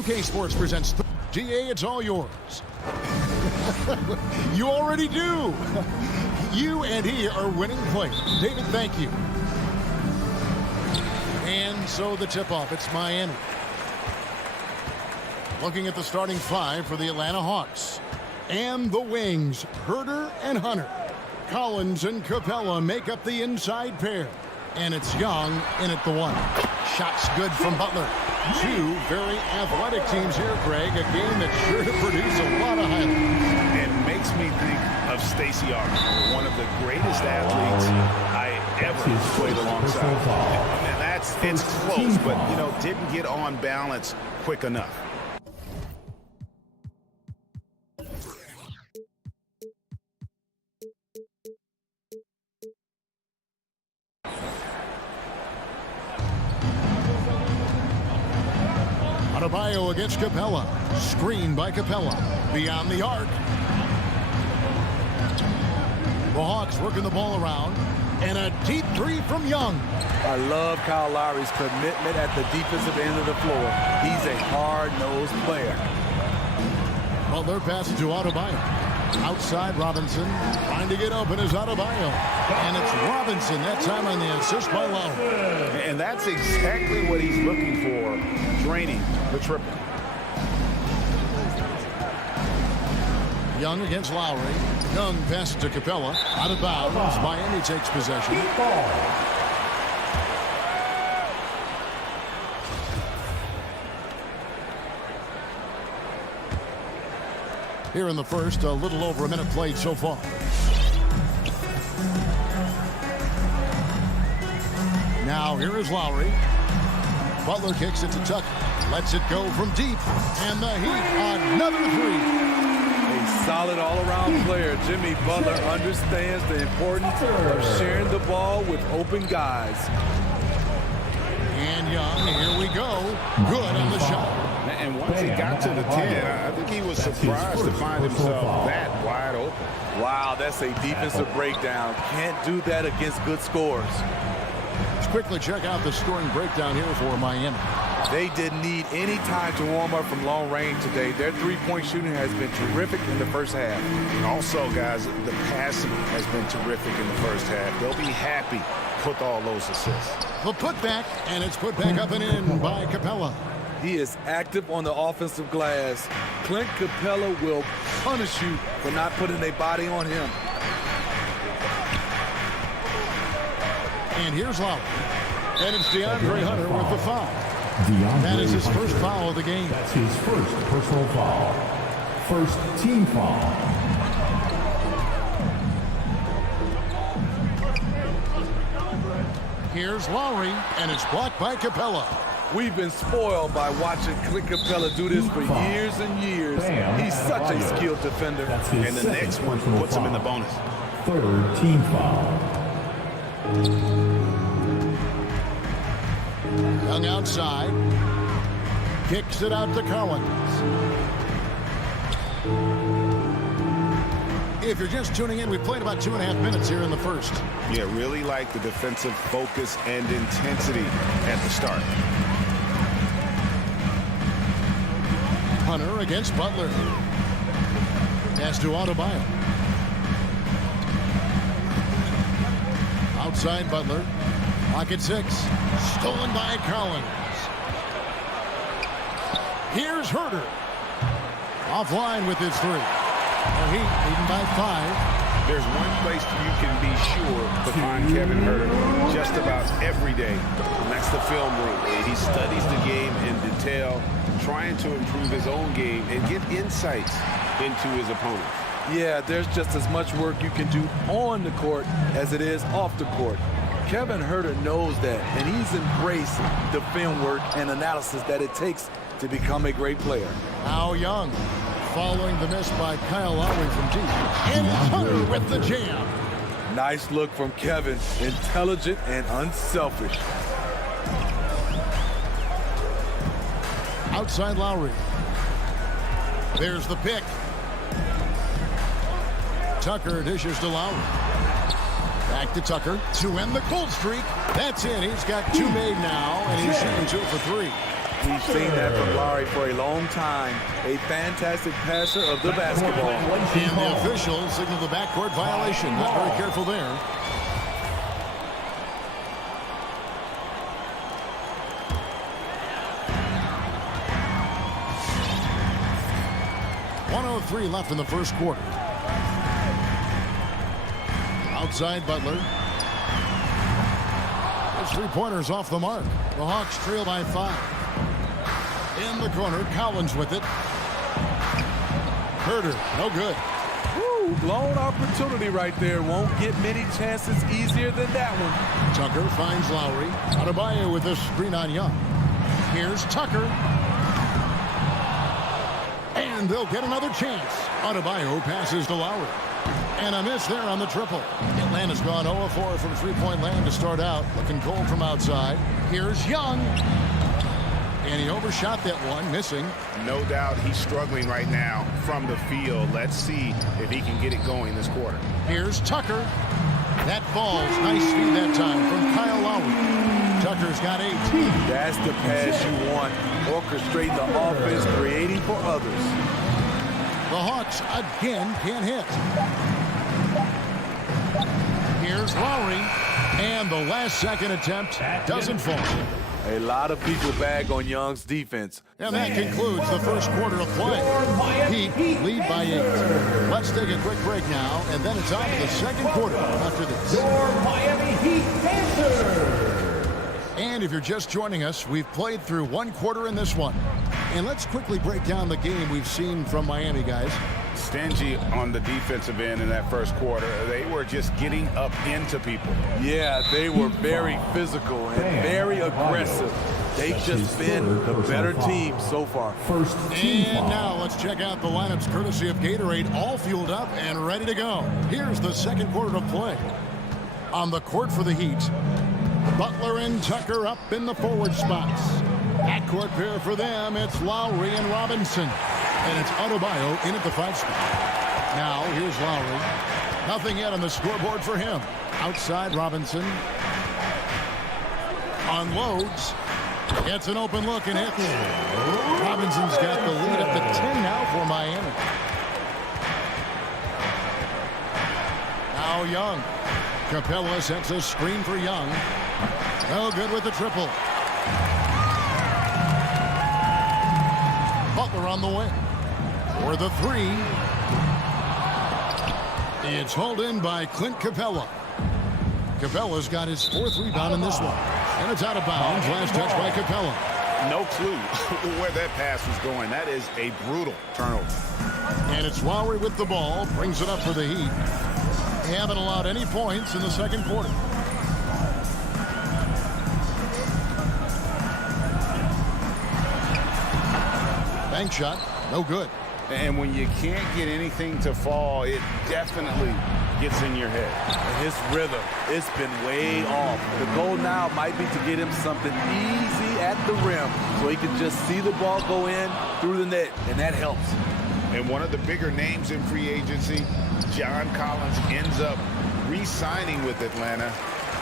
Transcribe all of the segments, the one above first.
2K Sports presents GA, it's all yours. You already do. You and he are winning players. David, thank you. And so the tip-off, it's Miami. Looking at the starting five for the Atlanta Hawks. And the wings, Herter and Hunter. Collins and Capella make up the inside pair. And it's Young in at the one. Shots good from Butler. Two very athletic teams here, Greg. A game that's sure to produce a lot of highlights. It makes me think of Stacey Arthur, one of the greatest athletes I ever played alongside. I mean, it's close, but, didn't get on balance quick enough. Adebayo against Capella. Screen by Capella. Beyond the arc. The Hawks working the ball around. And a deep three from Young. I love Kyle Lowry's commitment at the defensive end of the floor. He's a hard-nosed player. Butler passes to Adebayo. Outside Robinson. Trying to get open is Adebayo. And it's Robinson that time on the assist by Lowry. And that's exactly what he's looking for, draining the triple. Young against Lowry. Young passes to Capella. Out of bounds. Miami takes possession. Here in the first, a little over a minute played so far. Now here is Lowry. Butler kicks it to Tucker. Lets it go from deep. And the Heat, another three. A solid all-around player. Jimmy Butler understands the importance of sharing the ball with open guys. And Young, here we go. Good on the shot. And once he got to the 10, I think he was surprised to find himself that wide open. Wow, that's a defensive breakdown. Can't do that against good scores. Let's quickly check out the scoring breakdown here for Miami. They didn't need any time to warm up from long range today. Their three-point shooting has been terrific in the first half. And also, guys, the passing has been terrific in the first half. They'll be happy with all those assists. The putback, and it's put back up and in by Capella. He is active on the offensive glass. Clint Capella will punish you for not putting a body on him. And here's Lowry. And it's DeAndre Hunter with the foul. That is his first foul of the game. That's his first personal foul. First team foul. Here's Lowry, and it's blocked by Capella. We've been spoiled by watching Clint Capella do this for years and years. He's such a skilled defender. And the next one puts him in the bonus. Third team foul. Young outside. Kicks it out to Collins. If you're just tuning in, we played about 2.5 minutes here in the first. Yeah, really like the defensive focus and intensity at the start. Hunter against Butler. Pass to Adebayo. Outside Butler. Pocket six. Stolen by Collins. Here's Herter. Offline with his three. The Heat leading by 5. There's one place you can be sure to find Kevin Herter just about every day, and that's the film room. He studies the game in detail, trying to improve his own game and get insights into his opponent. Yeah, there's just as much work you can do on the court as it is off the court. Kevin Herter knows that, and he's embraced the film work and analysis that it takes to become a great player. Now Young, following the miss by Kyle Lowry from deep. And it's Hunter with the jam. Nice look from Kevin. Intelligent and unselfish. Outside Lowry. There's the pick. Tucker dishes to Lowry. Back to Tucker to end the cold streak. That's it. He's got 2 made now, and he's shooting 2 for 3. We've seen that from Lowry for a long time. A fantastic passer of the basketball. And the officials signal the backcourt violation. Not very careful there. .103 left in the first quarter. Outside Butler. His three-pointers off the mark. The Hawks trail by 5. In the corner, Collins with it. Herder, no good. Woo, blown opportunity right there. Won't get many chances easier than that one. Tucker finds Lowry. Adebayo with a screen on Young. Here's Tucker. And they'll get another chance. Adebayo passes to Lowry. And a miss there on the triple. Atlanta's gone 0-4 from three-point land to start out. Looking cold from outside. Here's Young. And he overshot that one, missing. No doubt he's struggling right now from the field. Let's see if he can get it going this quarter. Here's Tucker. That falls. Nice feed that time from Kyle Lowry. Tucker's got 8. That's the pass you want. Orchestrating the offense, creating for others. The Hawks again can't hit. Here's Lowry. And the last second attempt doesn't fall. A lot of people bag on Young's defense. And that concludes the first quarter of play. Heat lead by 8. Let's take a quick break now, and then it's on to the second quarter after this. Your Miami Heat Panthers. And if you're just joining us, we've played through one quarter in this one. And let's quickly break down the game we've seen from Miami, guys. Stingy on the defensive end in that first quarter. They were just getting up into people. Yeah, they were very physical and very aggressive. They've just been the better team so far. First team And foul. now let's check out the lineups courtesy of Gatorade, all fueled up and ready to go. Here's the second quarter of play. On the court for the Heat, Butler and Tucker up in the forward spots. Backcourt pair for them, it's Lowry and Robinson. And it's Adebayo in at the 5 spot. Now, here's Lowry. Nothing yet on the scoreboard for him. Outside Robinson. Unloads. Gets an open look and hits. Robinson's got the lead up to 10 now for Miami. Now Young. Capella sets a screen for Young. No good with the triple. Butler on the wing. For the 3. It's hauled in by Clint Capella. Capella's got his 4th rebound in this one. And it's out of bounds. Last touch by Capella. No clue where that pass was going. That is a brutal turnover. And it's Lowry with the ball. Brings it up for the Heat. They haven't allowed any points in the second quarter. Bank shot. No good. And when you can't get anything to fall, it definitely gets in your head. And his rhythm, it's been way off. The goal now might be to get him something easy at the rim so he can just see the ball go in through the net, and that helps. And one of the bigger names in free agency, John Collins, ends up re-signing with Atlanta.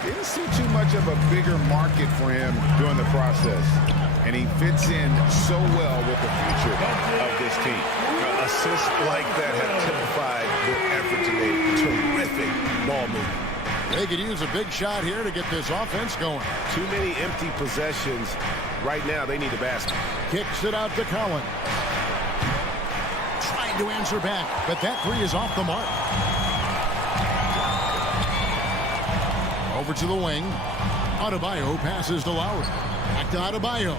Didn't see too much of a bigger market for him during the process. And he fits in so well with the future of this team. Assists like that have typified their effort today. Terrific ball movement. They could use a big shot here to get this offense going. Too many empty possessions. Right now, they need a basket. Kicks it out to Collins. Trying to answer back, but that 3 is off the mark. Over to the wing. Adebayo passes to Lowry. Back to Adebayo.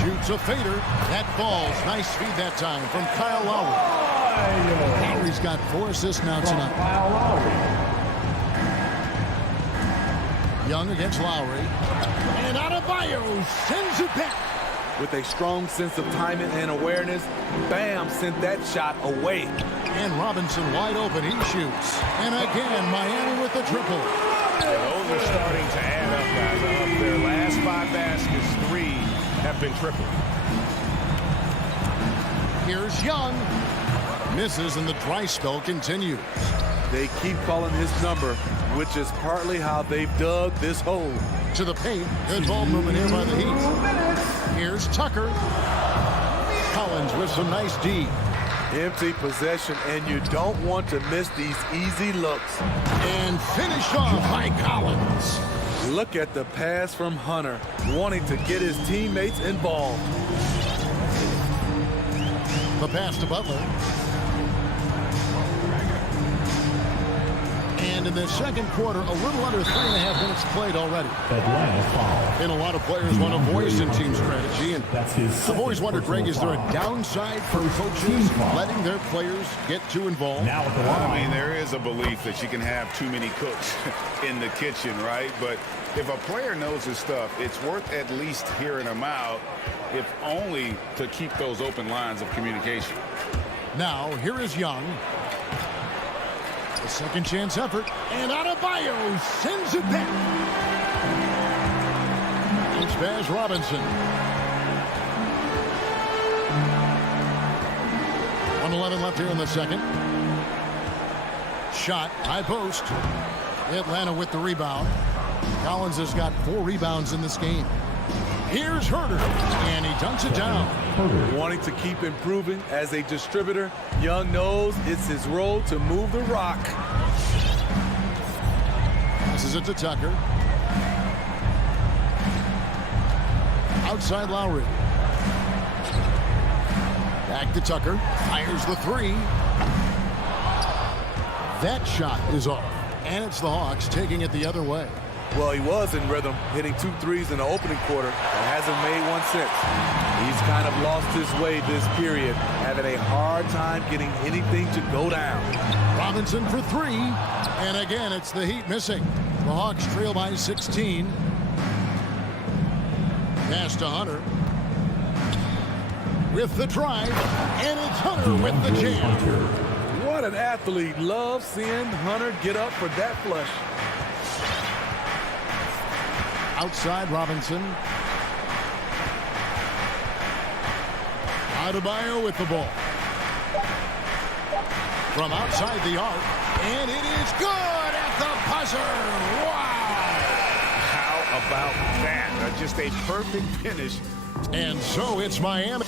Shoots a fader. That falls. Nice feed that time from Kyle Lowry. Lowry's got 4 assists now tonight. Young against Lowry. And Adebayo sends it back. With a strong sense of timing and awareness, Bam sent that shot away. And Robinson wide open. He shoots. And again, Miami with the triple. Those are starting to add up, guys. Of their last 5 baskets, 3 have been triple. Here's Young. Misses and the dry spell continues. They keep calling his number, which is partly how they've dug this hole. To the paint. Good ball movement here by the Heat. Here's Tucker. Collins with some nice D. Empty possession, and you don't want to miss these easy looks. And finished off by Collins. Look at the pass from Hunter, wanting to get his teammates involved. The pass to Butler. And in the second quarter, a little under 3.5 minutes played already. Atlanta foul. And a lot of players want a voice in team strategy. And I've always wondered, Greg, is there a downside for coaches letting their players get too involved? Now at the line. I mean, there is a belief that you can have too many cooks in the kitchen, right? But if a player knows his stuff, it's worth at least hearing him out, if only to keep those open lines of communication. Now, here is Young. A second chance effort. And Adebayo sends it back. It's Baz Robinson. 1:11 left here in the second. Shot, high post. Atlanta with the rebound. Collins has got 4 rebounds in this game. Here's Herter, and he dunks it down. Wanting to keep improving as a distributor, Young knows it's his role to move the rock. Passes it to Tucker. Outside Lowry. Back to Tucker. Fires the 3. That shot is off. And it's the Hawks taking it the other way. Well, he was in rhythm, hitting 2 threes in the opening quarter, and hasn't made one since. He's kind of lost his way this period, having a hard time getting anything to go down. Robinson for 3. And again, it's the Heat missing. The Hawks trail by 16. Pass to Hunter. With the drive. And it's Hunter with the jam. What an athlete. Love seeing Hunter get up for that flush. Outside Robinson. Adebayo with the ball. From outside the arc. And it is good at the buzzer. Wow! How about that? Just a perfect finish. And so it's Miami.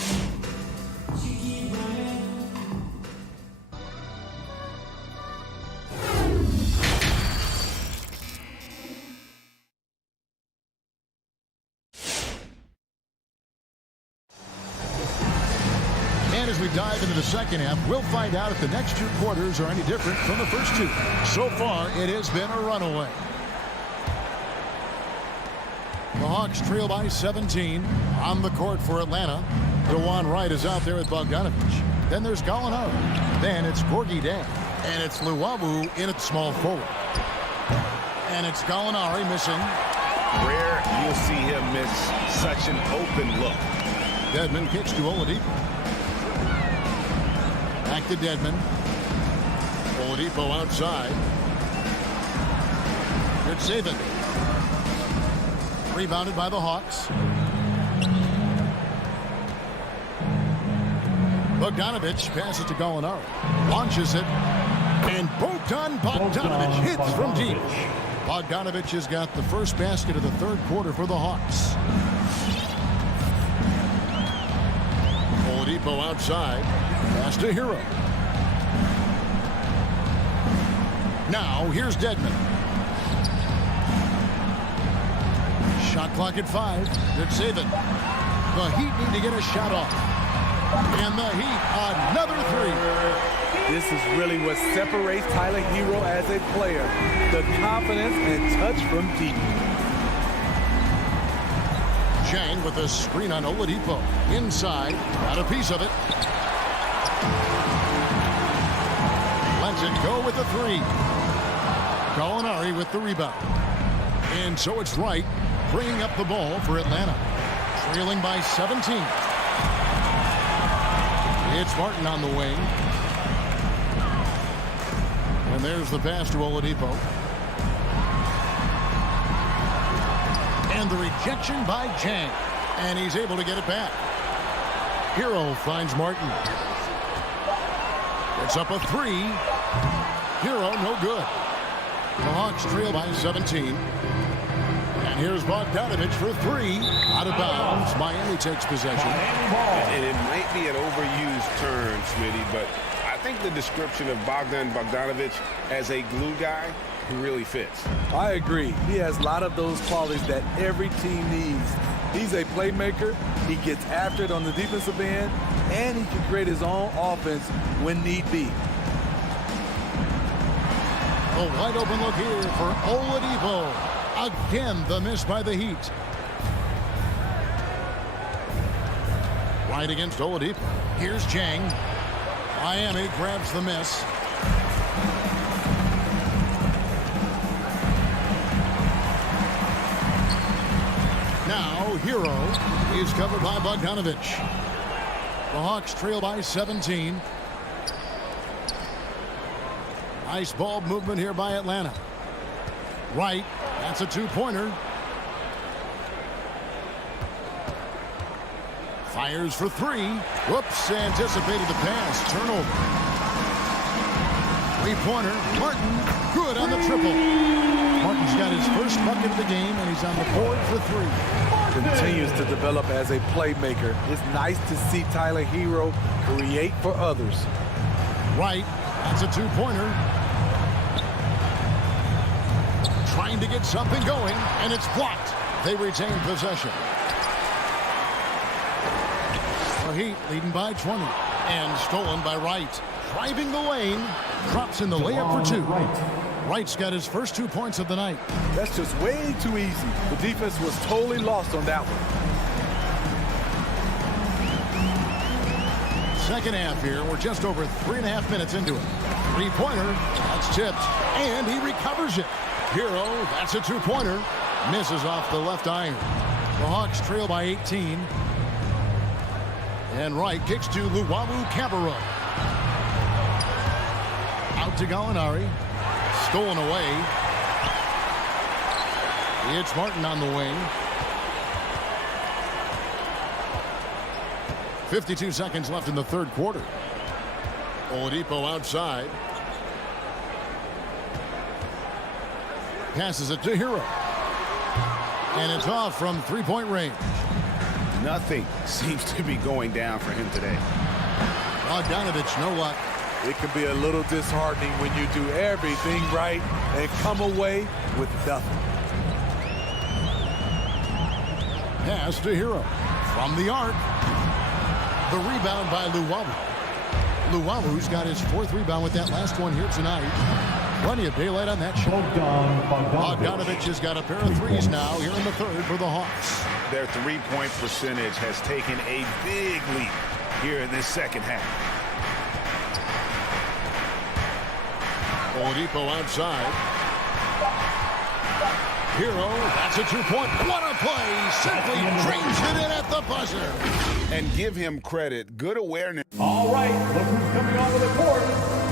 As we dive into the second half, we'll find out if the next 2 quarters are any different from the first 2. So far, it has been a runaway. The Hawks trail by 17. On the court for Atlanta. DeJuan Wright is out there with Bogdanovich. Then there's Gallinari. Then it's Gorgui Dieng. And it's Luwawu in at small forward. And it's Gallinari missing. Rare you'll see him miss such an open look. Dedmon kicks to Oladipo. Back to Dedmon. Oladipo outside. Good save it. Rebounded by the Hawks. Bogdanovich passes to Gallinari. Launches it. And Bogdanovich hits from deep. Bogdanovich has got the first basket of the third quarter for the Hawks. Oladipo outside. Pass to Hero. Now, here's Dedmon. Shot clock at 5. Good save it. The Heat need to get a shot off. And the Heat, another 3. This is really what separates Tyler Hero as a player. The confidence and touch from deep. Chang with a screen on Oladipo. Inside. Got a piece of it. Lets it go with the 3. Gallinari with the rebound. And so it's Wright bringing up the ball for Atlanta. Trailing by 17. It's Martin on the wing. And there's the pass to Oladipo. And the rejection by Chang. And he's able to get it back. Hero finds Martin. It's up a 3. Hero, no good. The Hawks trail by 17. And here's Bogdanovich for three. Out of bounds. Miami takes possession. And it might be an overused term, Smitty, but I think the description of Bogdanovich as a glue guy, he really fits. I agree. He has a lot of those qualities that every team needs. He's a playmaker. He gets after it on the defensive end, and he can create his own offense when need be. A wide open look here for Oladipo. Again, the miss by the Heat. Right against Oladipo. Here's Jang. Miami grabs the miss. Now, Hero is covered by Bogdanovich. The Hawks trail by 17. Nice ball movement here by Atlanta. Right, that's a two-pointer. Fires for three. Whoops, anticipated the pass. Turnover. Three-pointer. Martin, good on the triple. Martin's got his first bucket of the game, and he's on the board for three. Continues to develop as a playmaker. It's nice to see Tyler Hero create for others. Right, that's a two-pointer. Trying to get something going, and it's blocked. They retain possession. The Heat leading by 20, and stolen by Wright. Driving the lane, drops in the layup for two. Wright's got his first 2 points of the night. That's just way too easy. The defense was totally lost on that one. Second half here. We're just over 3.5 minutes into it. Three-pointer. That's tipped. And he recovers it. Hero, that's a two-pointer. Misses off the left iron. The Hawks trail by 18. And Wright kicks to Luwawu Cabarrot. Out to Gallinari. Stolen away. It's Martin on the wing. 52 seconds left in the third quarter. Oladipo outside. Passes it to Hero. And it's off from three-point range. Nothing seems to be going down for him today. Bogdanovich, no luck. It can be a little disheartening when you do everything right and come away with nothing. Pass to Hero. From the arc. The rebound by Luwawu. Luwawu's got his fourth rebound with that last one here tonight. Plenty of daylight on that shot. Bogdanovich has got a pair of threes now here in the third for the Hawks. Their three-point percentage has taken a big leap here in this second half. Oladipo outside. Hero, that's a two-point. What a play! Simply drains it in at the buzzer. And give him credit. Good awareness. All right, look who's coming onto the court.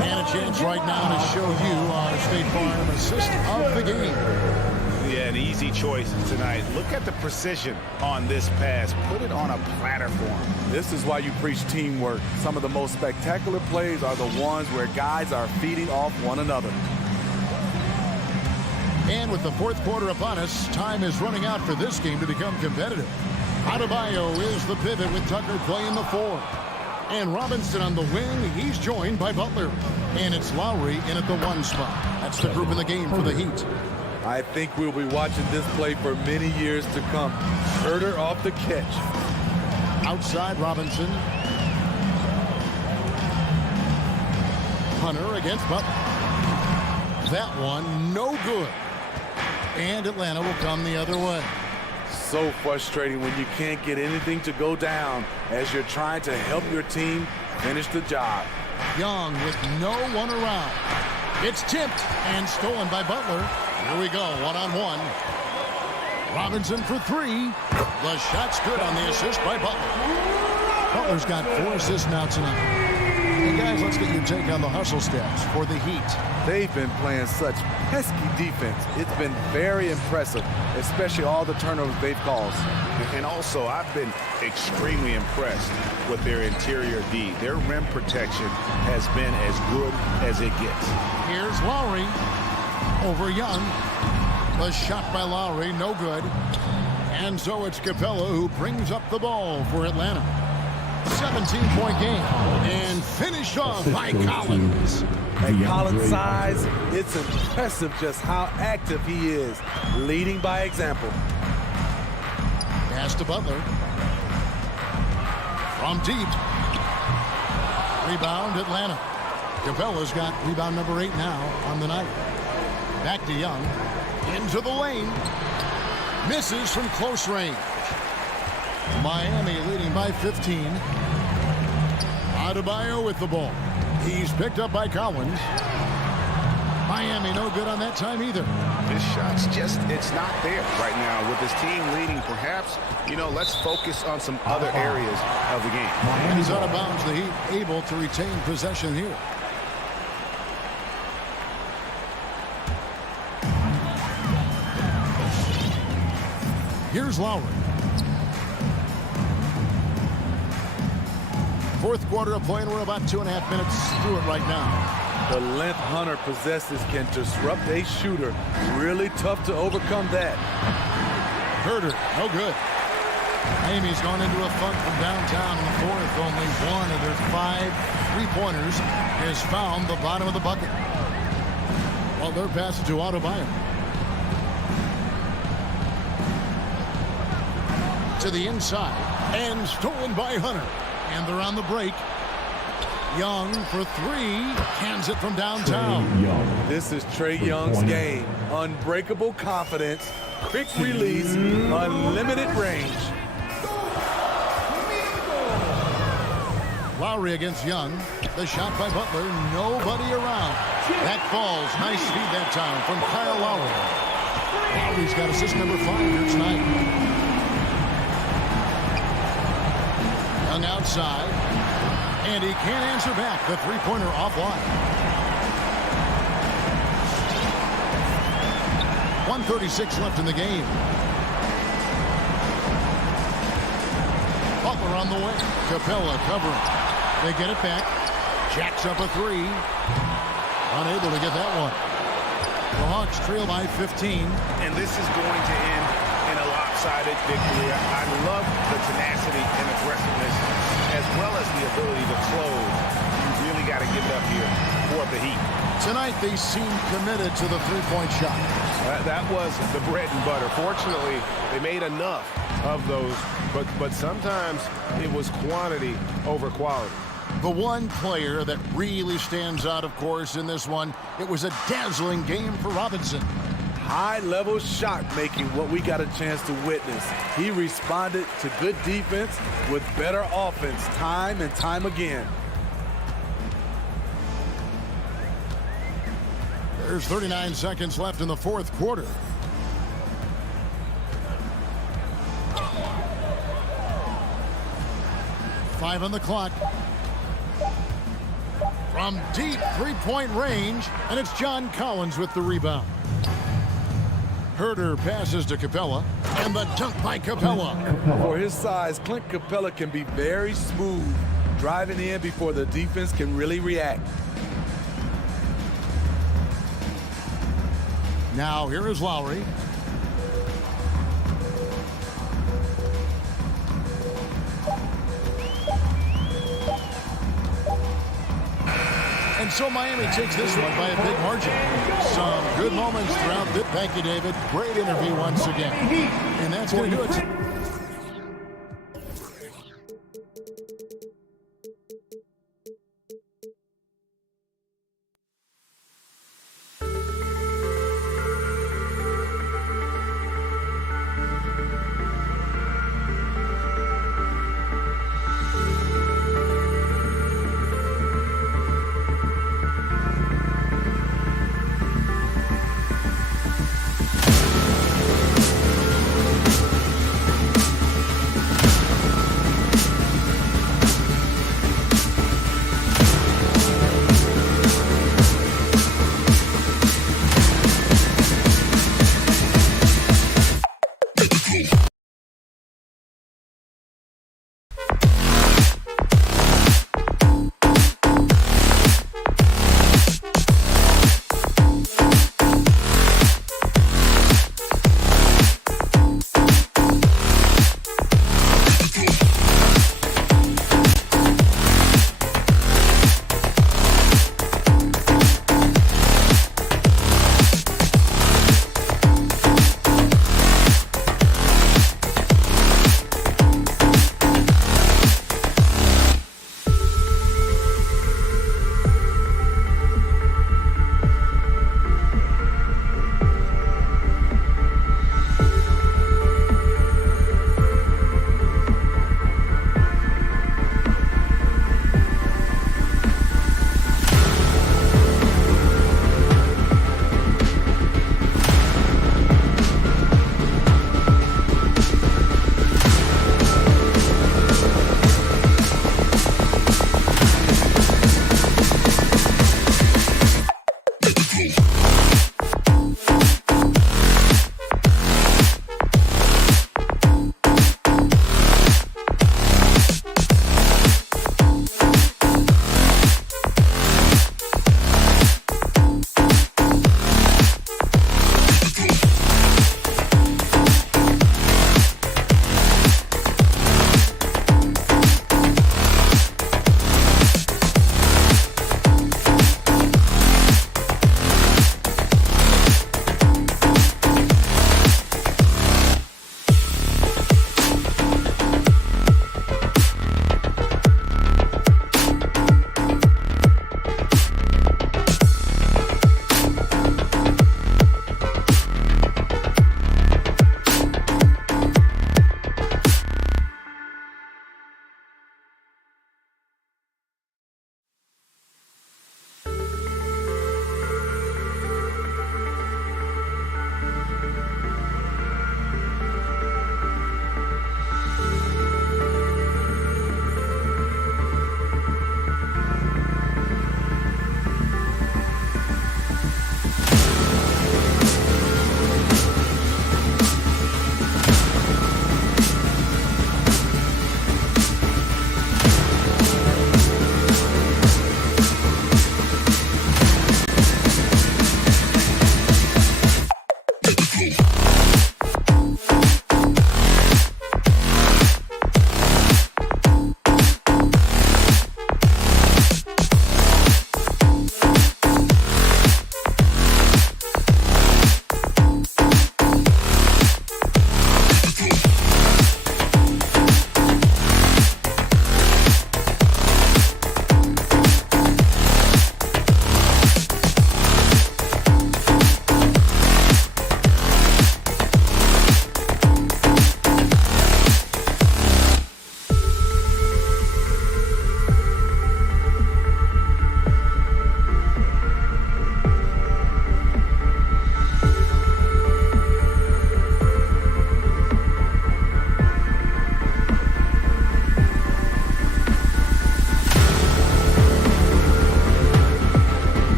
And a chance right now to show you our State Farm assist of the game. Yeah, an easy choice tonight. Look at the precision on this pass. Put it on a platter for him. This is why you preach teamwork. Some of the most spectacular plays are the ones where guys are feeding off one another. And with the fourth quarter upon us, time is running out for this game to become competitive. Adebayo is the pivot with Tucker playing the four. And Robinson on the wing. He's joined by Butler. And it's Lowry in at the one spot. That's the group in the game for the Heat. I think we'll be watching this play for many years to come. Herder off the catch. Outside Robinson. Hunter against Butler. That one no good. And Atlanta will come the other way. So frustrating when you can't get anything to go down as you're trying to help your team finish the job. Young with no one around. It's tipped and stolen by Butler. Here we go, one-on-one. Robinson for three. The shot's good on the assist by Butler. Butler's got 4 assists now tonight. Hey, guys, let's get your take on the hustle steps for the Heat. They've been playing such pesky defense. It's been very impressive, especially all the turnovers they've caused. And also, I've been extremely impressed with their interior D. Their rim protection has been as good as it gets. Here's Lowry over Young. The shot by Lowry, no good. And so it's Capella who brings up the ball for Atlanta. 17-point game. And finished off by Collins. At Collins' size, it's impressive just how active he is, leading by example. Pass to Butler. From deep. Rebound, Atlanta. Capella's got rebound number 8 now on the night. Back to Young. Into the lane. Misses from close range. Miami leading by 15. Adebayo with the ball. He's picked up by Collins. Miami no good on that time either. This shot's just, it's not there right now. With his team leading, perhaps, let's focus on some other areas of the game. Miami's out of bounds. The Heat able to retain possession here. Here's Lowry. Fourth quarter of play, and we're about 2.5 minutes through it right now. The length Hunter possesses can disrupt a shooter. Really tough to overcome that. Herder, no good. Miami's gone into a funk from downtown in the fourth. Only one of their 5 3-pointers has found the bottom of the bucket. Well, they're passing to Adebayo. To the inside, and stolen by Hunter. And they're on the break. Young for 3, hands it from downtown. This is Trae Young's game. Unbreakable confidence, quick release, unlimited range. Lowry against Young. The shot by Butler, nobody around. That falls, nice speed that time from Kyle Lowry. Lowry's got assist number 5 here tonight. Young outside, and he can't answer back. The three-pointer offline. 1:36 left in the game. Butler on the way. Capella covering. They get it back. Jacks up a 3. Unable to get that one. The Hawks trail by 15. And this is going to end in a lopsided victory. I love the tenacity and aggressiveness, as well as the ability to close. You really got to give it up here for the Heat. Tonight, they seem committed to the three-point shot. That was the bread and butter. Fortunately, they made enough of those, but sometimes it was quantity over quality. The one player that really stands out, of course, in this one, it was a dazzling game for Robinson. High-level shot making, what we got a chance to witness. He responded to good defense with better offense time and time again. There's 39 seconds left in the fourth quarter. Five on the clock. From deep three-point range, and it's John Collins with the rebound. Herder passes to Capella, and the dunk by Capella. For his size, Clint Capella can be very smooth, driving in before the defense can really react. Now here is Lowry. And so Miami takes this one by a big margin. Some good moments throughout this. Thank you, David. Great interview once again. And that's going to do it.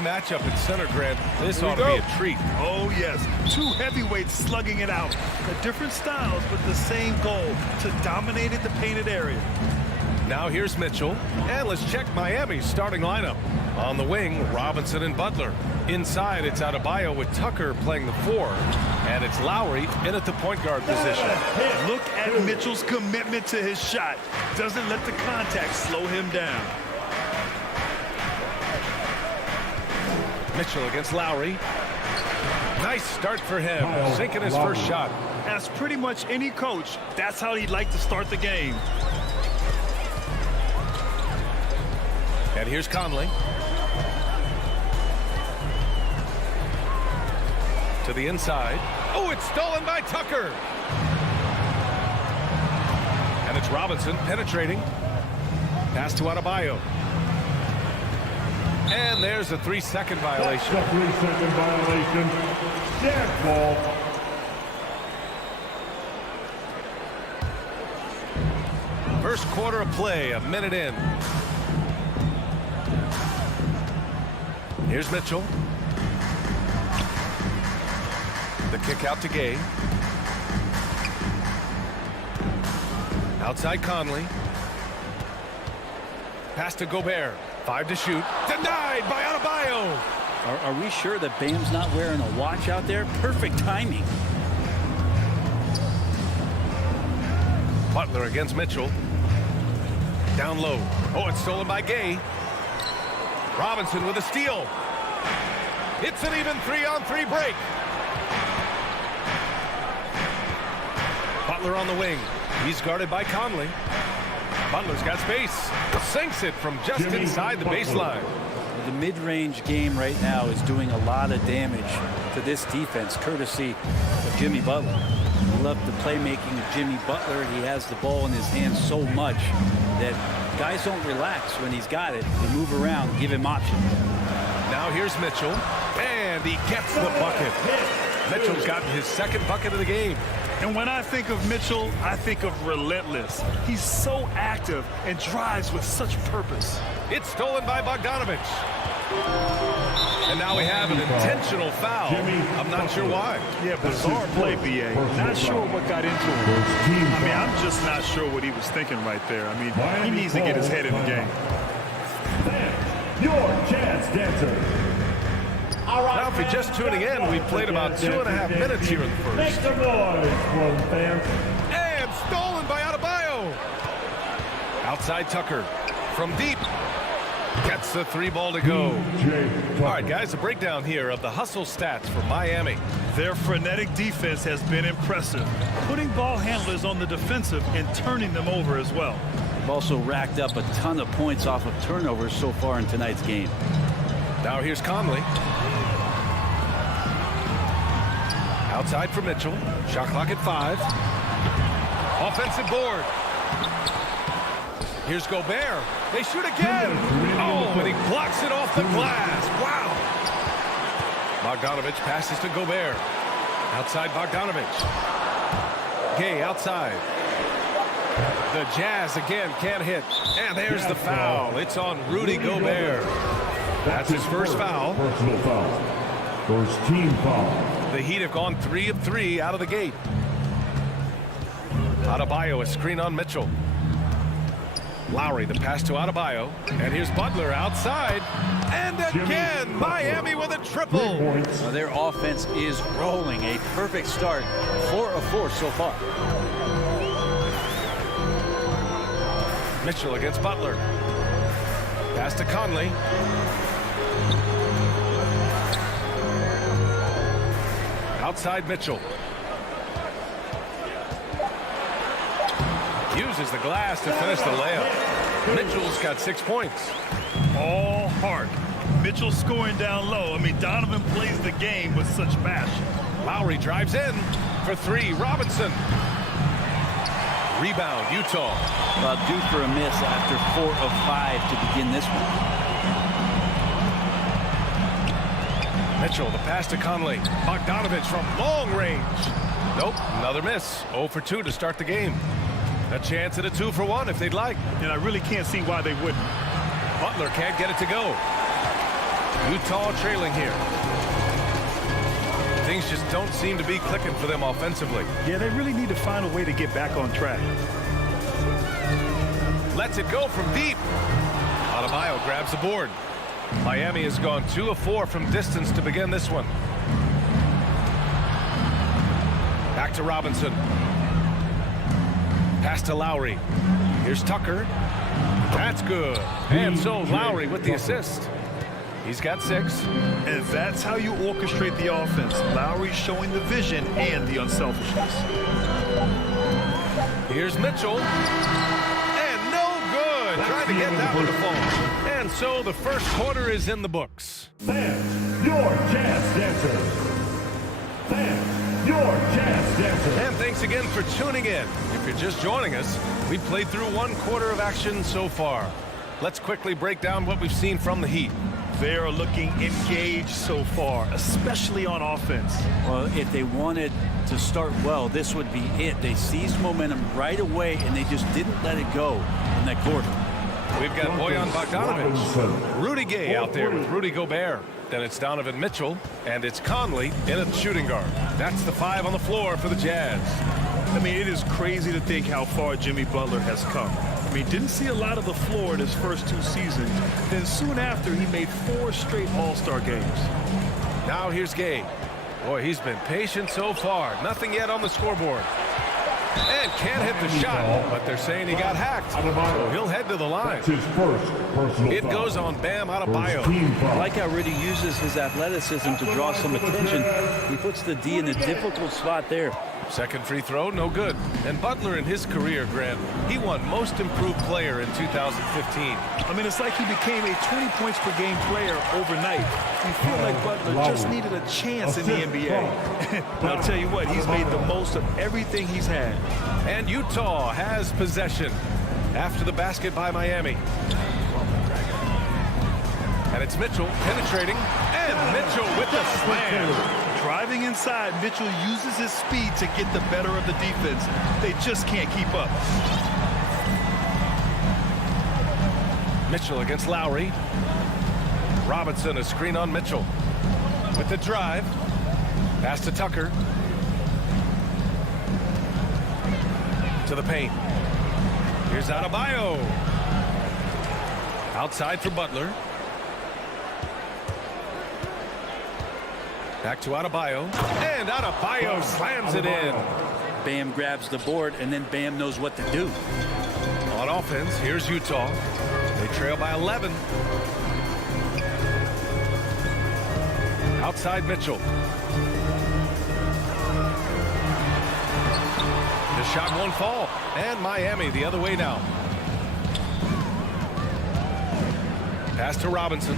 matchup in center, Grant. This ought to be a treat. Oh, yes. Two heavyweights slugging it out. The different styles, but the same goal, to dominate in the painted area. Now here's Mitchell. And let's check Miami's starting lineup. On the wing, Robinson and Butler. Inside, it's Adebayo with Tucker playing the 4. And it's Lowry in at the point guard position. Look at Mitchell's commitment to his shot. Doesn't let the contact slow him down. Mitchell against Lowry. Nice start for him, sinking his first shot. As pretty much any coach, that's how he'd like to start the game. And here's Conley. To the inside. Oh, it's stolen by Tucker. And it's Robinson penetrating. Pass to Adebayo. And there's a 3-second violation. That's a 3-second violation. Jazz ball. First quarter of play, a minute in. Here's Mitchell. The kick out to Gay. Outside Conley. Pass to Gobert. 5 to shoot. Denied by Adebayo. Are we sure that Bam's not wearing a watch out there? Perfect timing. Butler against Mitchell. Down low. Oh, it's stolen by Gay. Robinson with a steal. It's an even 3-on-3 break. Butler on the wing. He's guarded by Conley. Butler's got space. Sinks it from just inside the baseline. The mid-range game right now is doing a lot of damage to this defense, courtesy of Jimmy Butler. I love the playmaking of Jimmy Butler. He has the ball in his hands so much that guys don't relax when he's got it. They move around, give him options. Now here's Mitchell, and he gets the bucket. Mitchell's gotten his second bucket of the game. And when I think of Mitchell, I think of relentless. He's so active and drives with such purpose. It's stolen by Bogdanovich. And now we have an intentional foul. I'm not sure why. Yeah, bizarre play, B.A. Not sure what got into him. I mean, I'm just not sure what he was thinking right there. I mean, he needs to get his head in the game. Your chance dancer. Now, if you're just tuning in, we played about 2.5 minutes here in the first. Make some noise for the fans. And stolen by Adebayo. Outside Tucker from deep. Gets the 3 ball to go. All right, guys, a breakdown here of the hustle stats for Miami. Their frenetic defense has been impressive, putting ball handlers on the defensive and turning them over as well. They've also racked up a ton of points off of turnovers so far in tonight's game. Now here's Conley. Outside for Mitchell. Shot clock at 5. Offensive board. Here's Gobert. They shoot again. Oh, and he blocks it off the glass. Wow. Bogdanovich passes to Gobert. Outside Bogdanovich. Gay outside. The Jazz again can't hit. And there's the foul. It's on Rudy Gobert. That's his first foul. Personal foul. First team foul. The Heat have gone 3 of 3 out of the gate. Adebayo, a screen on Mitchell. Lowry, the pass to Adebayo. And here's Butler outside. And again, Miami with a triple. Now their offense is rolling. A perfect start. 4 of 4 so far. Mitchell against Butler. Pass to Conley. Outside Mitchell. Uses the glass to finish the layup. Mitchell's got 6 points. All heart. Mitchell scoring down low. I mean, Donovan plays the game with such passion. Lowry drives in for 3. Robinson. Rebound, Utah. Well, due for a miss after 4 of 5 to begin this one. Mitchell, the pass to Conley. Bogdanovich from long range. Nope, another miss. 0 for 2 to start the game. A chance at a 2 for 1 if they'd like. And I really can't see why they wouldn't. Butler can't get it to go. Utah trailing here. Things just don't seem to be clicking for them offensively. Yeah, they really need to find a way to get back on track. Lets it go from deep. Adebayo grabs the board. Miami has gone 2 of 4 from distance to begin this one. Back to Robinson. Pass to Lowry. Here's Tucker. That's good. And so Lowry with the assist. He's got 6. And that's how you orchestrate the offense. Lowry showing the vision and the unselfishness. Here's Mitchell. And no good. Trying to get that one to fall. And so the first quarter is in the books. Fans, your chance dancers. Fans, your chance dancers. And thanks again for tuning in. If you're just joining us, we've played through 1 quarter of action so far. Let's quickly break down what we've seen from the Heat. They are looking engaged so far, especially on offense. Well, if they wanted to start well, this would be it. They seized momentum right away, and they just didn't let it go in that quarter. We've got Bojan Bogdanovic, Rudy Gay out there with Rudy Gobert. Then it's Donovan Mitchell, and it's Conley in at shooting guard. That's the 5 on the floor for the Jazz. I mean, it is crazy to think how far Jimmy Butler has come. I mean, didn't see a lot of the floor in his first 2 seasons. Then soon after, he made 4 straight All-Star games. Now here's Gay. Boy, he's been patient so far. Nothing yet on the scoreboard. And can't hit the shot, but they're saying he got hacked. So he'll head to the line. That's his first personal It foul. goes on Bam Adebayo. I like how Rudy uses his athleticism to draw some attention. He puts the D in a difficult spot there. Second free throw, no good. And Butler in his career, Grant, he won Most Improved Player in 2015. I mean, it's like he became a 20 points per game player overnight. You feel like Butler just needed a chance in the NBA. But I'll tell you what, he's made the most of everything he's had. And Utah has possession after the basket by Miami. And it's Mitchell penetrating, and Mitchell with the slam. Driving inside, Mitchell uses his speed to get the better of the defense. They just can't keep up. Mitchell against Lowry. Robinson, a screen on Mitchell. With the drive. Pass to Tucker. To the paint. Here's Adebayo. Outside for Butler. Back to Adebayo. And Adebayo slams it in. Bam grabs the board, and then Bam knows what to do. On offense, here's Utah. They trail by 11. Outside Mitchell. The shot won't fall. And Miami the other way now. Pass to Robinson.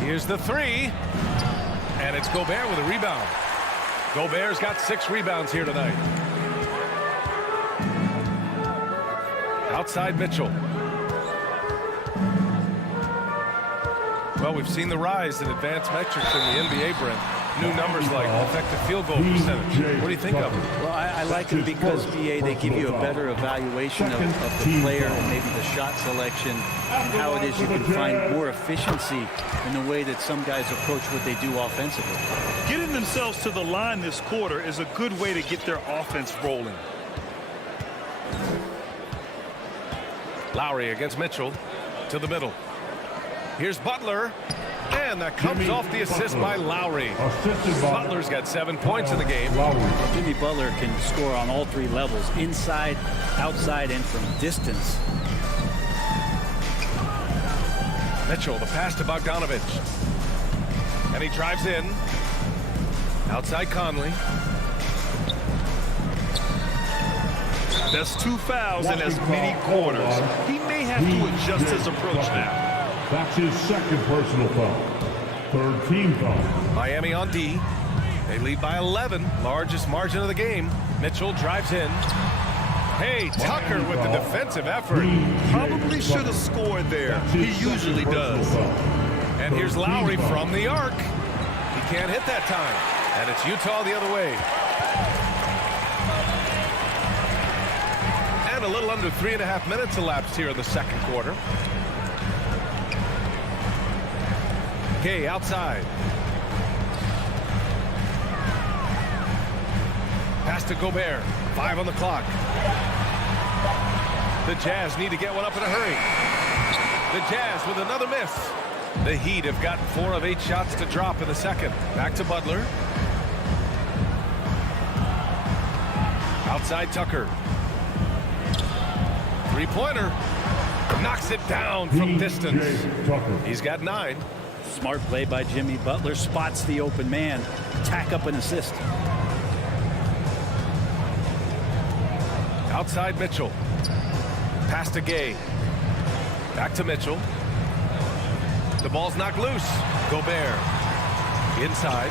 Here's the 3. And it's Gobert with a rebound. Gobert's got 6 rebounds here tonight. Outside Mitchell. Well, we've seen the rise in advanced metrics in the NBA, Brent. New numbers like effective field goal percentage. What do you think of it? Well, I like them because, BA, they give you a better evaluation of the player and maybe the shot selection and how it is you can find more efficiency in the way that some guys approach what they do offensively. Getting themselves to the line this quarter is a good way to get their offense rolling. Lowry against Mitchell to the middle. Here's Butler. And that comes off the assist by Lowry. Butler's got 7 points in the game. Jimmy Butler can score on all 3 levels, inside, outside, and from distance. Mitchell, the pass to Bogdanovic. And he drives in. Outside Conley. That's 2 fouls in as many quarters. He may have to adjust his approach now. That's his second personal foul. Third team foul. Miami on D. They lead by 11. Largest margin of the game. Mitchell drives in. Hey, Tucker with the defensive effort. Probably should have scored there. He usually does. And here's Lowry from the arc. He can't hit that time. And it's Utah the other way. And a little under 3.5 minutes elapsed here in the second quarter. Gay outside. Pass to Gobert. 5 on the clock. The Jazz need to get one up in a hurry. The Jazz with another miss. The Heat have gotten 4 of 8 shots to drop in the second. Back to Butler. Outside Tucker. Three-pointer. Knocks it down from distance. He's got 9. Smart play by Jimmy Butler. Spots the open man. Tack up an assist. Outside Mitchell. Pass to Gay. Back to Mitchell. The ball's knocked loose. Gobert. Inside.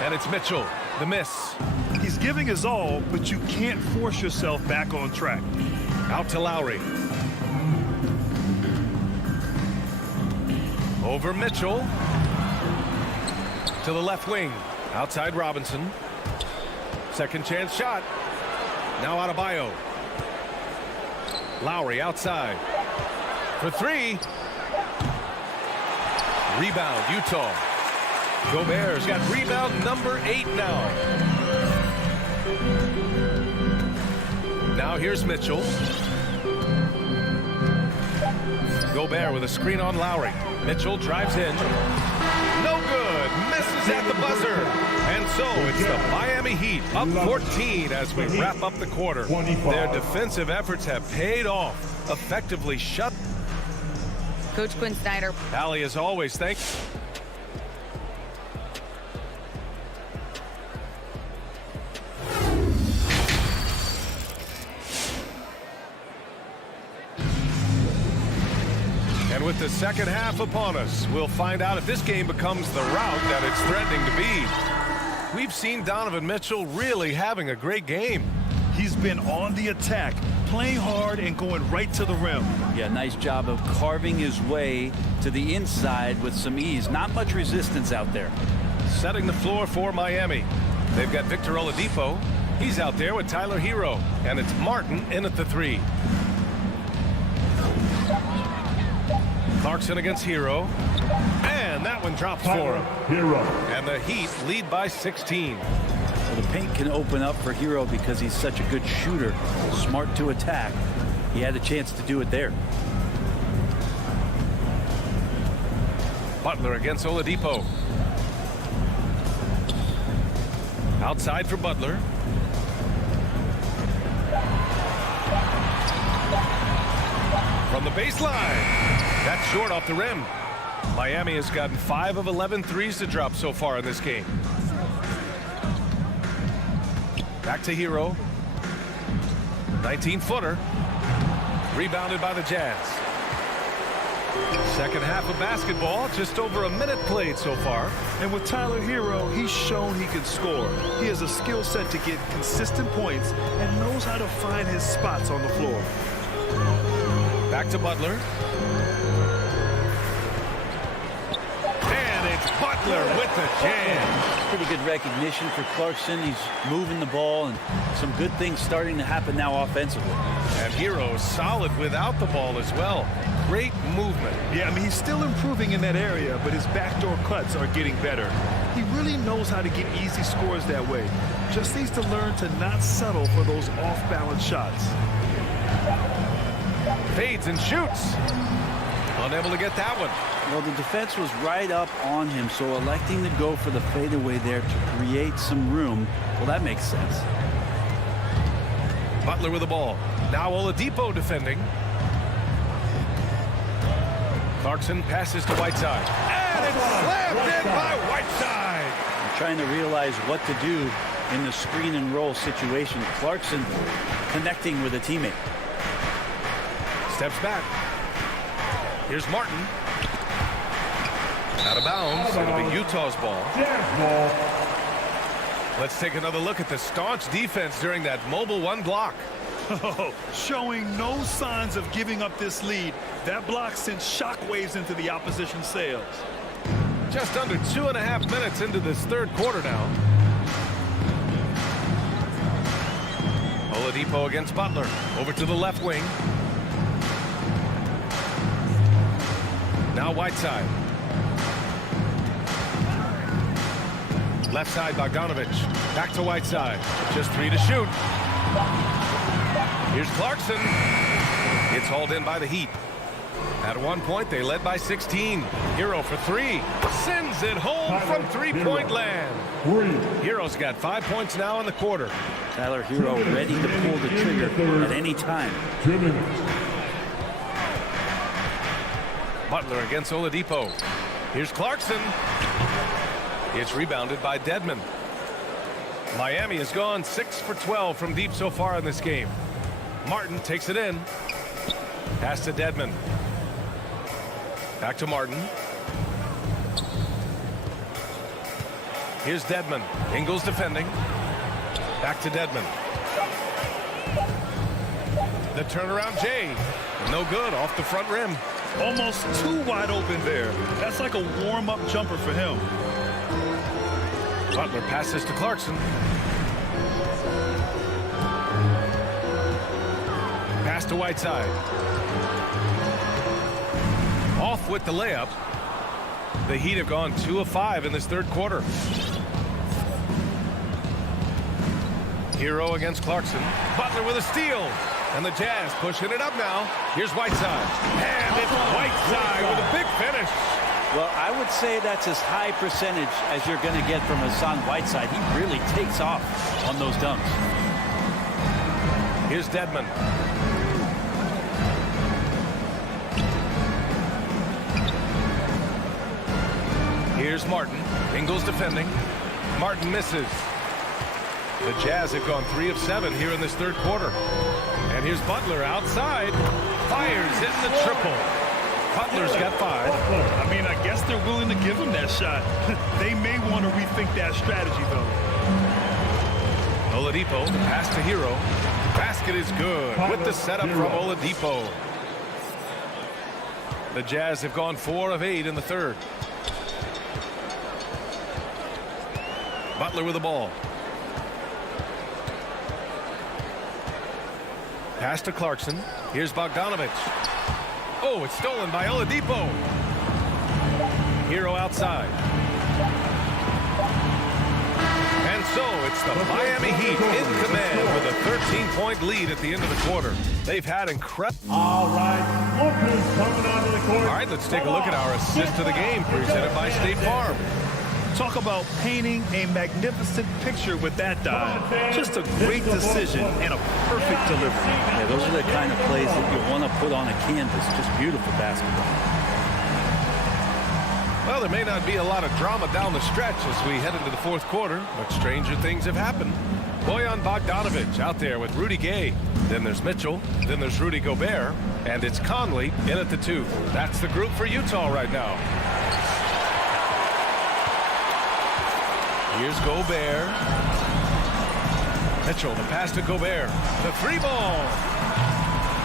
And it's Mitchell. The miss. He's giving his all, but you can't force yourself back on track. Out to Lowry. Over Mitchell. To the left wing. Outside Robinson. Second chance shot. Now out of Adebayo. Lowry outside. For 3. Rebound, Utah. Gobert's got rebound number 8 now. Now here's Mitchell. Gobert with a screen on Lowry. Mitchell drives in. No good. Misses at the buzzer. And so it's the Miami Heat up 14 as we wrap up the quarter. Their defensive efforts have paid off. Effectively shut. Coach Quinn Snyder. Allie, as always, thanks. And with the second half upon us, we'll find out if this game becomes the rout that it's threatening to be. We've seen Donovan Mitchell really having a great game. He's been on the attack, playing hard and going right to the rim. Yeah, nice job of carving his way to the inside with some ease. Not much resistance out there. Setting the floor for Miami. They've got Victor Oladipo. He's out there with Tyler Hero. And it's Martin in at the 3. Clarkson against Hero. And that one drops for him. Hero. And the Heat lead by 16. Well, the paint can open up for Hero because he's such a good shooter. Smart to attack. He had a chance to do it there. Butler against Oladipo. Outside for Butler. From the baseline. That's short off the rim. Miami has gotten 5 of 11 threes to drop so far in this game. Back to Hero. 19-footer. Rebounded by the Jazz. Second half of basketball, just over a minute played so far. And with Tyler Hero, he's shown he can score. He has a skill set to get consistent points and knows how to find his spots on the floor. Back to Butler. And it's Butler with the jam. Pretty good recognition for Clarkson. He's moving the ball and some good things starting to happen now offensively. And Hero solid without the ball as well. Great movement. Yeah, I mean, he's still improving in that area, but his backdoor cuts are getting better. He really knows how to get easy scores that way. Just needs to learn to not settle for those off-balance shots. Fades and shoots. Unable to get that one. Well, the defense was right up on him, so electing to go for the fadeaway there to create some room, well, that makes sense. Butler with the ball. Now Oladipo defending. Clarkson passes to Whiteside. And it's slammed in by Whiteside. Trying to realize what to do in the screen and roll situation. Clarkson connecting with a teammate. Steps back. Here's Martin. Out of bounds. It'll be Utah's ball. Let's take another look at the staunch defense during that mobile 1 block. Showing no signs of giving up this lead. That block sent shockwaves into the opposition sails. Just under 2.5 minutes into this third quarter now. Oladipo against Butler. Over to the left wing. Now Whiteside. Left side, Bogdanovich. Back to Whiteside. Just 3 to shoot. Here's Clarkson. It's hauled in by the Heat. At one point, they led by 16. Hero for 3. Sends it home from three-point land. Hero's got 5 points now in the quarter. Tyler Hero ready to pull the trigger at any time. Butler against Oladipo. Here's Clarkson. It's rebounded by Dedmon. Miami has gone 6 for 12 from deep so far in this game. Martin takes it in. Pass to Dedmon. Back to Martin. Here's Dedmon. Ingles defending. Back to Dedmon. The turnaround Jay. No good, off the front rim. Almost too wide open there. That's like a warm-up jumper for him. Butler passes to Clarkson. Pass to Whiteside. Off with the layup. The Heat have gone 2 of 5 in this third quarter. Hero against Clarkson. Butler with a steal. And the Jazz pushing it up now. Here's Whiteside. And it's Whiteside with a big finish. Well, I would say that's as high percentage as you're going to get from Hassan Whiteside. He really takes off on those dunks. Here's Dedmon. Here's Martin. Ingles defending. Martin misses. The Jazz have gone 3 of 7 here in this third quarter. And here's Butler outside. Fires in the triple. Butler's got 5. I mean, I guess they're willing to give him that shot. They may want to rethink that strategy, though. Oladipo, the pass to Hero. Basket is good with the setup from Oladipo. The Jazz have gone 4 of 8 in the third. Butler with the ball. Pass to Clarkson. Here's Bogdanovich. Oh, it's stolen by Oladipo. Hero outside. And so it's the Miami Heat in command with a 13-point lead at the end of the quarter. They've had incredible... All right, Lucas coming onto the court. All right, let's take a look at our assist of the game presented by State Farm. Talk about painting a magnificent picture with that dive. Just a great decision and a perfect delivery. Yeah, those are the kind of plays that you want to put on a canvas. Just beautiful basketball. Well, there may not be a lot of drama down the stretch as we head into the fourth quarter, but stranger things have happened. Bojan Bogdanovich out there with Rudy Gay. Then there's Mitchell. Then there's Rudy Gobert. And it's Conley in at the 2. That's the group for Utah right now. Here's Gobert. Mitchell, the pass to Gobert. The 3-ball.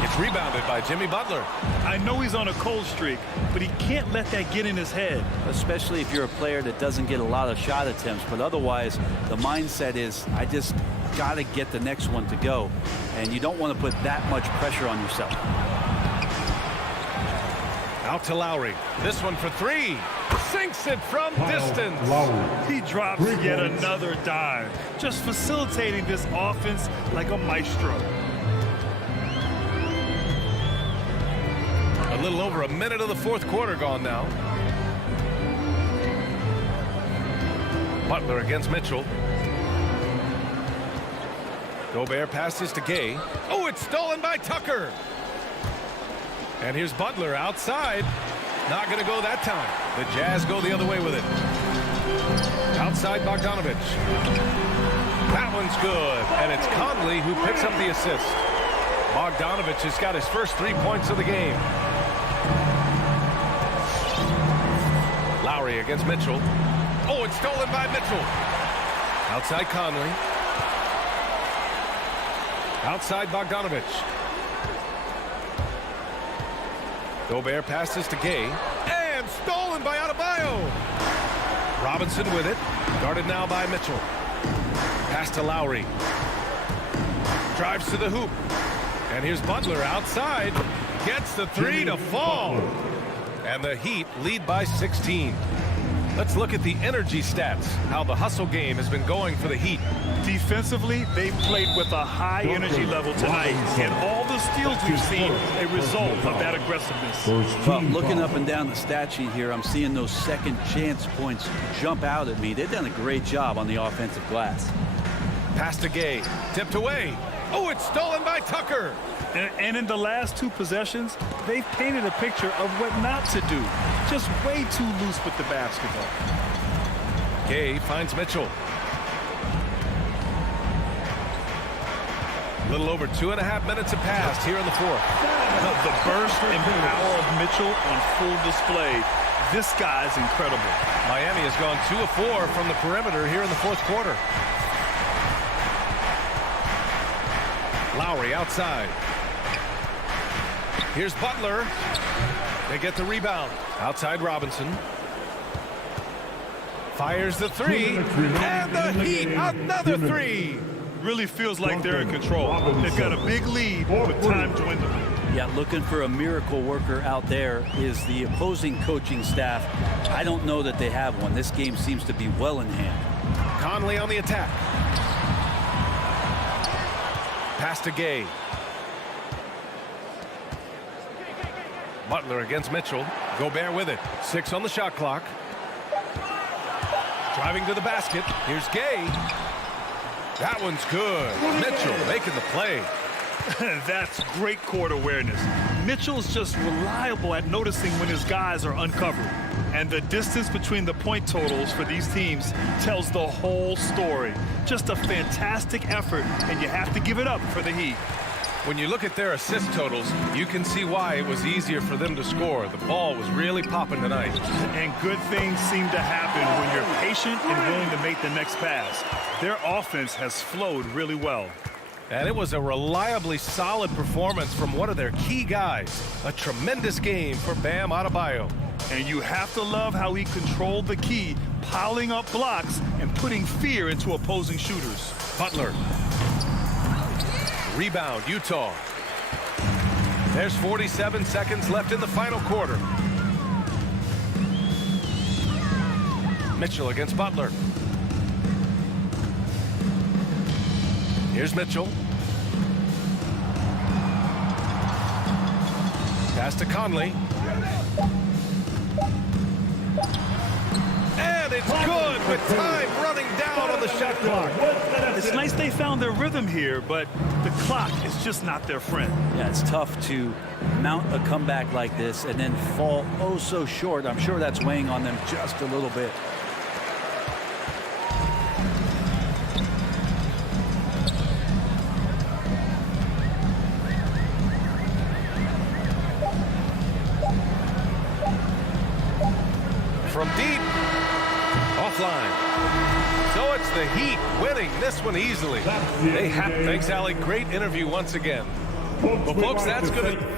It's rebounded by Jimmy Butler. I know he's on a cold streak, but he can't let that get in his head. Especially if you're a player that doesn't get a lot of shot attempts. But otherwise, the mindset is, I just got to get the next one to go. And you don't want to put that much pressure on yourself. Out to Lowry. This one for 3. Sinks it from distance. He drops yet another dive. Just facilitating this offense like a maestro. A little over a minute of the fourth quarter gone now. Butler against Mitchell. Gobert passes to Gay. Oh, it's stolen by Tucker. And here's Butler outside. Not going to go that time. The Jazz go the other way with it. Outside Bogdanovich. That one's good. And it's Conley who picks up the assist. Bogdanovich has got his first 3 points of the game. Lowry against Mitchell. Oh, it's stolen by Mitchell. Outside Conley. Outside Bogdanovich. Gobert passes to Gay. And stolen by Adebayo. Robinson with it. Guarded now by Mitchell. Pass to Lowry. Drives to the hoop. And here's Butler outside. Gets the 3 to fall. And the Heat lead by 16. Let's look at the energy stats, how the hustle game has been going for the Heat. Defensively, they've played with a high energy level tonight, and all the steals we've seen a result of that aggressiveness. Well, looking up and down the stat sheet here, I'm seeing those second chance points jump out at me. They've done a great job on the offensive glass. Pass to Gay, tipped away. Oh, it's stolen by Tucker. And in the last 2 possessions, they've painted a picture of what not to do. Just way too loose with the basketball. Gay finds Mitchell. A little over 2.5 minutes have passed here in the fourth. The burst and power of Mitchell on full display. This guy's incredible. Miami has gone 2 of 4 from the perimeter here in the fourth quarter. Lowry outside. Here's Butler. They get the rebound. Outside Robinson. Fires the 3. And the Heat, another 3. Really feels like they're in control. They've got a big lead with time dwindling. Yeah, looking for a miracle worker out there is the opposing coaching staff. I don't know that they have one. This game seems to be well in hand. Conley on the attack. Pass to Gay. Butler against Mitchell. Gobert with it. 6 on the shot clock. Driving to the basket. Here's Gay. That one's good. Mitchell making the play. That's great court awareness. Mitchell's just reliable at noticing when his guys are uncovered. And the distance between the point totals for these teams tells the whole story. Just a fantastic effort, and you have to give it up for the Heat. When you look at their assist totals, you can see why it was easier for them to score. The ball was really popping tonight. And good things seem to happen when you're patient and willing to make the next pass. Their offense has flowed really well. And it was a reliably solid performance from one of their key guys. A tremendous game for Bam Adebayo. And you have to love how he controlled the key, piling up blocks and putting fear into opposing shooters. Butler. Rebound, Utah. There's 47 seconds left in the final quarter. Mitchell against Butler. Here's Mitchell. Pass to Conley. And it's good with time running down on the shot clock. It's nice they found their rhythm here, but the clock is just not their friend. Yeah, it's tough to mount a comeback like this and then fall oh so short. I'm sure that's weighing on them just a little bit. From deep, offline. So it's the Heat winning this one easily. Thanks, Allie. Great interview once again. Well, folks, that's going to...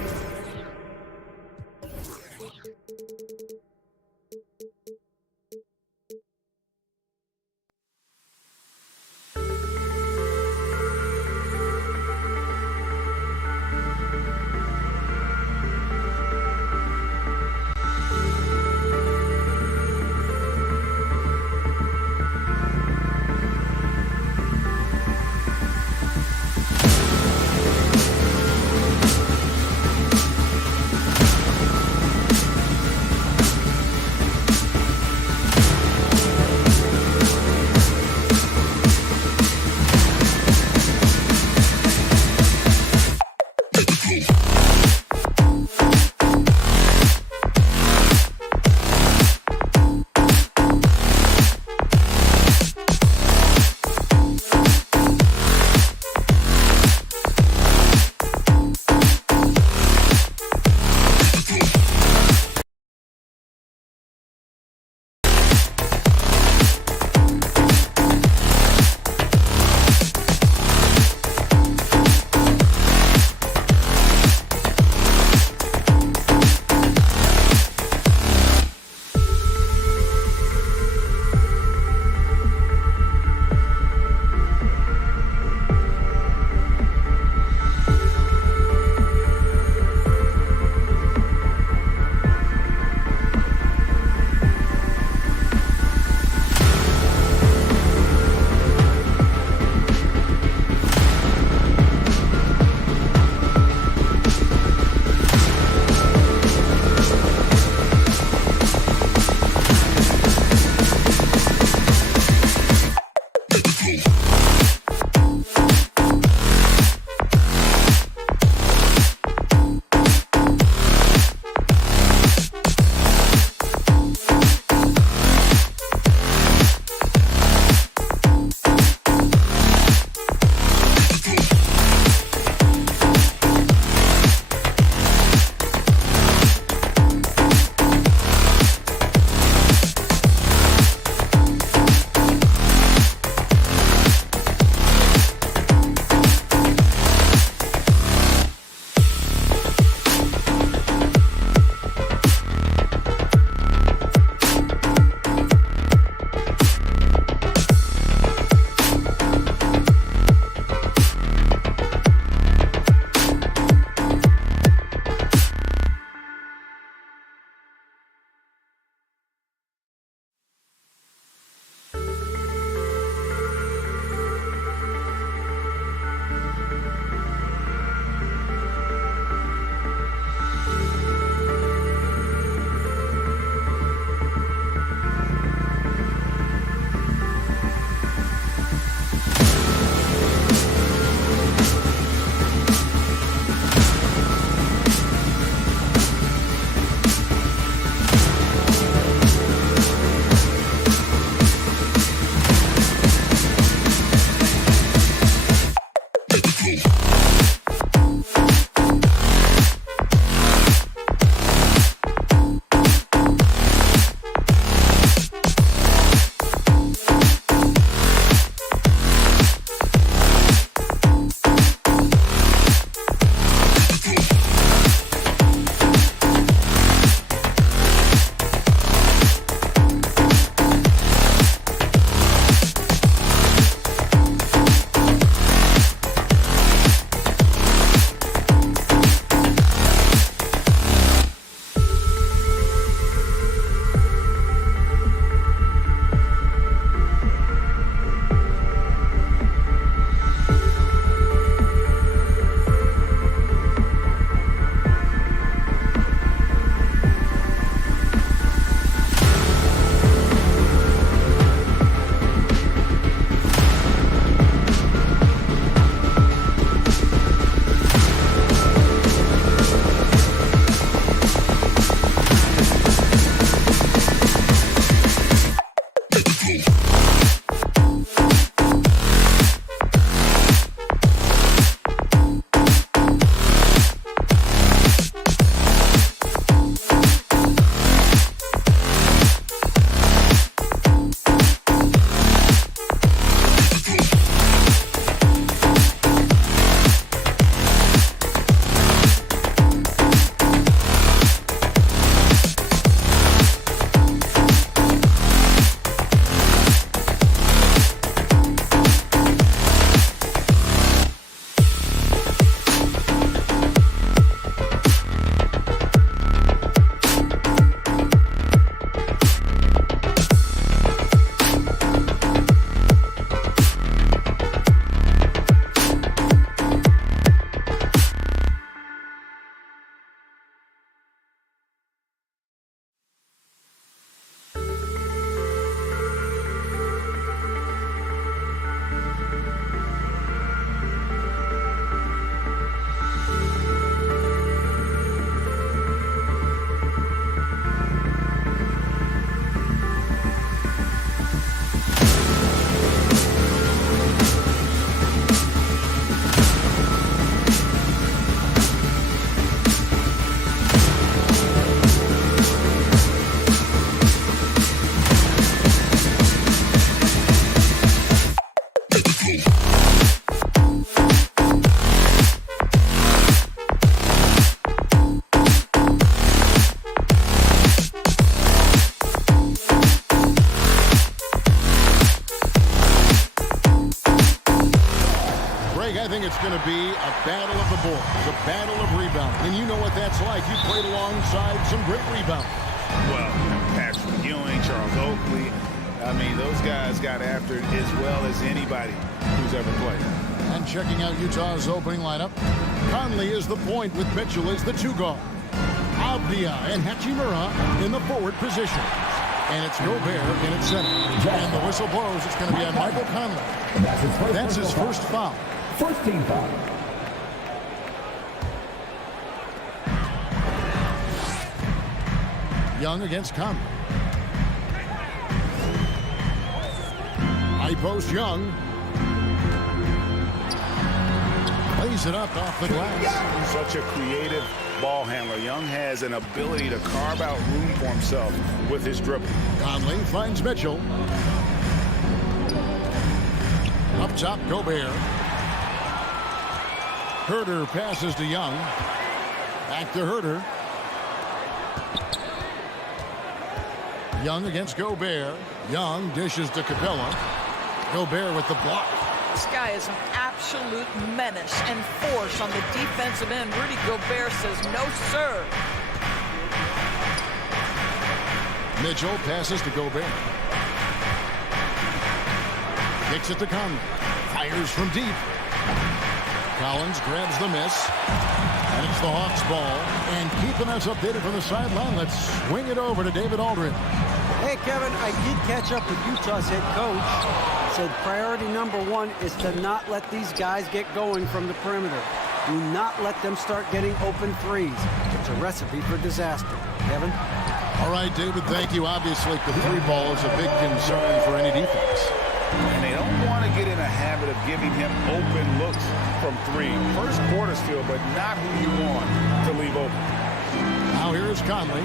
it's going to be a battle of the boards, a battle of rebounding. And you know what that's like. You played alongside some great rebounders. Well, Patrick Ewing, Charles Oakley. I mean, those guys got after it as well as anybody who's ever played. And checking out Utah's opening lineup, Conley is the point with Mitchell as the 2 guard. Avdia and Hachimura in the forward position. And it's Gobert in its center. And the whistle blows. It's going to be on Michael Conley. That's his first foul. First team foul. Young against Conley. High post Young. Lays it up off the glass. He's such a creative ball handler. Young has an ability to carve out room for himself with his dribble. Conley finds Mitchell. Up top, Gobert. Herter passes to Young. Back to Herter. Young against Gobert. Young dishes to Capella. Gobert with the block. This guy is an absolute menace and force on the defensive end. Rudy Gobert says no, sir. Mitchell passes to Gobert. Kicks it to Conley. Fires from deep. Collins grabs the miss. And it's the Hawks ball. And keeping us updated from the sideline, let's swing it over to David Aldridge. Hey, Kevin, I did catch up with Utah's head coach. Said priority number 1 is to not let these guys get going from the perimeter. Do not let them start getting open threes. It's a recipe for disaster. Kevin? All right, David, thank you. Obviously, the 3 ball is a big concern for any defense. And they don't want to get in a habit of giving him open looks from 3. First quarter still, but not who you want to leave open. Now here's Conley.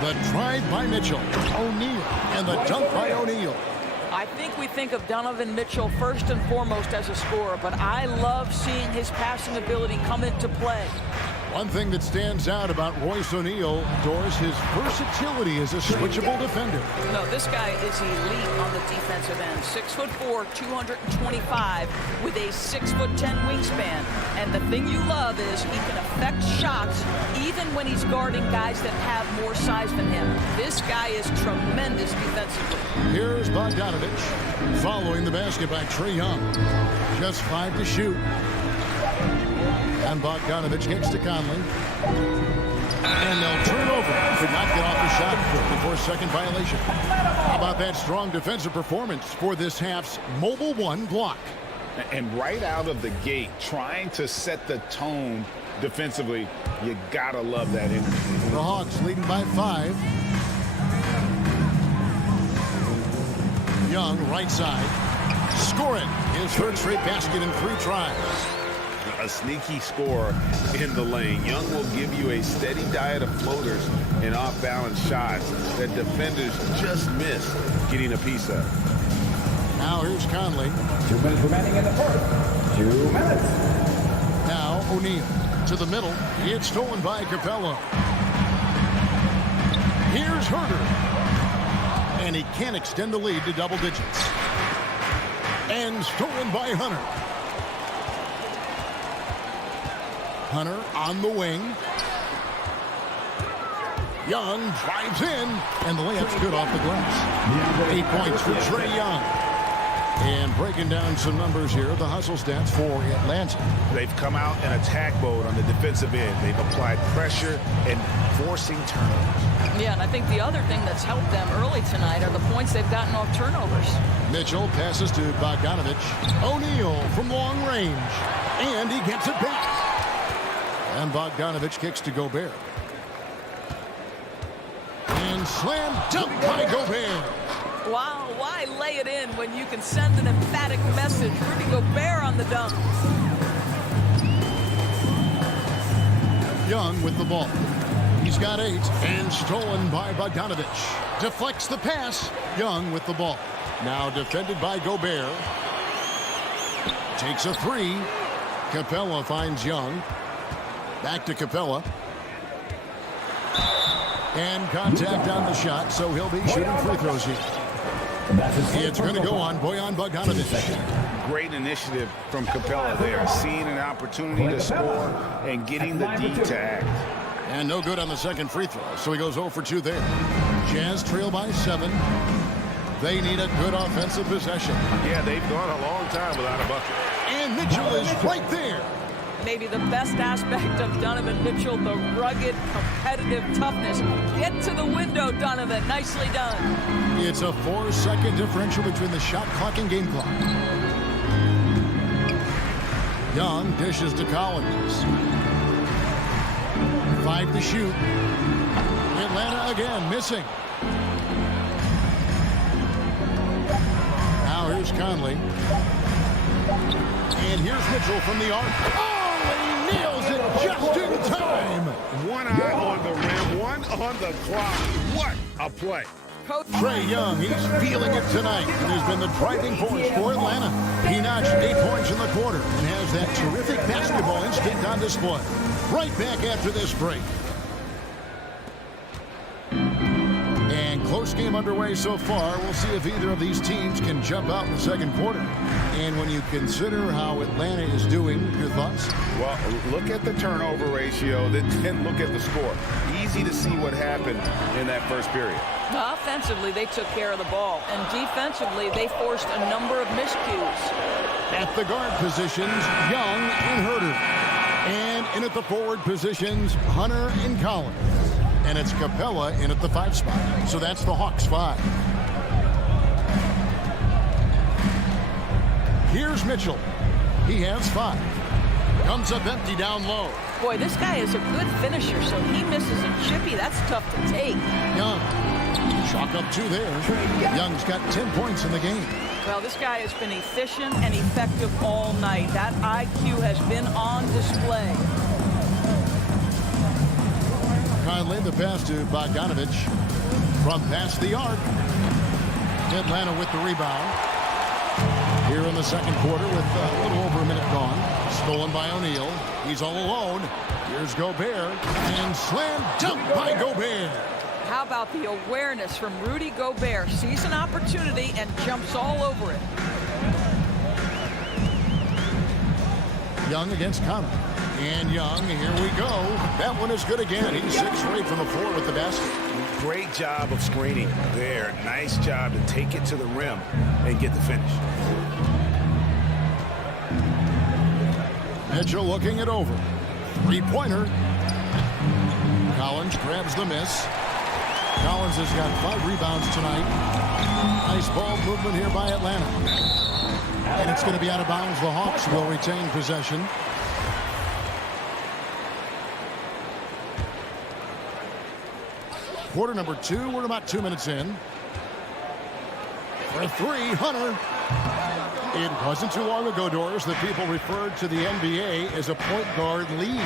The drive by Mitchell. O'Neal. And the dunk by O'Neal. I think we think of Donovan Mitchell first and foremost as a scorer, but I love seeing his passing ability come into play. One thing that stands out about Royce O'Neal, Doris, his versatility as a switchable defender. No, this guy is elite on the defensive end. 6'4", 225 with a 6'10" wingspan. And the thing you love is he can affect shots even when he's guarding guys that have more size than him. This guy is tremendous defensively. Here's Bogdanovich following the basket by Trae Young. Just 5 to shoot. And Bogdanovich kicks to Conley. And they'll turn over. Could not get off the shot before second violation. How about that strong defensive performance for this half's Mobile 1 block? And right out of the gate, trying to set the tone defensively, you gotta love that energy. The Hawks leading by 5. Young, right side. Scoring his third straight basket in 3 tries. A sneaky score in the lane. Young will give you a steady diet of floaters and off-balance shots that defenders just miss getting a piece of. Now here's Conley. 2 minutes remaining in the fourth. 2 minutes. Now O'Neal to the middle. It's stolen by Capella. Here's Herter. And he can't extend the lead to double digits. And stolen by Hunter. Hunter on the wing. Young drives in, and the layup's good off the glass. 8 points for Trae Young. And breaking down some numbers here, the hustle stats for Atlanta. They've come out in attack mode on the defensive end. They've applied pressure and forcing turnovers. Yeah, and I think the other thing that's helped them early tonight are the points they've gotten off turnovers. Mitchell passes to Bogdanovich. O'Neal from long range. And he gets it back. And Bogdanovich kicks to Gobert. And slam dunk by Gobert. Wow, why lay it in when you can send an emphatic message? Rudy Gobert on the dunk. Young with the ball. He's got 8 and stolen by Bogdanovich. Deflects the pass. Young with the ball. Now defended by Gobert. Takes a 3. Capella finds Young. Back to Capella. And contact on the shot, so he'll be shooting free throws here. It's going to go on Bojan Bogdanovich. Great initiative from Capella there, seeing an opportunity to score and getting the D to act. And no good on the second free throw, so he goes 0 for 2 there. Jazz trail by 7. They need a good offensive possession. Yeah, they've gone a long time without a bucket. And Mitchell is right there. Maybe the best aspect of Donovan Mitchell, the rugged, competitive toughness. Get to the window, Donovan. Nicely done. It's a 4-second differential between the shot clock and game clock. Young dishes to Collins. 5 to shoot. Atlanta again missing. Now here's Conley. And here's Mitchell from the arc. Oh, he nails it just in time. One eye on the rim, one on the clock. What a play. Trae Young, he's feeling it tonight, and has been the driving force for Atlanta. He notched 8 points in the quarter and has that terrific basketball instinct on display. Right back after this break. And close game underway so far. We'll see if either of these teams can jump out in the second quarter. And when you consider how Atlanta is doing, your thoughts? Well, look at the turnover ratio, then look at the score. Easy to see what happened in that first period. Offensively, they took care of the ball. And defensively, they forced a number of miscues. At the guard positions, Young and Herter. And in at the forward positions, Hunter and Collins. And it's Capella in at the 5 spot. So that's the Hawks 5. Here's Mitchell. He has 5. Comes up empty down low. Boy, this guy is a good finisher, so he misses a chippy. That's tough to take. Young. Chalk up 2 there. Young's got 10 points in the game. Well, this guy has been efficient and effective all night. That IQ has been on display. Conley, the pass to Bogdanovich. From past the arc. Atlanta with the rebound. Here in the second quarter with a little over a minute gone. Stolen by O'Neal. He's all alone. Here's Gobert. And slam dunk by Gobert. How about the awareness from Rudy Gobert? Sees an opportunity and jumps all over it. Young against Conley. And Young, here we go. That one is good again. He's 6 straight from the floor with the basket. Great job of screening there. Nice job to take it to the rim and get the finish. Mitchell looking it over. 3-pointer. Collins grabs the miss. Collins has got 5 rebounds tonight. Nice ball movement here by Atlanta. And it's going to be out of bounds. The Hawks will retain possession. Quarter number 2. We're about 2 minutes in. For 3, Hunter. It wasn't too long ago, Doris, that people referred to the NBA as a point guard league.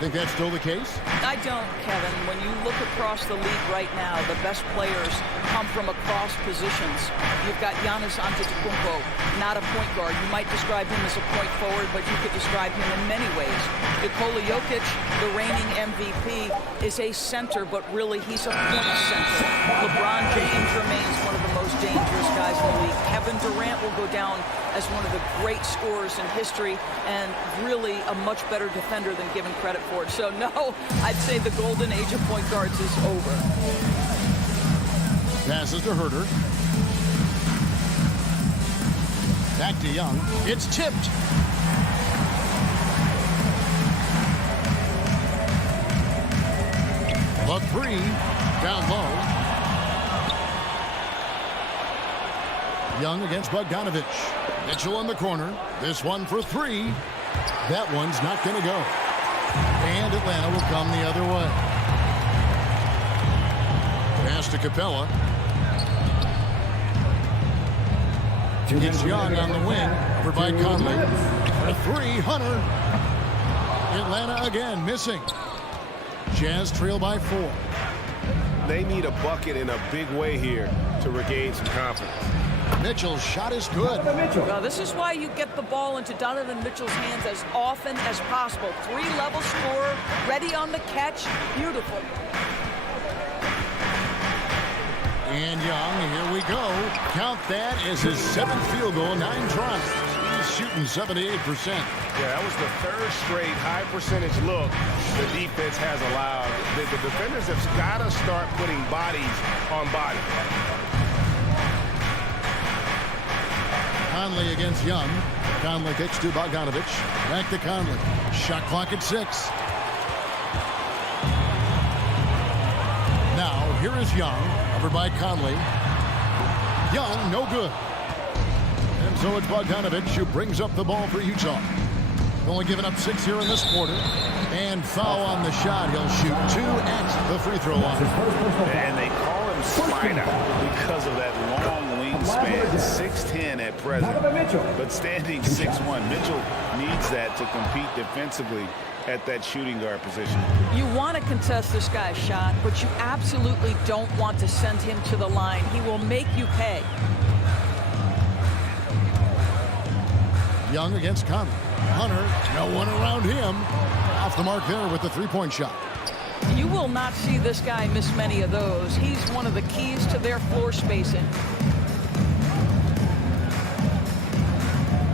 Think that's still the case? I don't, Kevin. When you look across the league right now, the best players come from across positions. You've got Giannis Antetokounmpo, not a point guard. You might describe him as a point forward, but you could describe him in many ways. Nikola Jokic, the reigning MVP, is a center, but really he's a point center. LeBron James remains one of the most dangerous guys in the league. Kevin Durant will go down as one of the great scorers in history and really a much better defender than given credit for it. So no, I'd say the golden age of point guards is over. Passes to Herter. Back to Young. It's tipped. The 3 down low. Young against Bogdanovich. Mitchell in the corner. This one for 3. That one's not going to go. And Atlanta will come the other way. Pass to Capella. It's Young on the wing. Over by Conley. For 3, Hunter. Atlanta again missing. Jazz trail by 4. They need a bucket in a big way here to regain some confidence. Mitchell's shot is good. Well, this is why you get the ball into Donovan Mitchell's hands as often as possible. 3-level scorer, ready on the catch. Beautiful. And Young, here we go. Count that as his 7th field goal, 9 tries. shooting 78%. Yeah, that was the third straight high percentage look the defense has allowed. The defenders have got to start putting bodies on bodies. Conley against Young. Conley kicks to Bogdanovich. Back to Conley. Shot clock at 6. Now, here is Young. Covered by Conley. Young, no good. And so it's Bogdanovich who brings up the ball for Utah. Only giving up 6 here in this quarter. And foul on the shot. He'll shoot 2 at the free throw line. And they call him Spider because of that long wingspan. 6'10" at present. But standing 6'1". Mitchell needs that to compete defensively at that shooting guard position. You want to contest this guy's shot, but you absolutely don't want to send him to the line. He will make you pay. Young against Conley. Hunter, no one around him. Off the mark there with the three-point shot. You will not see this guy miss many of those. He's one of the keys to their floor spacing.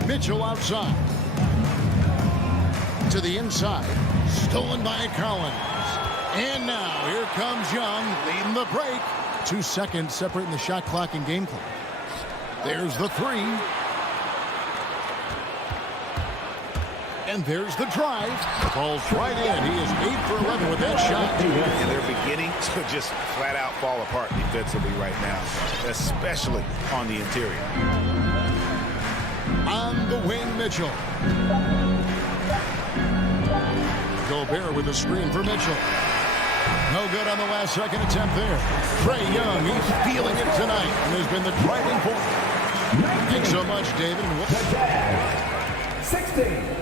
Mitchell outside. To the inside. Stolen by Collins. And now here comes Young leading the break. 2 seconds separating the shot clock and game clock. There's the three. And there's the drive. Falls right in. He is 8 for 11 with that shot. And they're beginning to just flat out fall apart defensively right now, especially on the interior. On the wing, Mitchell. Gobert with a screen for Mitchell. No good on the last second attempt there. Trae Young, he's feeling it tonight and has been the driving force. Thanks so much, David. The 16.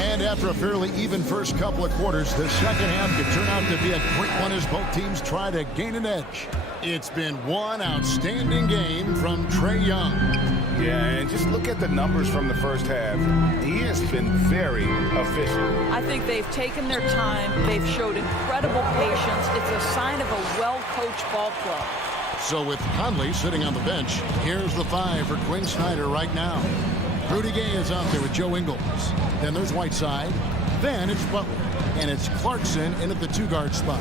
And after a fairly even first couple of quarters, the second half could turn out to be a great one as both teams try to gain an edge. It's been one outstanding game from Trae Young. Yeah, and just look at the numbers from the first half. He has been very efficient. I think they've taken their time. They've showed incredible patience. It's a sign of a well-coached ball club. So with Conley sitting on the bench, here's the 5 for Quinn Snyder right now. Rudy Gay is out there with Joe Ingles. Then there's Whiteside. Then it's Butler. And it's Clarkson in at the 2-guard spot.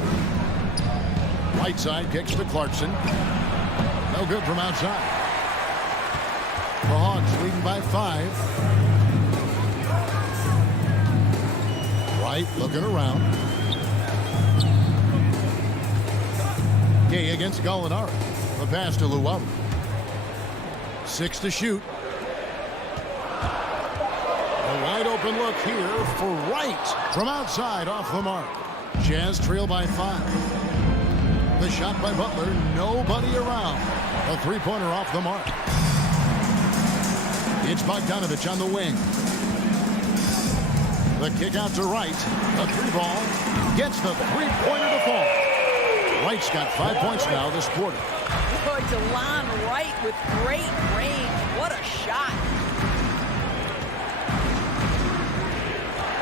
Whiteside kicks to Clarkson. No good from outside. The Hawks leading by 5. White looking around. Gay against Gallinari. The pass to Luau. 6 to shoot. A wide open look here for Wright from outside off the mark. Jazz trail by 5. The shot by Butler, nobody around. A three-pointer off the mark. It's Bogdanovich on the wing. The kick out to Wright. The 3-ball gets the three-pointer to fall. Wright's got 5 points now this quarter. Boy, DeLon Wright with great range. What a shot.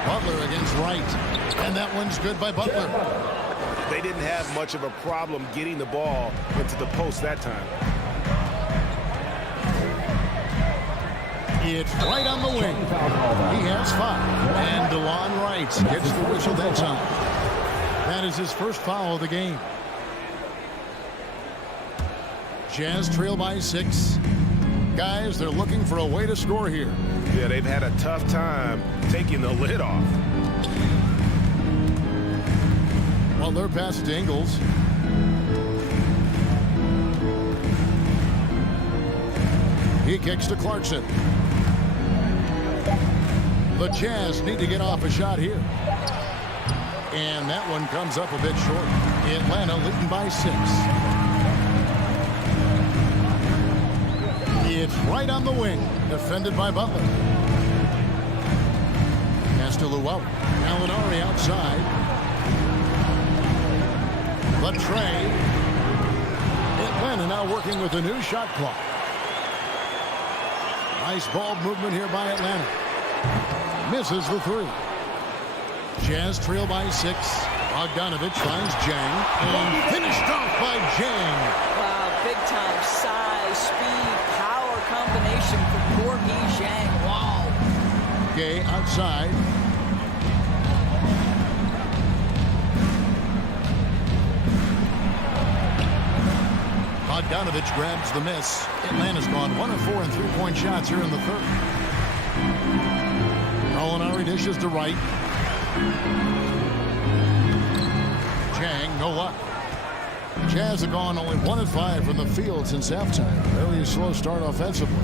Butler against Wright. And that one's good by Butler. They didn't have much of a problem getting the ball into the post that time. It's right on the wing. He has 5. And DeLon Wright gets the whistle that time. That is his first foul of the game. Jazz trail by 6. Guys, they're looking for a way to score here. Yeah, they've had a tough time taking the lid off. Butler passes to Ingles. He kicks to Clarkson. The Jazz need to get off a shot here. And that one comes up a bit short. Atlanta leading by 6. It's right on the wing. Defended by Butler. Pass to Luau. Gallinari outside. But Trae. Atlanta now working with a new shot clock. Nice ball movement here by Atlanta. Misses the 3. Jazz trail by 6. Bogdanovich finds Jang and finished off by Jang. Wow, big time size, speed, power combination for Gorgie Jang. Wow. Gay outside. Bogdanovich grabs the miss. Atlanta's gone 1 of 4 in three-point shots here in the third. Gallinari dishes to Wright. Jang, no luck. The Jazz have gone only 1 of 5 from the field since halftime. Very slow start offensively.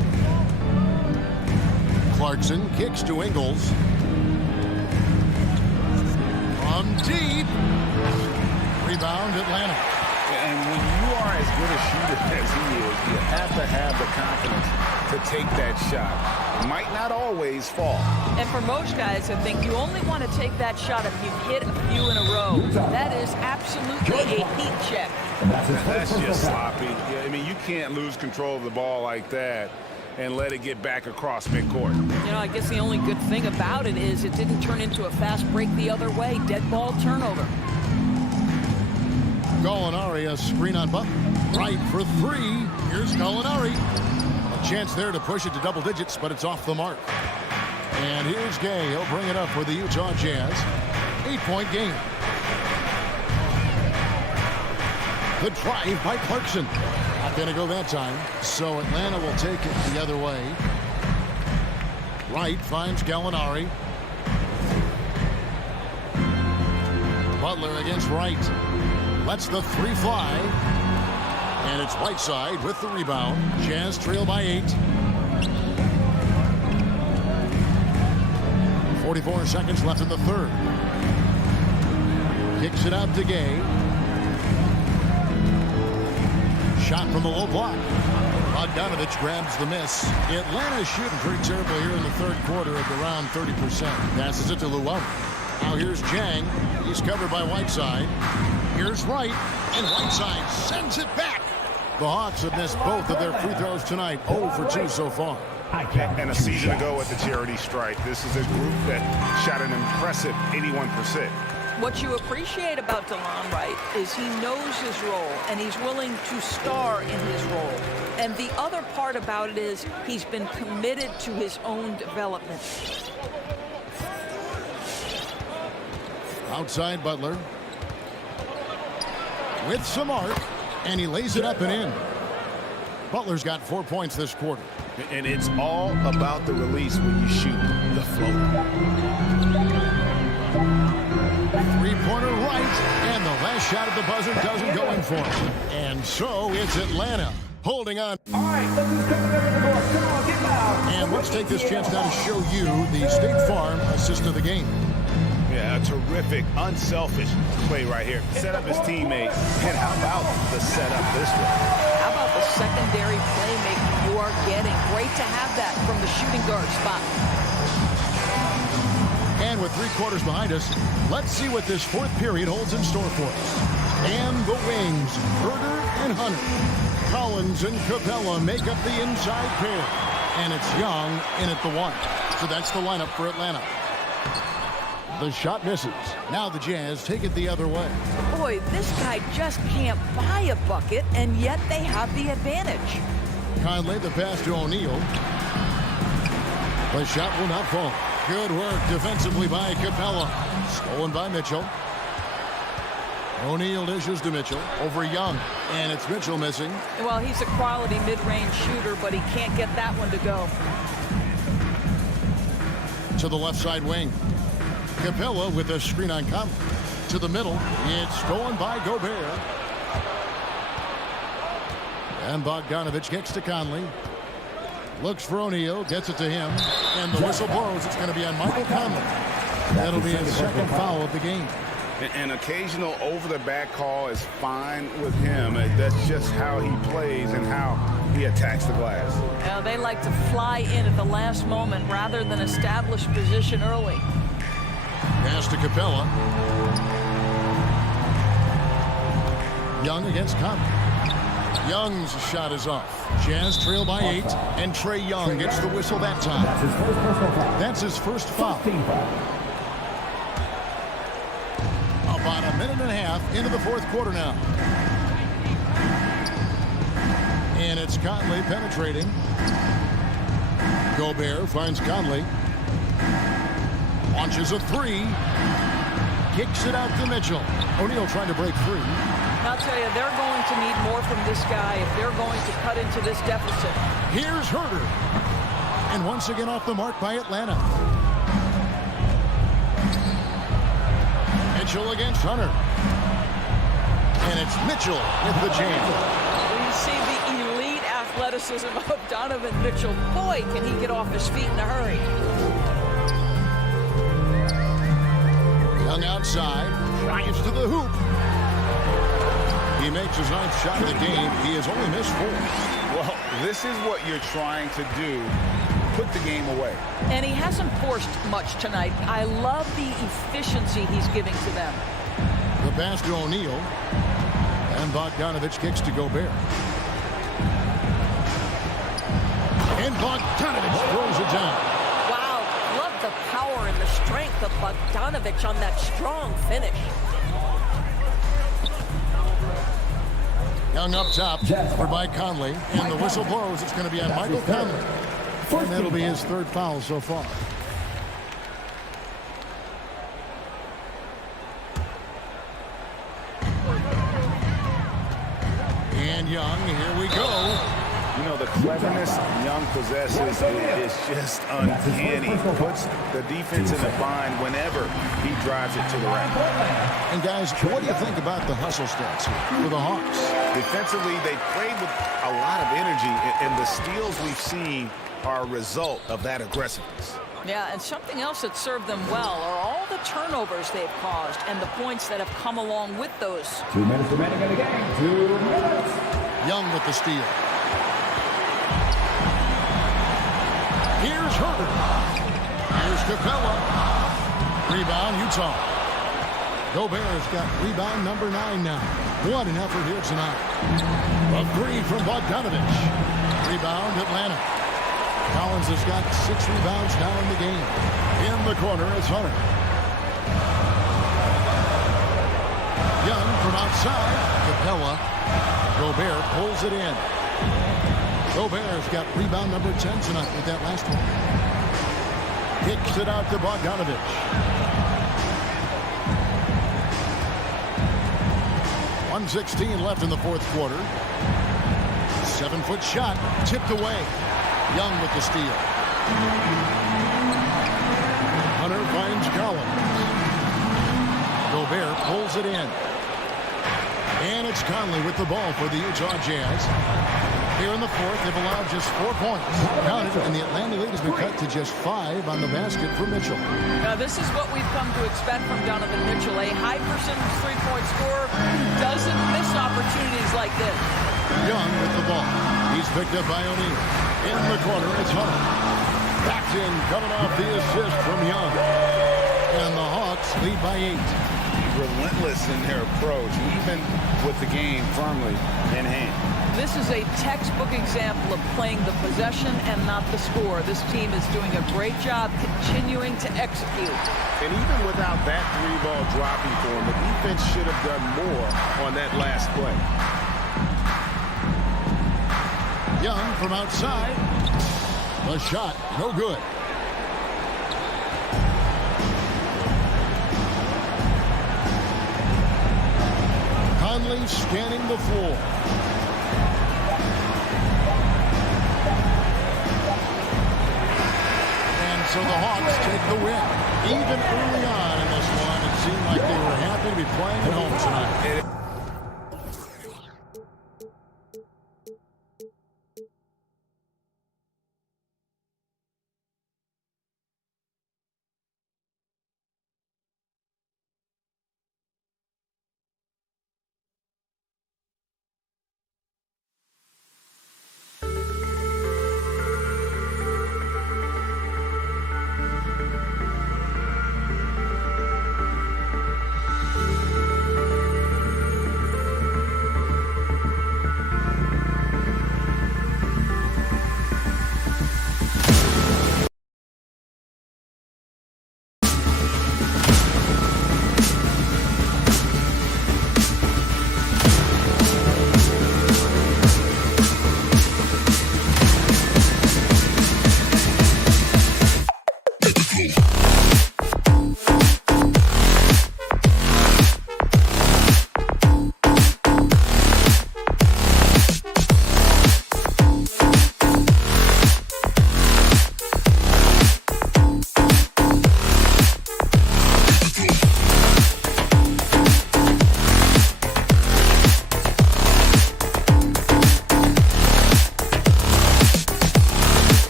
Clarkson kicks to Ingles. From deep. Rebound, Atlanta. And when you are as good a shooter as he is, you have to have the confidence to take that shot. It might not always fall. And for most guys, I think you only want to take that shot if you've hit a few in a row. That is absolutely a heat check. That's just sloppy. Yeah, I mean, you can't lose control of the ball like that and let it get back across midcourt. You know, I guess the only good thing about it is it didn't turn into a fast break the other way. Dead ball turnover. Gallinari, a screen on Butler. Right for 3. Here's Gallinari. A chance there to push it to double digits, but it's off the mark. And here's Gay. He'll bring it up for the Utah Jazz. 8-point game. Good drive by Clarkson. Not going to go that time. So Atlanta will take it the other way. Wright finds Gallinari. Butler against Wright. Lets the 3 fly. And it's Whiteside with the rebound. Jazz trail by 8. 44 seconds left in the third. Kicks it out to Gay. Shot from the low block. Bogdanovich grabs the miss. Atlanta's shooting pretty terrible here in the third quarter at around 30%. Passes it to Llewellyn. Now here's Jang. He's covered by Whiteside. Here's Wright, and Whiteside sends it back. The Hawks have missed both of their free throws tonight. 0 for 2 so far. And a season ago at the charity stripe, this is a group that shot an impressive 81%. What you appreciate about DeLon Wright is he knows his role, and he's willing to star in his role. And the other part about it is he's been committed to his own development. Outside Butler. With some arc, and he lays it up and in. Butler's got 4 points this quarter. And it's all about the release when you shoot the floater. Three-pointer right, and the last shot at the buzzer doesn't go in for him. And so it's Atlanta holding on. All right, look who's coming over the door. Come on, get loud. And let's take this chance now to show you the State Farm assist of the game. Yeah, a terrific, unselfish play right here. Set up his teammate. And how about the setup this way? How about the secondary playmaking you are getting? Great to have that from the shooting guard spot. And with 3 quarters behind us, let's see what this fourth period holds in store for us. And the wings, Herder and Hunter. Collins and Capella make up the inside pair. And it's Young in at the 1. So that's the lineup for Atlanta. The shot misses. Now the Jazz take it the other way. Boy, this guy just can't buy a bucket, and yet they have the advantage. Conley, the pass to O'Neal. The shot will not fall. Good work defensively by Capella. Stolen by Mitchell. O'Neal dishes to Mitchell over Young. And it's Mitchell missing. Well, he's a quality mid-range shooter, but he can't get that one to go. To the left side wing. Capella with a screen on Conley. To the middle. It's stolen by Gobert. And Bogdanovich kicks to Conley. Looks for O'Neal. Gets it to him. And the whistle blows. It's going to be on Michael Conley. That'll be his second foul of the game. An occasional over-the-back call is fine with him. That's just how he plays and how he attacks the glass. They like to fly in at the last moment rather than establish position early. Pass to Capella. Young against Conley. Young's shot is off. Jazz trail by 8, and Trae Young gets the whistle that time. That's his first personal foul. That's his first foul. minute and a half into the fourth quarter now. And it's Conley penetrating. Gobert finds Conley. Launches a three. Kicks it out to Mitchell. O'Neal trying to break free. I'll tell you, they're going to need more from this guy if they're going to cut into this deficit. Here's Herter. And once again off the mark by Atlanta. Mitchell against Hunter. And it's Mitchell with the jam. You see the elite athleticism of Donovan Mitchell. Boy, can he get off his feet in a hurry. Young outside, drives to the hoop. He makes his ninth shot of the game. He has only missed 4. Well, this is what you're trying to do. Put the game away. And he hasn't forced much tonight. I love the efficiency he's giving to them. The pass to O'Neal. And Bogdanovich kicks to Gobert. And Bogdanovich throws it down. Wow, love the power and the strength of Bogdanovich on that strong finish. Young up top for by Conley. And the whistle blows. It's going to be on Michael Conley. And that'll be his 3rd foul so far. And Young, here we go. You know, the cleverness Young possesses is just uncanny. Puts the defense in the bind whenever he drives it to the rack. And guys, what do you think about the hustle stats for the Hawks? Defensively, they played with a lot of energy, and the steals we've seen are a result of that aggressiveness. Yeah, and something else that served them well are all the turnovers they've caused and the points that have come along with those. 2 minutes remaining in the game. 2 minutes. Young with the steal. Here's Herter. Here's Capella. Rebound, Utah. Gobert's got rebound number 9 now. What an effort here tonight. A 3 from Bogdanovich. Rebound, Atlanta. Collins has got 6 rebounds now in the game. In the corner, it's Hunter. Young from outside. Capella. Gobert pulls it in. Gobert's got rebound number 10 tonight with that last one. Kicks it out to Bogdanovich. .116 left in the fourth quarter. 7-foot shot tipped away. Young with the steal. Hunter finds Collins. Gobert pulls it in. And it's Conley with the ball for the Utah Jazz. Here in the fourth, they've allowed just 4 points. Counted, and the Atlanta lead has been cut to just 5 on the basket for Mitchell. Now, this is what we've come to expect from Donovan Mitchell, a high percentage three-point scorer who doesn't miss opportunities like this. Young with the ball. He's picked up by O'Neal. In the corner, it's Hunter. Backed in, coming off the assist from Young. And the Hawks lead by 8. Relentless in their approach, even with the game firmly in hand. This is a textbook example of playing the possession and not the score. This team is doing a great job continuing to execute. And even without that 3-ball dropping for him, the defense should have done more on that last play. Young from outside. The shot, no good. Conley scanning the floor. And so the Hawks take the win. Even early on in this one, it seemed like they were happy to be playing at home tonight.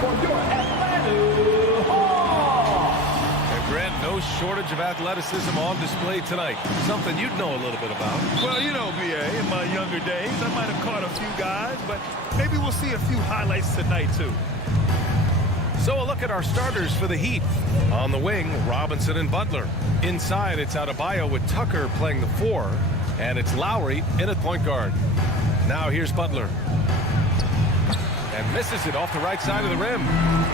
for your Atlanta Hawks. And Grant, no shortage of athleticism on display tonight. Something you'd know a little bit about. Well, you know, B.A., in my younger days, I might have caught a few guys, but maybe we'll see a few highlights tonight, too. So a look at our starters for the Heat. On the wing, Robinson and Butler. Inside, it's Adebayo with Tucker playing the 4, and it's Lowry in at point guard. Now here's Butler. And misses it off the right side of the rim.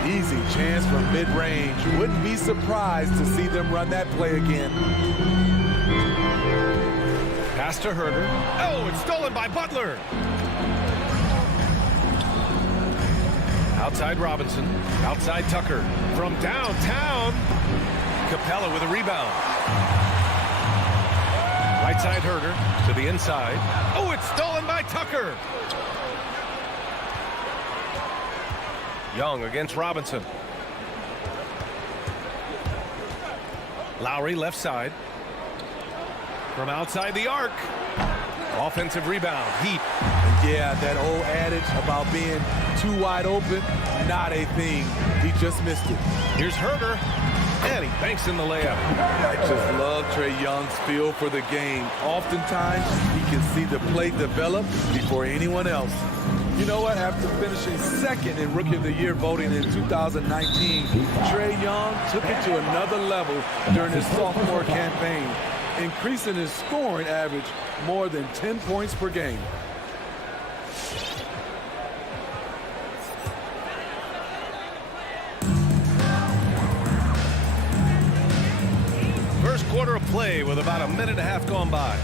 Easy chance from mid-range. Wouldn't be surprised to see them run that play again. Pass to Herter. Oh, it's stolen by Butler. Outside Robinson. Outside Tucker. From downtown. Capella with a rebound. Right side Herter to the inside. Oh, it's stolen by Tucker. Young against Robinson. Lowry left side. From outside the arc. Offensive rebound. Heat. Yeah, that old adage about being too wide open, not a thing. He just missed it. Here's Herter. And he banks in the layup. I just love Trae Young's feel for the game. Oftentimes, he can see the play develop before anyone else. You know what? After finishing second in Rookie of the Year voting in 2019, Trae Young took it to another level during his sophomore campaign, increasing his scoring average more than 10 points per game. First quarter of play with about a minute and a half gone by.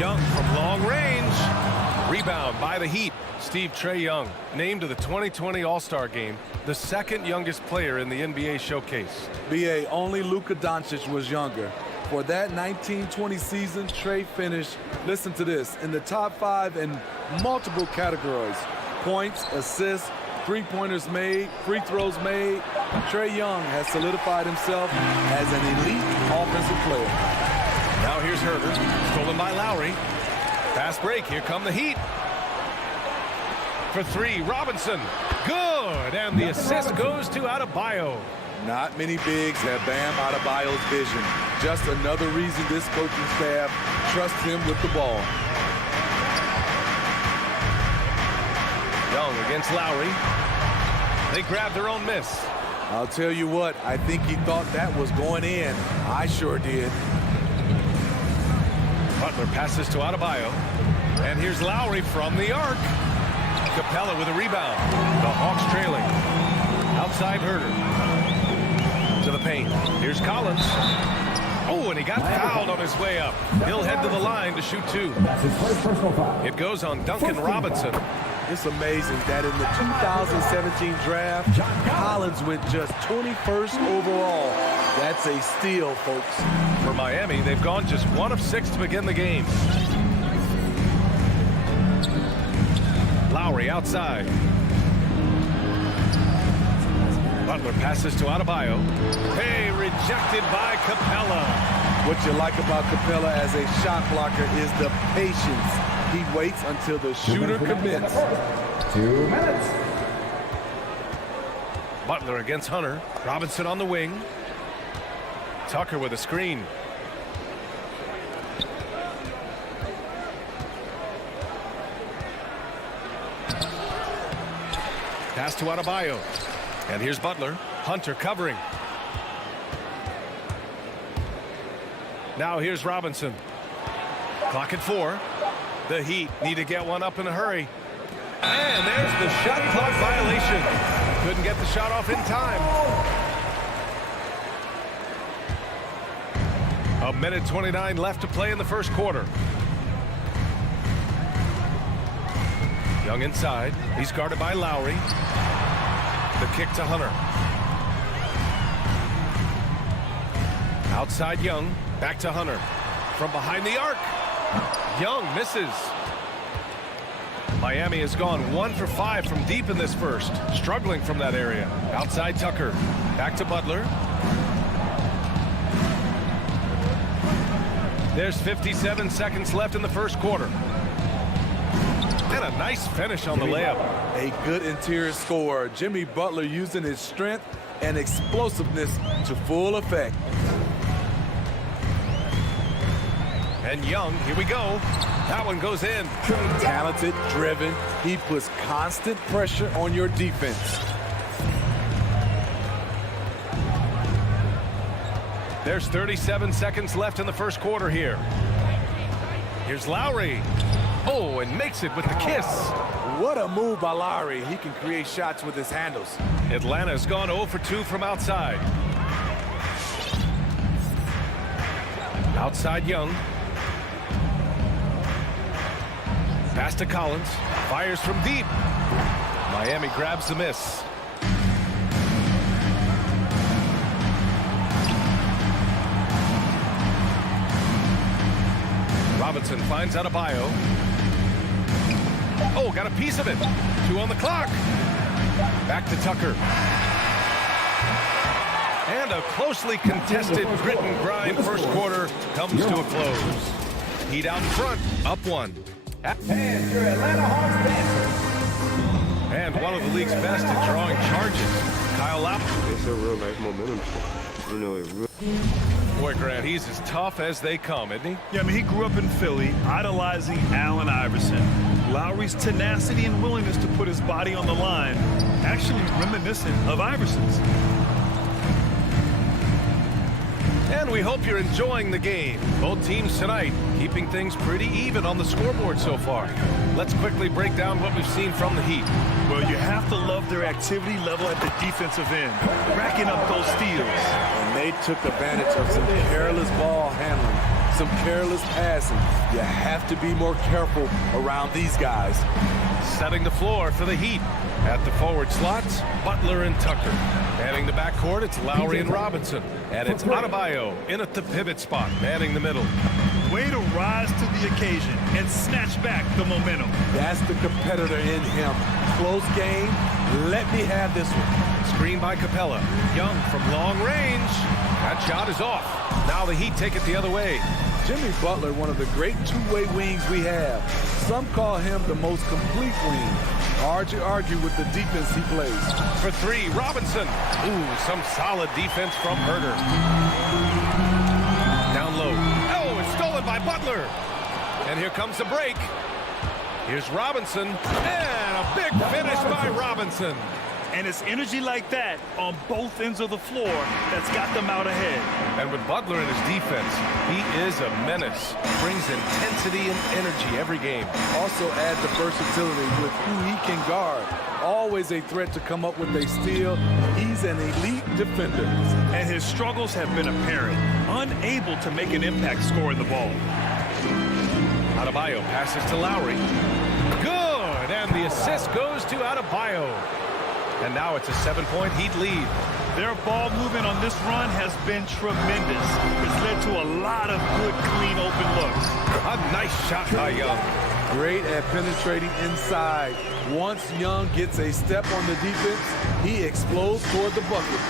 Young from long range. Rebound by the Heat. Trae Young named to the 2020 All-Star game, the second youngest player in the NBA showcase. B.A., only Luka Doncic was younger. For that 1920 season, Trae finished, listen to this, in the top 5 in multiple categories. Points, assists, three-pointers made, free throws made. Trae Young has solidified himself as an elite offensive player. Now here's Herter, stolen by Lowry. Fast break, here come the Heat. For 3, Robinson, good, and the assist goes to Adebayo. Not many bigs have Bam Adebayo's vision. Just another reason this coaching staff trusts him with the ball. Young against Lowry. They grab their own miss. I'll tell you what, I think he thought that was going in. I sure did. Butler passes to Adebayo. And here's Lowry from the arc. Capella with a rebound. The Hawks trailing. Outside Herter. To the paint. Here's Collins. Oh, and he got fouled on his way up. He'll head to the line to shoot 2. That's his first personal foul. It goes on Duncan Robinson. It's amazing that in the 2017 draft, Collins went just 21st overall. That's a steal, folks. For Miami, they've gone just 1 of 6 to begin the game. Lowry outside. Butler passes to Adebayo. Hey, rejected by Capella. What you like about Capella as a shot blocker is the patience. He waits until the shooter commits. 2 minutes. Butler against Hunter. Robinson on the wing. Tucker with a screen. Pass to Adebayo. And here's Butler. Hunter covering. Now here's Robinson. Clock at 4. The Heat need to get one up in a hurry. And there's the shot clock violation. Couldn't get the shot off in time. 1:29 left to play in the first quarter. Young inside. He's guarded by Lowry. The kick to Hunter. Outside Young. Back to Hunter. From behind the arc. Young misses. Miami has gone 1 for 5 from deep in this first. Struggling from that area. Outside Tucker. Back to Butler. There's 57 seconds left in the first quarter. And a nice finish on the layup. A good interior scorer. Jimmy Butler using his strength and explosiveness to full effect. And Young, here we go. That one goes in. Talented, driven. He puts constant pressure on your defense. There's 37 seconds left in the first quarter here. Here's Lowry. Oh, and makes it with the kiss. What a move by Lowry. He can create shots with his handles. Atlanta's gone 0 for 2 from outside. Outside Young. Pass to Collins. Fires from deep. Miami grabs the miss. Robinson finds Adebayo. Oh, got a piece of it. 2 on the clock. Back to Tucker. And a closely contested grit and grind first quarter comes to a close. Heat out in front, up 1. And your Atlanta Hawks best. And one of the league's best at drawing charges. Kyle Lowry. It's a real life momentum. You know, it real. Boy, Grant, he's as tough as they come, isn't he? Yeah, I mean, he grew up in Philly, idolizing Allen Iverson. Lowry's tenacity and willingness to put his body on the line, actually reminiscent of Iverson's. And we hope you're enjoying the game. Both teams tonight keeping things pretty even on the scoreboard so far. Let's quickly break down what we've seen from the Heat. Well, you have to love their activity level at the defensive end, racking up those steals. And they took advantage of some careless ball handling, some careless passing. You have to be more careful around these guys. Setting the floor for the Heat. At the forward slots, Butler and Tucker. Manning the backcourt, it's Lowry and Robinson. And it's Adebayo in at the pivot spot, manning the middle. Way to rise to the occasion and snatch back the momentum. That's the competitor in him. Close game. Let me have this one. Screen by Capella. Young from long range. That shot is off. Now the Heat take it the other way. Jimmy Butler, one of the great two-way wings we have. Some call him the most complete wing. Hard to argue with the defense he plays. For 3, Robinson. Ooh, some solid defense from Herter. Down low. Oh, it's stolen by Butler. And here comes the break. Here's Robinson. And a big finish by Robinson. And it's energy like that on both ends of the floor that's got them out ahead. And with Butler in his defense, he is a menace. Brings intensity and energy every game. Also add the versatility with who he can guard. Always a threat to come up with a steal. He's an elite defender. And his struggles have been apparent. Unable to make an impact scoring the ball. Adebayo passes to Lowry. Good! And the assist goes to Adebayo. And now it's a 7-point Heat lead. Their ball movement on this run has been tremendous. It's led to a lot of good, clean, open looks. A nice shot by Young. Great at penetrating inside. Once Young gets a step on the defense, he explodes toward the bucket.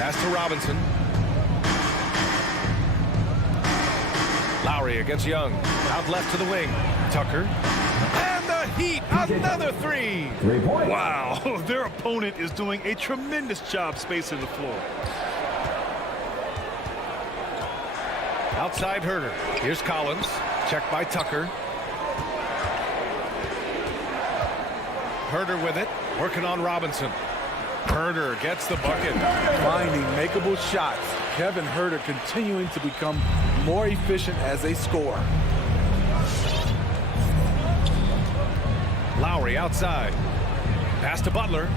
Pass to Robinson. Lowry against Young. Out left to the wing. Tucker. And the Heat, another 3. 3 points. Wow, their opponent is doing a tremendous job spacing the floor. Outside Herter. Here's Collins. Checked by Tucker. Herter with it. Working on Robinson. Herter gets the bucket. Finding makeable shots. Kevin Herter continuing to become more efficient as a scorer. Lowry outside. Pass to Butler.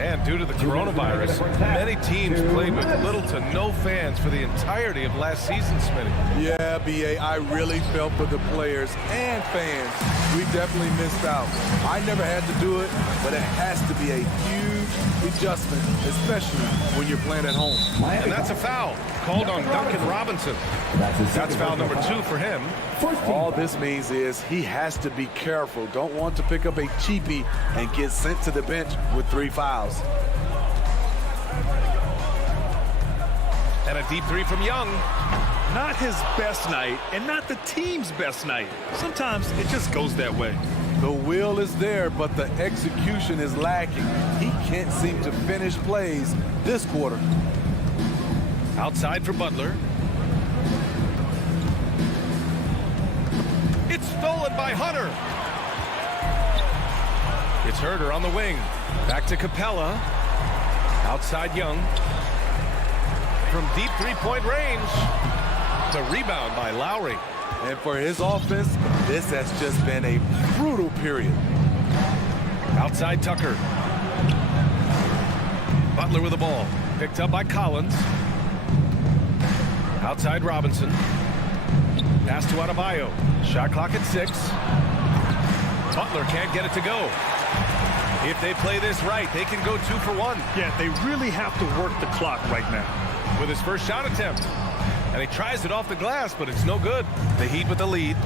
And due to the coronavirus, many teams played with little to no fans for the entirety of last season, Smitty. Yeah, B.A., I really felt for the players and fans. We definitely missed out. I never had to do it, but it has to be a huge adjustment, especially when you're playing at home. And that's a foul called on Duncan Robinson. That's foul number 2 for him. All this means is he has to be careful. Don't want to pick up a cheapie and get sent to the bench with 3 fouls. And a deep three from Young. Not his best night, and not the team's best night. Sometimes it just goes that way. The will is there, but the execution is lacking. He can't seem to finish plays this quarter. Outside for Butler. It's stolen by Hunter. It's Herder on the wing. Back to Capella. Outside Young. From deep three-point range. The rebound by Lowry. And for his offense, this has just been a brutal period. Outside Tucker. Butler with the ball. Picked up by Collins. Outside Robinson. Pass to Adebayo. Shot clock at 6. Butler can't get it to go. If they play this right, they can go 2 for 1. Yeah, they really have to work the clock right now. With his first shot attempt. And he tries it off the glass, but it's no good. The Heat with the lead.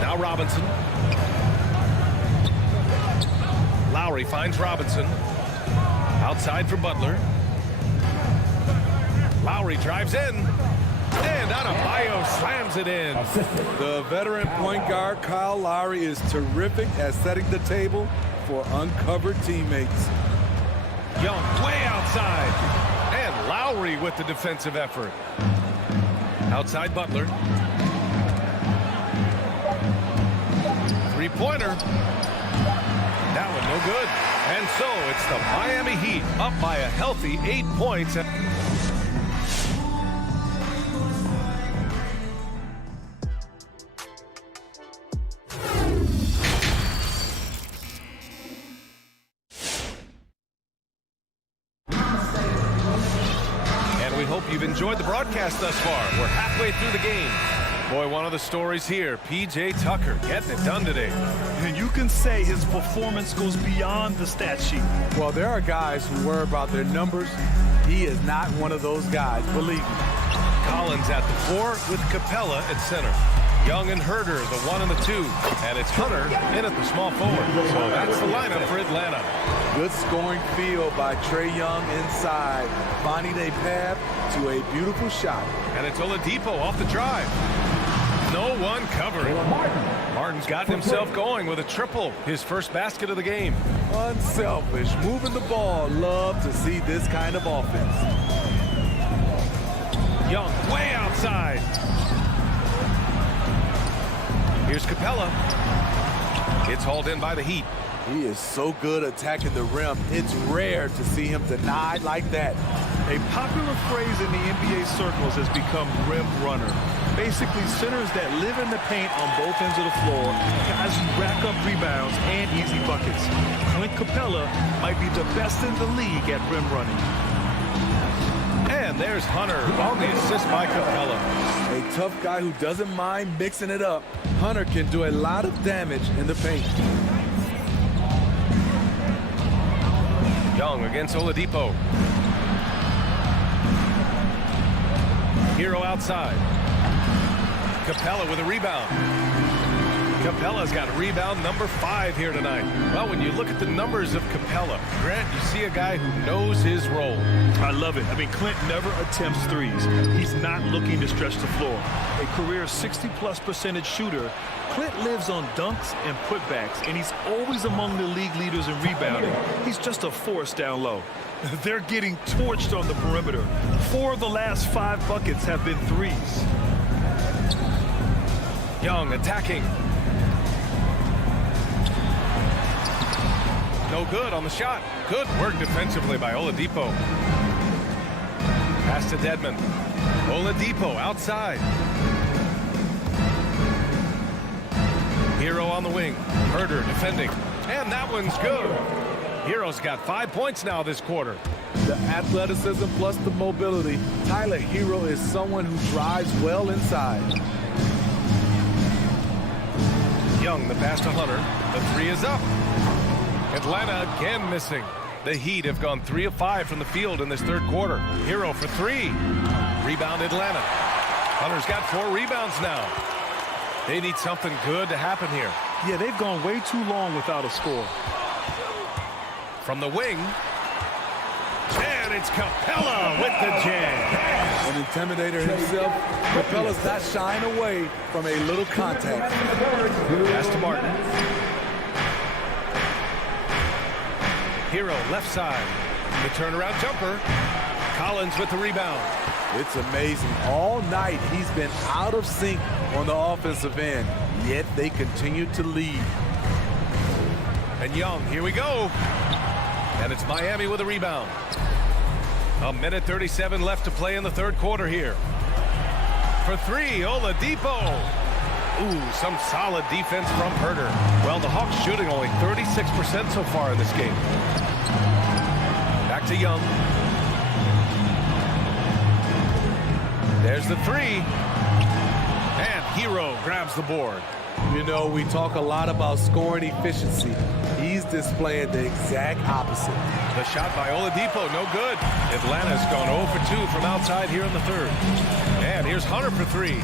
Now Robinson. Lowry finds Robinson. Outside for Butler. Lowry drives in. And Adebayo slams it in. The veteran point guard, Kyle Lowry, is terrific at setting the table for uncovered teammates. Young way outside. And Lowry with the defensive effort. Outside Butler. Three-pointer. That one no good. And so it's the Miami Heat up by a healthy 8 points. You've enjoyed the broadcast thus far. We're halfway through the game. Boy, one of the stories here, P.J. Tucker getting it done today. And you can say his performance goes beyond the stat sheet. Well, there are guys who worry about their numbers. He is not one of those guys, believe me. Collins at the 4 with Capella at center. Young and Herder, the 1 and the 2. And it's Hunter in at the small forward. So that's the lineup for Atlanta. Good scoring field by Trae Young inside, finding a path to a beautiful shot. And it's Oladipo off the drive. No one covering. Martin's gotten himself going with a triple, his first basket of the game. Unselfish, moving the ball. Love to see this kind of offense. Young way outside. Here's Capella. It's hauled in by the Heat. He is so good attacking the rim. It's rare to see him denied like that. A popular phrase in the NBA circles has become rim runner. Basically, centers that live in the paint on both ends of the floor, guys who rack up rebounds and easy buckets. Clint Capella might be the best in the league at rim running. And there's Hunter on the assist by Capella. A tough guy who doesn't mind mixing it up. Hunter can do a lot of damage in the paint. Young against Oladipo. Hero outside. Capella with a rebound. Capella's got rebound number 5 here tonight. Well, when you look at the numbers of Capella, Grant, you see a guy who knows his role. I love it. I mean, Clint never attempts threes. He's not looking to stretch the floor. A career 60+% shooter, Clint lives on dunks and putbacks, and he's always among the league leaders in rebounding. He's just a force down low. They're getting torched on the perimeter. 4 of the last 5 buckets have been threes. Young attacking. No good on the shot. Good work defensively by Oladipo. Pass to Dedmon. Oladipo outside. Hero on the wing. Herder defending. And that one's good. Hero's got 5 points now this quarter. The athleticism plus the mobility. Tyler Hero is someone who drives well inside. Young, the pass to Hunter. The 3 is up. Atlanta again missing. The Heat have gone 3 of 5 from the field in this third quarter. Hero for 3. Rebound Atlanta. Hunter's got 4 rebounds now. They need something good to happen here. Yeah, they've gone way too long without a score. From the wing. And And it's Capella with the jam. An intimidator himself, Capella's not shying away from a little contact. Pass to Martin. Hero left side. The turnaround jumper. Collins with the rebound. It's amazing. All night he's been out of sync on the offensive end, yet they continue to lead. And Young, here we go. And it's Miami with a rebound. A minute 37 left to play in the third quarter here. For three, Oladipo. Ooh, some solid defense from Herder. Well, the Hawks shooting only 36% so far in this game. Back to Young. There's the three. And Hero grabs the board. You know, we talk a lot about scoring efficiency. He's displaying the exact opposite. The shot by Oladipo, no good. Atlanta's gone 0 for 2 from outside here in the third. And here's Hunter for three.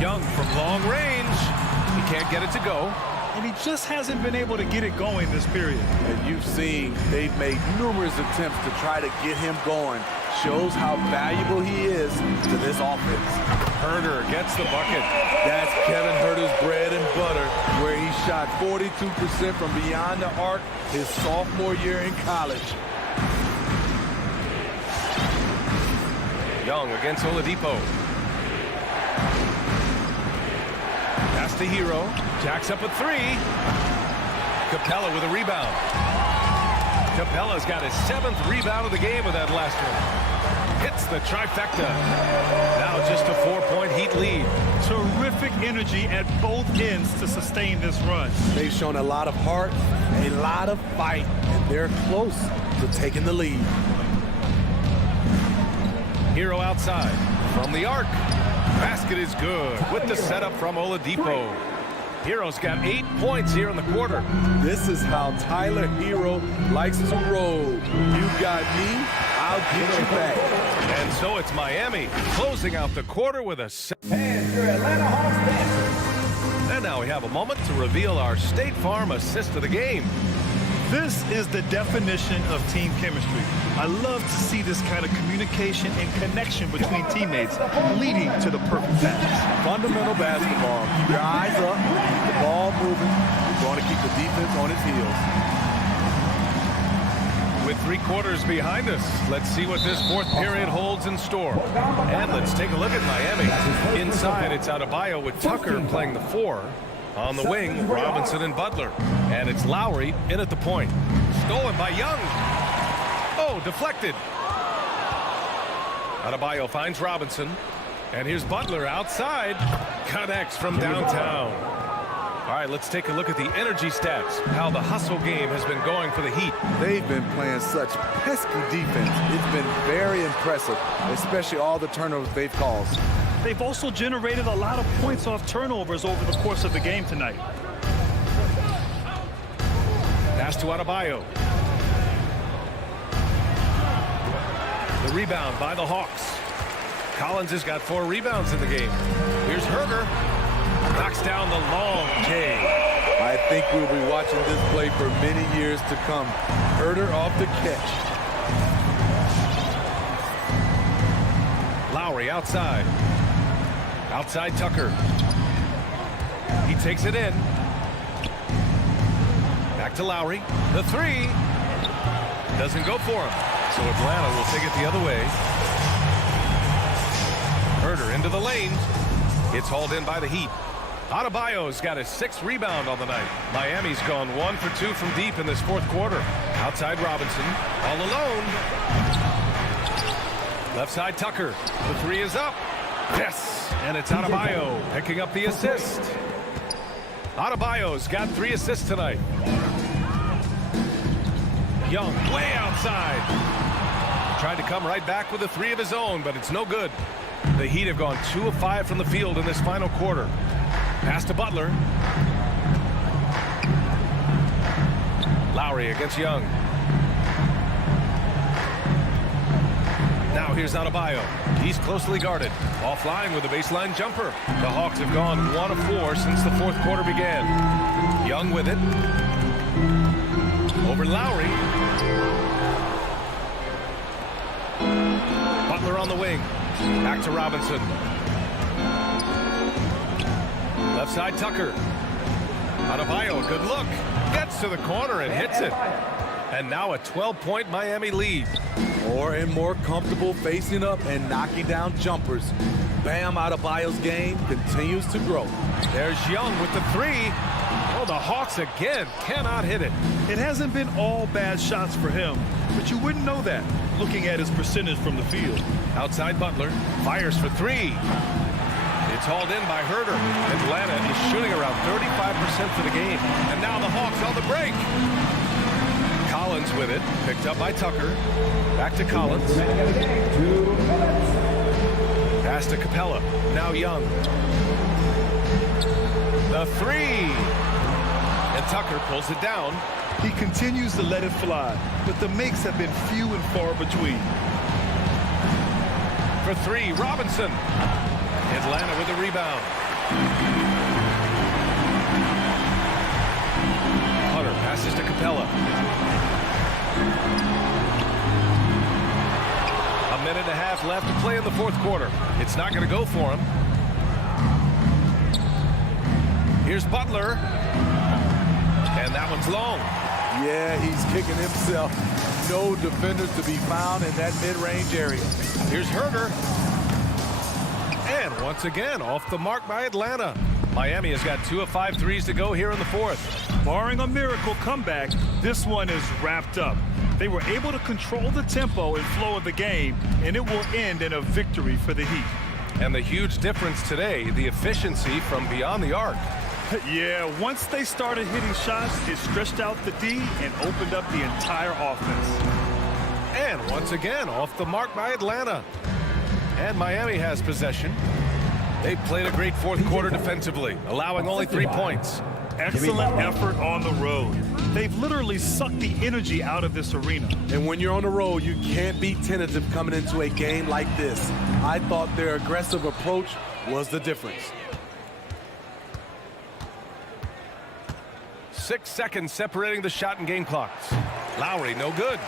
Young from long range. He can't get it to go. And he just hasn't been able to get it going this period. And you've seen they've made numerous attempts to try to get him going. Shows how valuable he is to this offense. Herder gets the bucket. That's Kevin Herter's bread and butter, where he shot 42% from beyond the arc his sophomore year in college. Young against Oladipo. Pass to Hero. Jacks up a three. Capella with a rebound. Capella's got his 7th rebound of the game with that last one. Hits the trifecta. Now just a 4-point Heat lead. Terrific energy at both ends to sustain this run. They've shown a lot of heart, a lot of fight, and they're close to taking the lead. Hero outside from the arc. Basket is good with the setup from Oladipo. Hero's got 8 points here in the quarter. This is how Tyler Hero likes to roll. You got me, I'll get you back. And so it's Miami closing out the quarter with a... And your Atlanta Hawks basket. And now we have a moment to reveal our State Farm assist of the game. This is the definition of team chemistry. I love to see this kind of communication and connection between teammates leading to the perfect pass. Fundamental basketball. Keep your eyes up, keep the ball moving. You're going to keep the defense on its heels. With 3 quarters behind us, let's see what this fourth period holds in store. And let's take a look at Miami. Inside, it's Adebayo with Tucker playing the 4. On the wing, Robinson and Butler. And it's Lowry in at the point. Stolen by Young. Oh, deflected. Adebayo finds Robinson. And here's Butler outside. Connects from downtown. All right, let's take a look at the energy stats. How the hustle game has been going for the Heat. They've been playing such pesky defense. It's been very impressive, especially all the turnovers they've caused. They've also generated a lot of points off turnovers over the course of the game tonight. Pass to Adebayo. The rebound by the Hawks. Collins has got 4 rebounds in the game. Here's Herder. Knocks down the long K. I think we'll be watching this play for many years to come. Herder off the catch. Lowry outside. Outside Tucker. He takes it in. Back to Lowry. The 3. Doesn't go for him. So Atlanta will take it the other way. Herder into the lane. It's hauled in by the Heat. Adebayo's got his 6th rebound on the night. Miami's gone 1 for 2 from deep in this fourth quarter. Outside Robinson. All alone. Left side Tucker. The 3 is up. Yes. And it's Adebayo picking up the assist. Adebayo's got 3 assists tonight. Young way outside. Tried to come right back with a 3 of his own, but it's no good. The Heat have gone 2 of 5 from the field in this final quarter. Pass to Butler. Lowry against Young. Now here's Adebayo. He's closely guarded. Offline with a baseline jumper. The Hawks have gone 1 of 4 since the fourth quarter began. Young with it. over Lowry. Butler on the wing. Back to Robinson. Left side, Tucker. Adebayo, good look. Gets to the corner and hits it. And now a 12-point Miami lead. More and more comfortable facing up and knocking down jumpers. Bam Adebayo's game continues to grow. There's Young with the three. Oh, the Hawks again cannot hit it. It hasn't been all bad shots for him, but you wouldn't know that looking at his percentage from the field. Outside Butler, fires for three. It's hauled in by Herter. Atlanta is shooting around 35% for the game. And now the Hawks on the break. Collins with it, picked up by Tucker. Back to Collins. Pass to Capella. Now Young. The three. And Tucker pulls it down. He continues to let it fly, but the makes have been few and far between. For three, Robinson. Atlanta with the rebound. Hunter passes to Capella. A minute and a half left to play in the fourth quarter. It's not going to go for him. Here's Butler. And that one's long. Yeah, he's kicking himself. No defenders to be found in that mid-range area. Here's Herter. And once again, off the mark by Atlanta. Miami has got 2 of 5 threes to go here in the fourth. Barring a miracle comeback, this one is wrapped up. They were able to control the tempo and flow of the game, and it will end in a victory for the Heat. And the huge difference today, the efficiency from beyond the arc. Yeah, once they started hitting shots, it stretched out the D and opened up the entire offense. And once again, off the mark by Atlanta. And Miami has possession. They played a great fourth quarter defensively, allowing only 3 points. Excellent effort on the road. They've literally sucked the energy out of this arena. And when you're on the road, you can't be tentative coming into a game like this. I thought their aggressive approach was the difference. 6 seconds separating the shot and game clocks. Lowry, no good.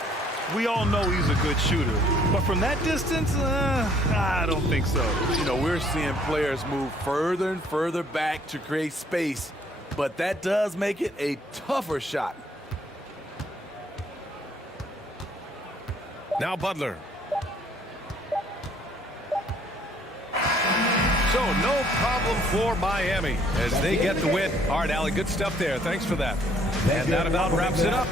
We all know he's a good shooter, but from that distance, I don't think so. You know, we're seeing players move further and further back to create space, but that does make it a tougher shot. Now Butler. So no problem for Miami as they get the win. All right, Allie, good stuff there. Thanks for that. And that about wraps it up.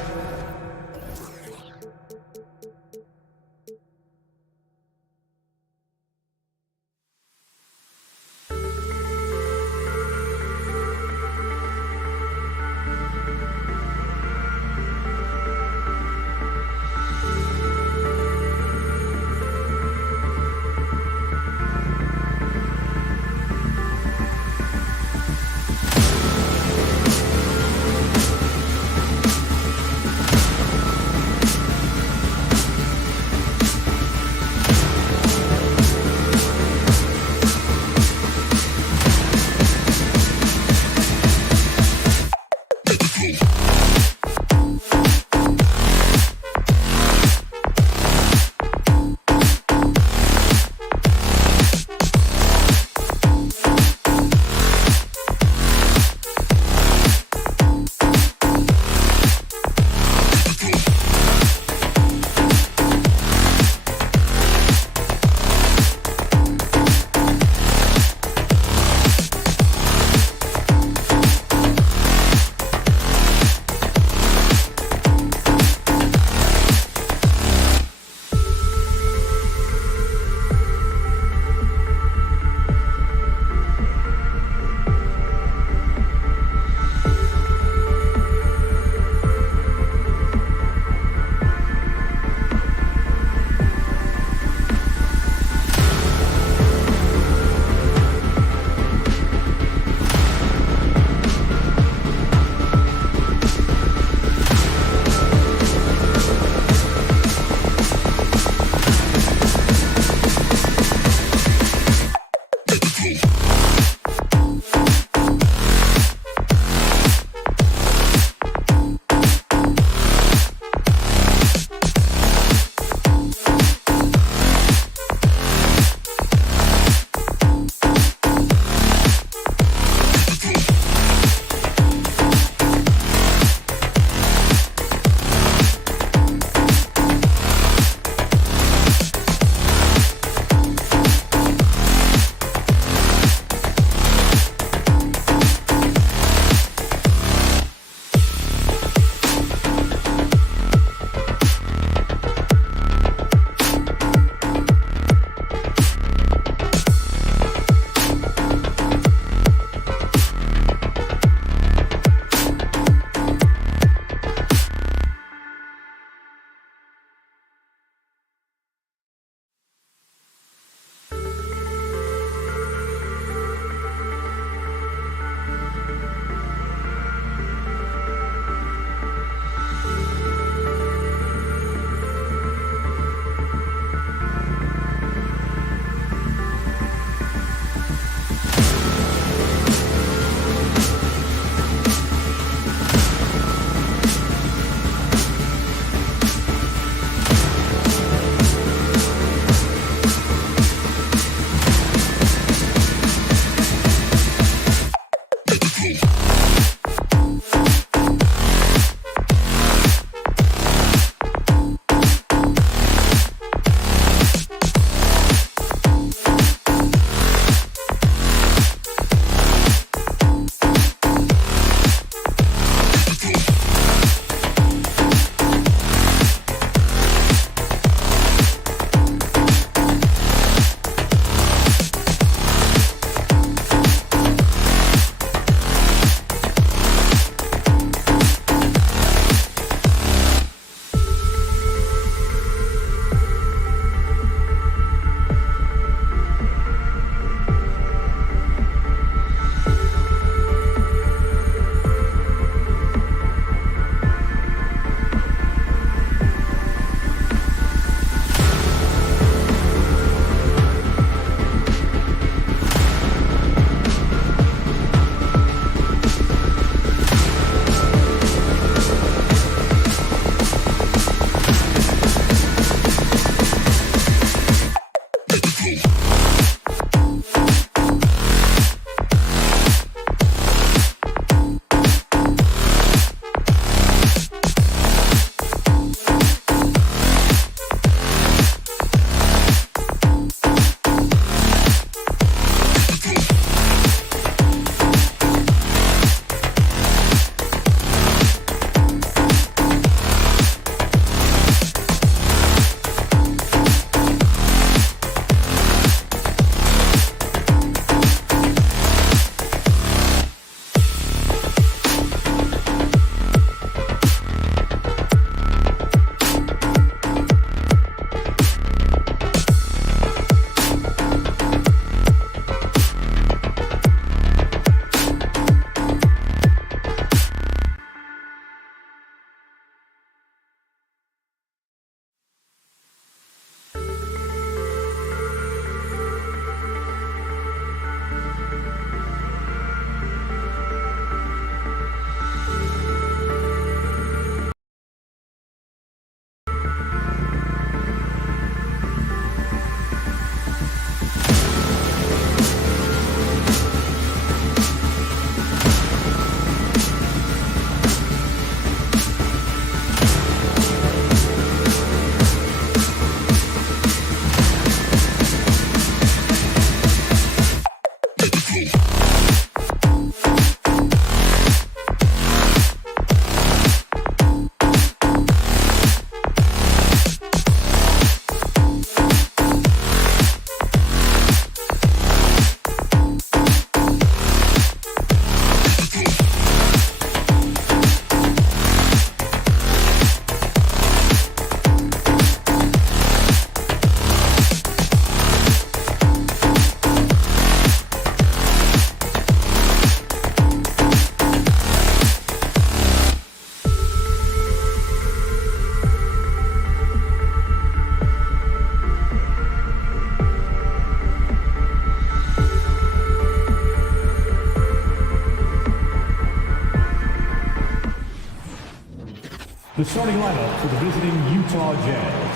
The starting lineup for the visiting Utah Jazz.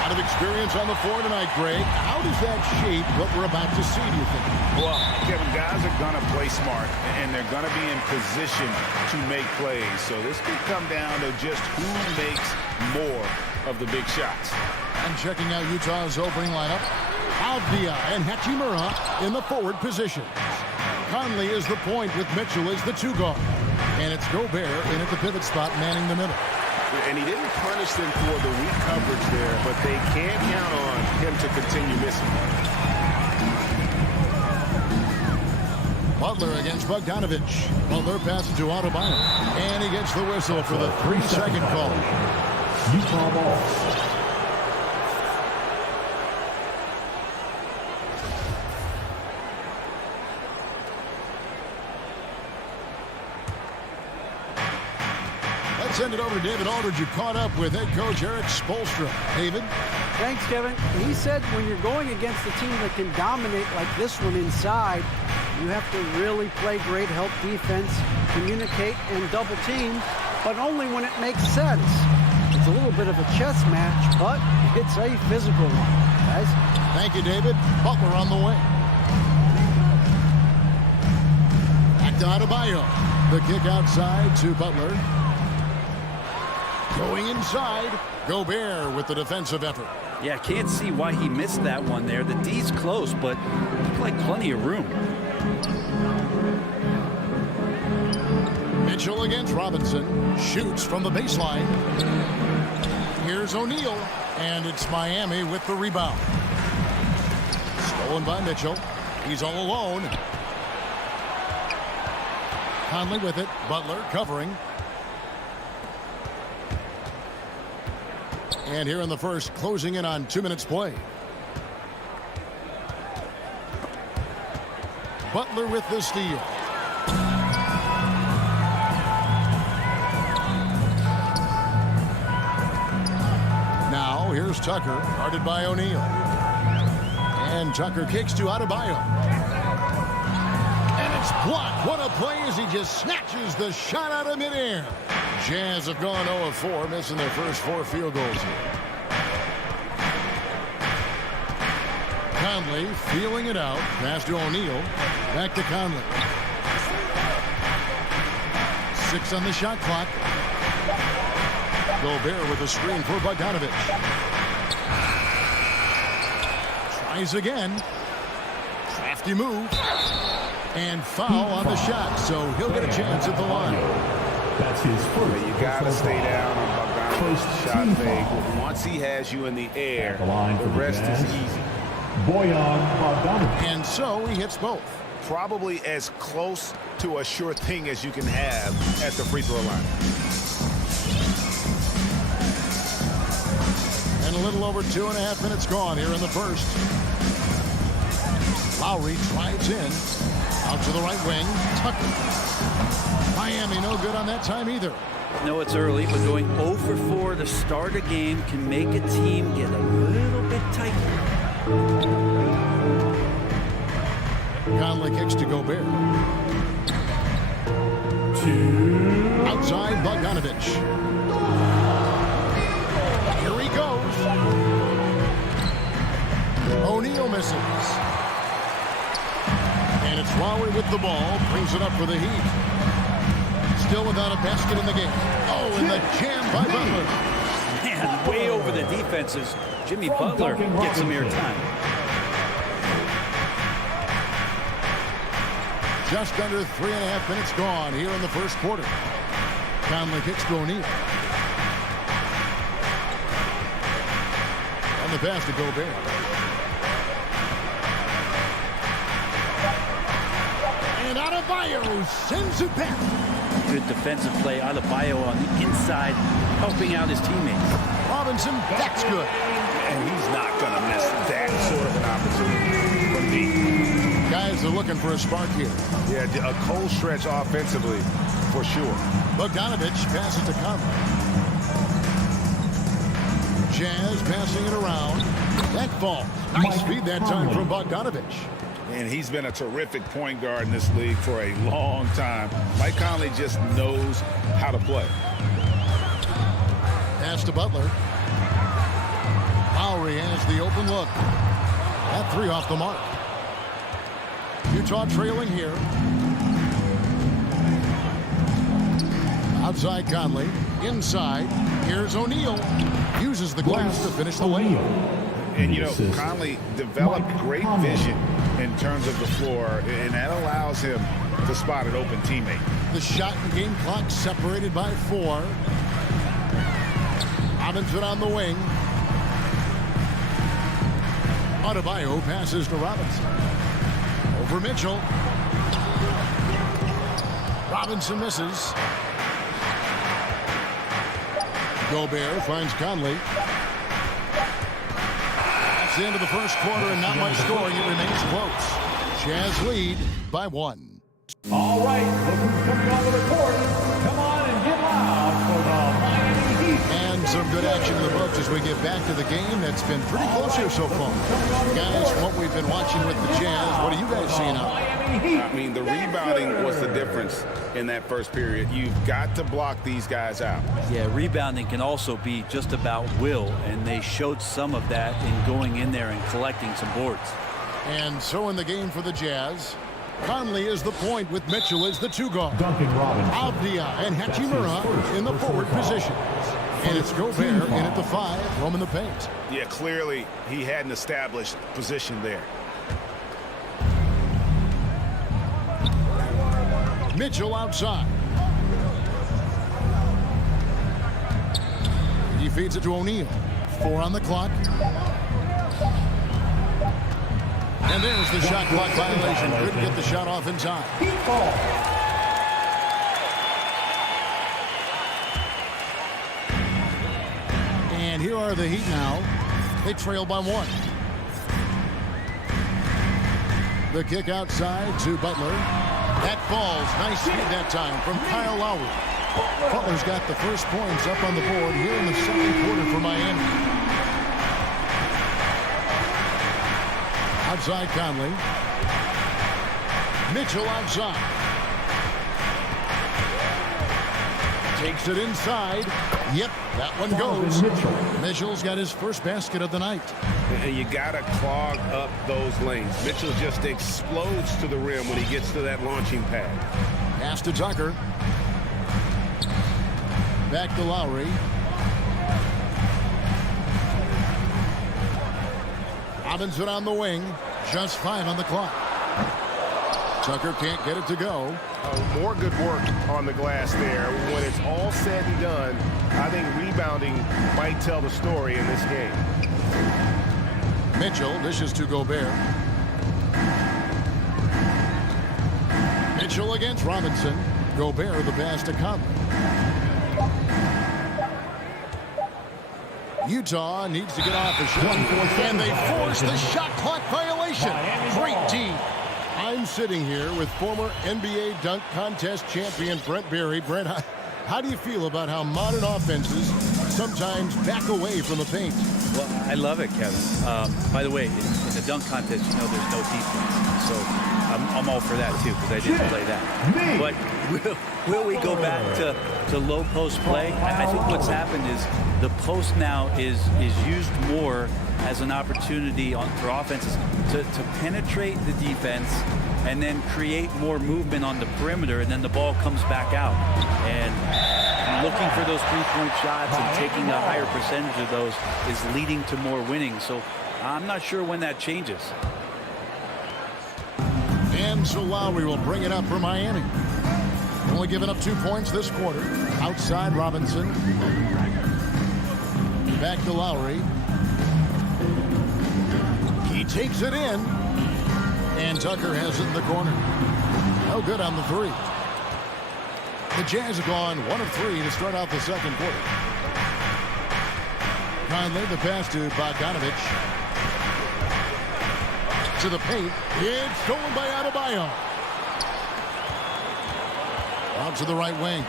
Out of experience on the floor tonight, Greg. How does that shape what we're about to see, do you think? Well, Kevin, guys are going to play smart, and they're going to be in position to make plays. So this could come down to just who makes more of the big shots. And checking out Utah's opening lineup, Avdia and Hachimura in the forward positions. Conley is the point with Mitchell as the two guard. And it's Gobert in at the pivot spot, manning the middle. And he didn't punish them for the weak coverage there, but they can't count on him to continue missing. Butler against Bogdanovich. Butler passes to Adebayo. And he gets the whistle for the 3-second call. Utah ball. Send it over to David Aldridge, who caught up with head coach Eric Spoelstra. David? Thanks, Kevin. He said when you're going against a team that can dominate like this one inside, you have to really play great help defense, communicate, and double team, but only when it makes sense. It's a little bit of a chess match, but it's a physical one, guys. Thank you, David. Butler on the way. Back to Adebayo. The kick outside to Butler. Going inside, Gobert with the defensive effort. Yeah, can't see why he missed that one there. The D's close, but looked like plenty of room. Mitchell against Robinson. Shoots from the baseline. Here's O'Neal, and it's Miami with the rebound. Stolen by Mitchell. He's all alone. Conley with it. Butler covering. And here in the first, closing in on 2 minutes play. Butler with the steal. Now here's Tucker, guarded by O'Neal. And Tucker kicks to Adebayo. And it's blocked. What a play as he just snatches the shot out of midair. Jazz have gone 0 of 4, missing their first 4 field goals here. Conley feeling it out. Pass to O'Neal. Back to Conley. 6 on the shot clock. Gobert with a screen for Bogdanovich. Tries again. Crafty move. And foul on the shot, so he'll get a chance at the line. That's his first. You got to stay down on Bogdanovich's shot fake. Once he has you in the air, the rest is easy. Bojan Bogdanovic. And so he hits both. Probably as close to a sure thing as you can have at the free throw line. And a little over 2.5 minutes gone here in the first. Lowry drives in. Out to the right wing. Tucker. Miami no good on that time either. No, it's early, but going 0 for 4 to start a game can make a team get a little bit tighter. Conley kicks to Gobert. 2. Outside Bogdanovich. Here he goes. O'Neal misses. And it's Lowry with the ball. Brings it up for the Heat. Still without a basket in the game. Oh, and the jam by Butler. Man, way over the defenses. Jimmy Butler gets some airtime. Just under 3.5 minutes gone here in the first quarter. Conley kicks to O'Neal. And the pass to Gobert. And Adebayo sends it back. Good defensive play. Adebayo on the inside, helping out his teammates. Robinson, that's good. And he's not going to miss that sort of an opportunity from deep. Guys are looking for a spark here. Yeah, a cold stretch offensively, for sure. Bogdanovich passes to Conley. Jazz passing it around. That falls. Nice feed that time from Bogdanovich. And he's been a terrific point guard in this league for a long time. Mike Conley just knows how to play. Pass to Butler. Lowry has the open look. That three off the mark. Utah trailing here. Outside Conley. Inside. Here's O'Neal. Uses the glass to finish the lane. And, you know, Conley developed great vision in terms of the floor, and that allows him to spot an open teammate. The shot and game clock separated by 4. Robinson on the wing. Adebayo passes to Robinson. Over Mitchell. Robinson misses. Gobert finds Conley. That's the end of the first quarter and not much scoring. It remains close. Jazz lead by 1. All right, look who's coming onto the court. Come on and get loud for the Miami Heat. And some good action in the books as we get back to the game. That's been pretty close here so far. Guys, what we've been watching with the Jazz, what are you guys seeing out? I mean, the rebounding was the difference in that first period. You've got to block these guys out. Yeah, rebounding can also be just about will, and they showed some of that in going in there and collecting some boards. And so in the game for the Jazz, Conley is the point with Mitchell as the 2 guard. Duncan Robinson. Avdia and Hachimura in the forward position. And it's Gobert in at the 5, roaming the paint. Yeah, clearly he had an established position there. Mitchell outside. He feeds it to O'Neal. 4 on the clock. And there's the shot clock violation. Couldn't get the shot off in time. And here are the Heat now. They trail by 1. The kick outside to Butler. That falls. Nice feed that time from Kyle Lowry. Butler's got the first points up on the board here in the second quarter for Miami. Outside Conley. Mitchell outside. Takes it inside. Yep, that one goes. Mitchell's got his first basket of the night. And you got to clog up those lanes. Mitchell just explodes to the rim when he gets to that launching pad. Pass to Tucker. Back to Lowry. Robinson on the wing. Just 5 on the clock. Tucker can't get it to go. More good work on the glass there. When it's all said and done, I think rebounding might tell the story in this game. Mitchell dishes to Gobert. Mitchell against Robinson. Gobert the pass to Conley. Utah needs to get off a shot. And they force the shot clock violation. Great team. I'm sitting here with former NBA dunk contest champion Brent Berry. Brent, how do you feel about how modern offenses sometimes back away from the paint? Well, I love it, Kevin. By the way, in the dunk contest, you know there's no defense. So I'm all for that, too, because I didn't play that. But will we go back to low post play? I think what's happened is the post now is used more as an opportunity for offenses to penetrate the defense and then create more movement on the perimeter, and then the ball comes back out. And looking for those three-point shots and taking a higher percentage of those is leading to more winning. So I'm not sure when that changes. And so Lowry will bring it up for Miami. Only giving up 2 points this quarter. Outside Robinson. Back to Lowry. He takes it in. And Tucker has it in the corner. No good on the three. The Jazz have gone 1 of 3 to start out the second quarter. Conley, the pass to Bogdanovich. To the paint. It's stolen by Adebayo. Out to the right wing.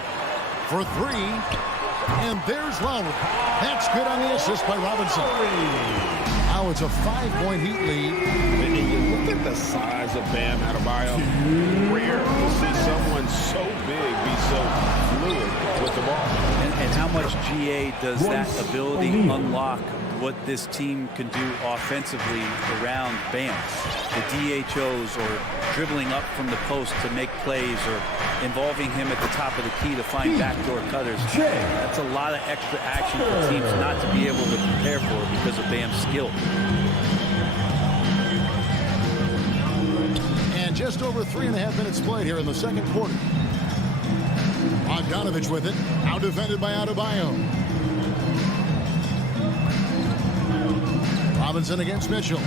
For 3. And there's Lowry. That's good on the assist by Robinson. Now it's a 5-point Heat lead. And you look at the size of Bam Adebayo. Rare to see someone so big be so fluid with the ball. And how much GA does that ability unlock what this team can do offensively around Bam? The DHOs or dribbling up from the post to make plays or involving him at the top of the key to find backdoor cutters. That's a lot of extra action for teams not to be able to prepare for because of Bam's skill. And just over 3.5 minutes played here in the second quarter. Bogdanovich with it. Out defended by Adebayo. Robinson against Mitchell.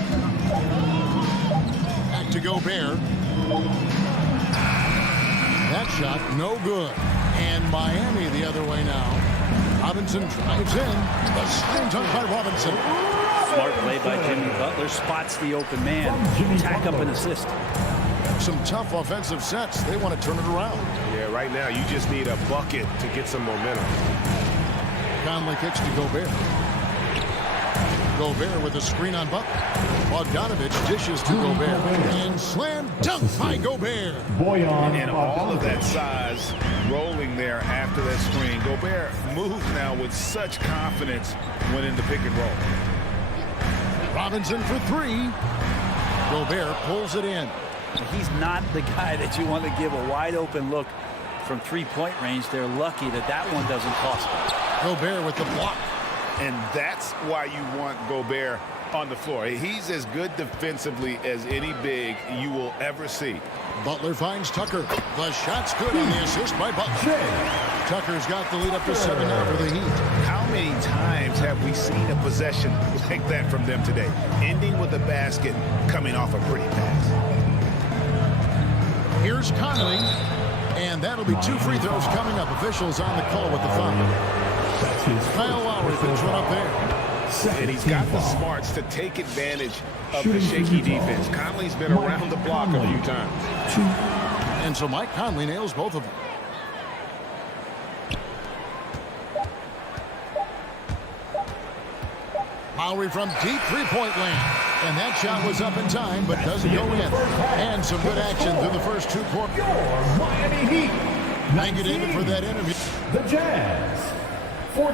Back to Gobert. That shot no good. And Miami the other way now. Robinson drives in. The screen dunk by Robinson. Smart play by Jimmy Butler. Spots the open man. Tack up an assist. Some tough offensive sets. They want to turn it around. Yeah, right now you just need a bucket to get some momentum. Conley kicks to Gobert. Gobert with a screen on Butler. Bogdanovich dishes to Gobert. And slam dunk by Gobert. And all of that size rolling there after that screen. Gobert moves now with such confidence when in the pick and roll. Robinson for 3. Gobert pulls it in. He's not the guy that you want to give a wide open look from 3-point range. They're lucky that that one doesn't cost them. Gobert with the block. And that's why you want Gobert on the floor. He's as good defensively as any big you will ever see. Butler finds Tucker. The shot's good on the assist by Butler. Tucker's got the lead up to 7 now for the Heat. How many times have we seen a possession like that from them today? Ending with a basket, coming off a pretty pass. Here's Conley. And that'll be 2 free throws coming up. Officials on the call with the foul. Kyle Lowry puts one up there. And he's got the smarts to take advantage of the shaky defense. Conley's been around the block a few times. And so Mike Conley nails both of them. Lowry from deep 3-point land. And that shot was up in time, but doesn't go in. And some good action through the first 2 quarters. Miami Heat. Thank you, David, for that interview. The Jazz, 14.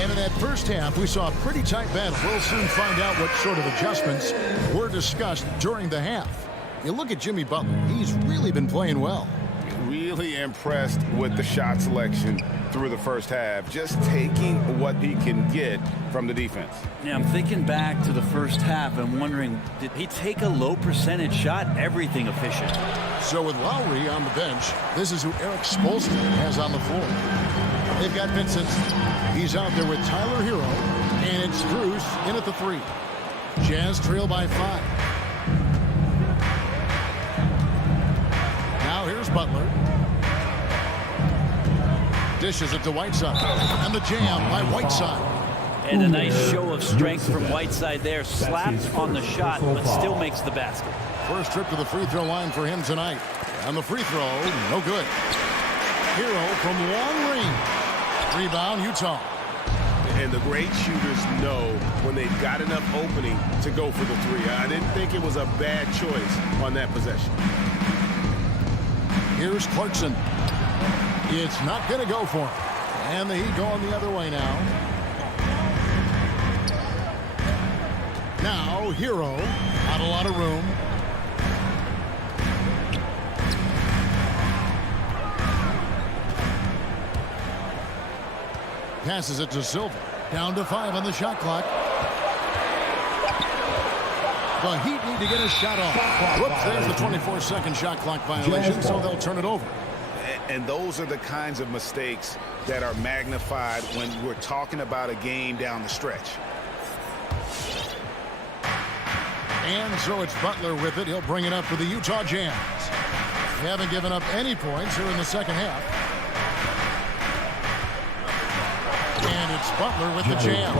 And in that first half, we saw a pretty tight battle. We'll soon find out what sort of adjustments were discussed during the half. You look at Jimmy Butler. He's really been playing well. Really impressed with the shot selection through the first half. Just taking what he can get from the defense. Yeah, I'm thinking back to the first half and wondering, did he take a low percentage shot? Everything efficient. So with Lowry on the bench, this is who Eric Spoelstra has on the floor. They've got Vincent. He's out there with Tyler Hero. And it's Cruz in at the 3. Jazz trail by 5. Now here's Butler. Dishes it to Whiteside. And the jam by Whiteside. And a nice show of strength from Whiteside there. Slapped on the shot, but still makes the basket. First trip to the free throw line for him tonight. And the free throw, no good. Hero from long range. Rebound, Utah. And the great shooters know when they've got enough opening to go for the 3. I didn't think it was a bad choice on that possession. Here's Clarkson. It's not going to go for him. And the Heat going the other way now. Now, Hero. Not a lot of room. Passes it to Silva. Down to 5 on the shot clock. The Heat need to get a shot off. Whoops, there's the 24-second shot clock violation, so they'll turn it over. And those are the kinds of mistakes that are magnified when we're talking about a game down the stretch. And so it's Butler with it. He'll bring it up for the Utah Jazz. They haven't given up any points here in the second half. And it's Butler with the jam.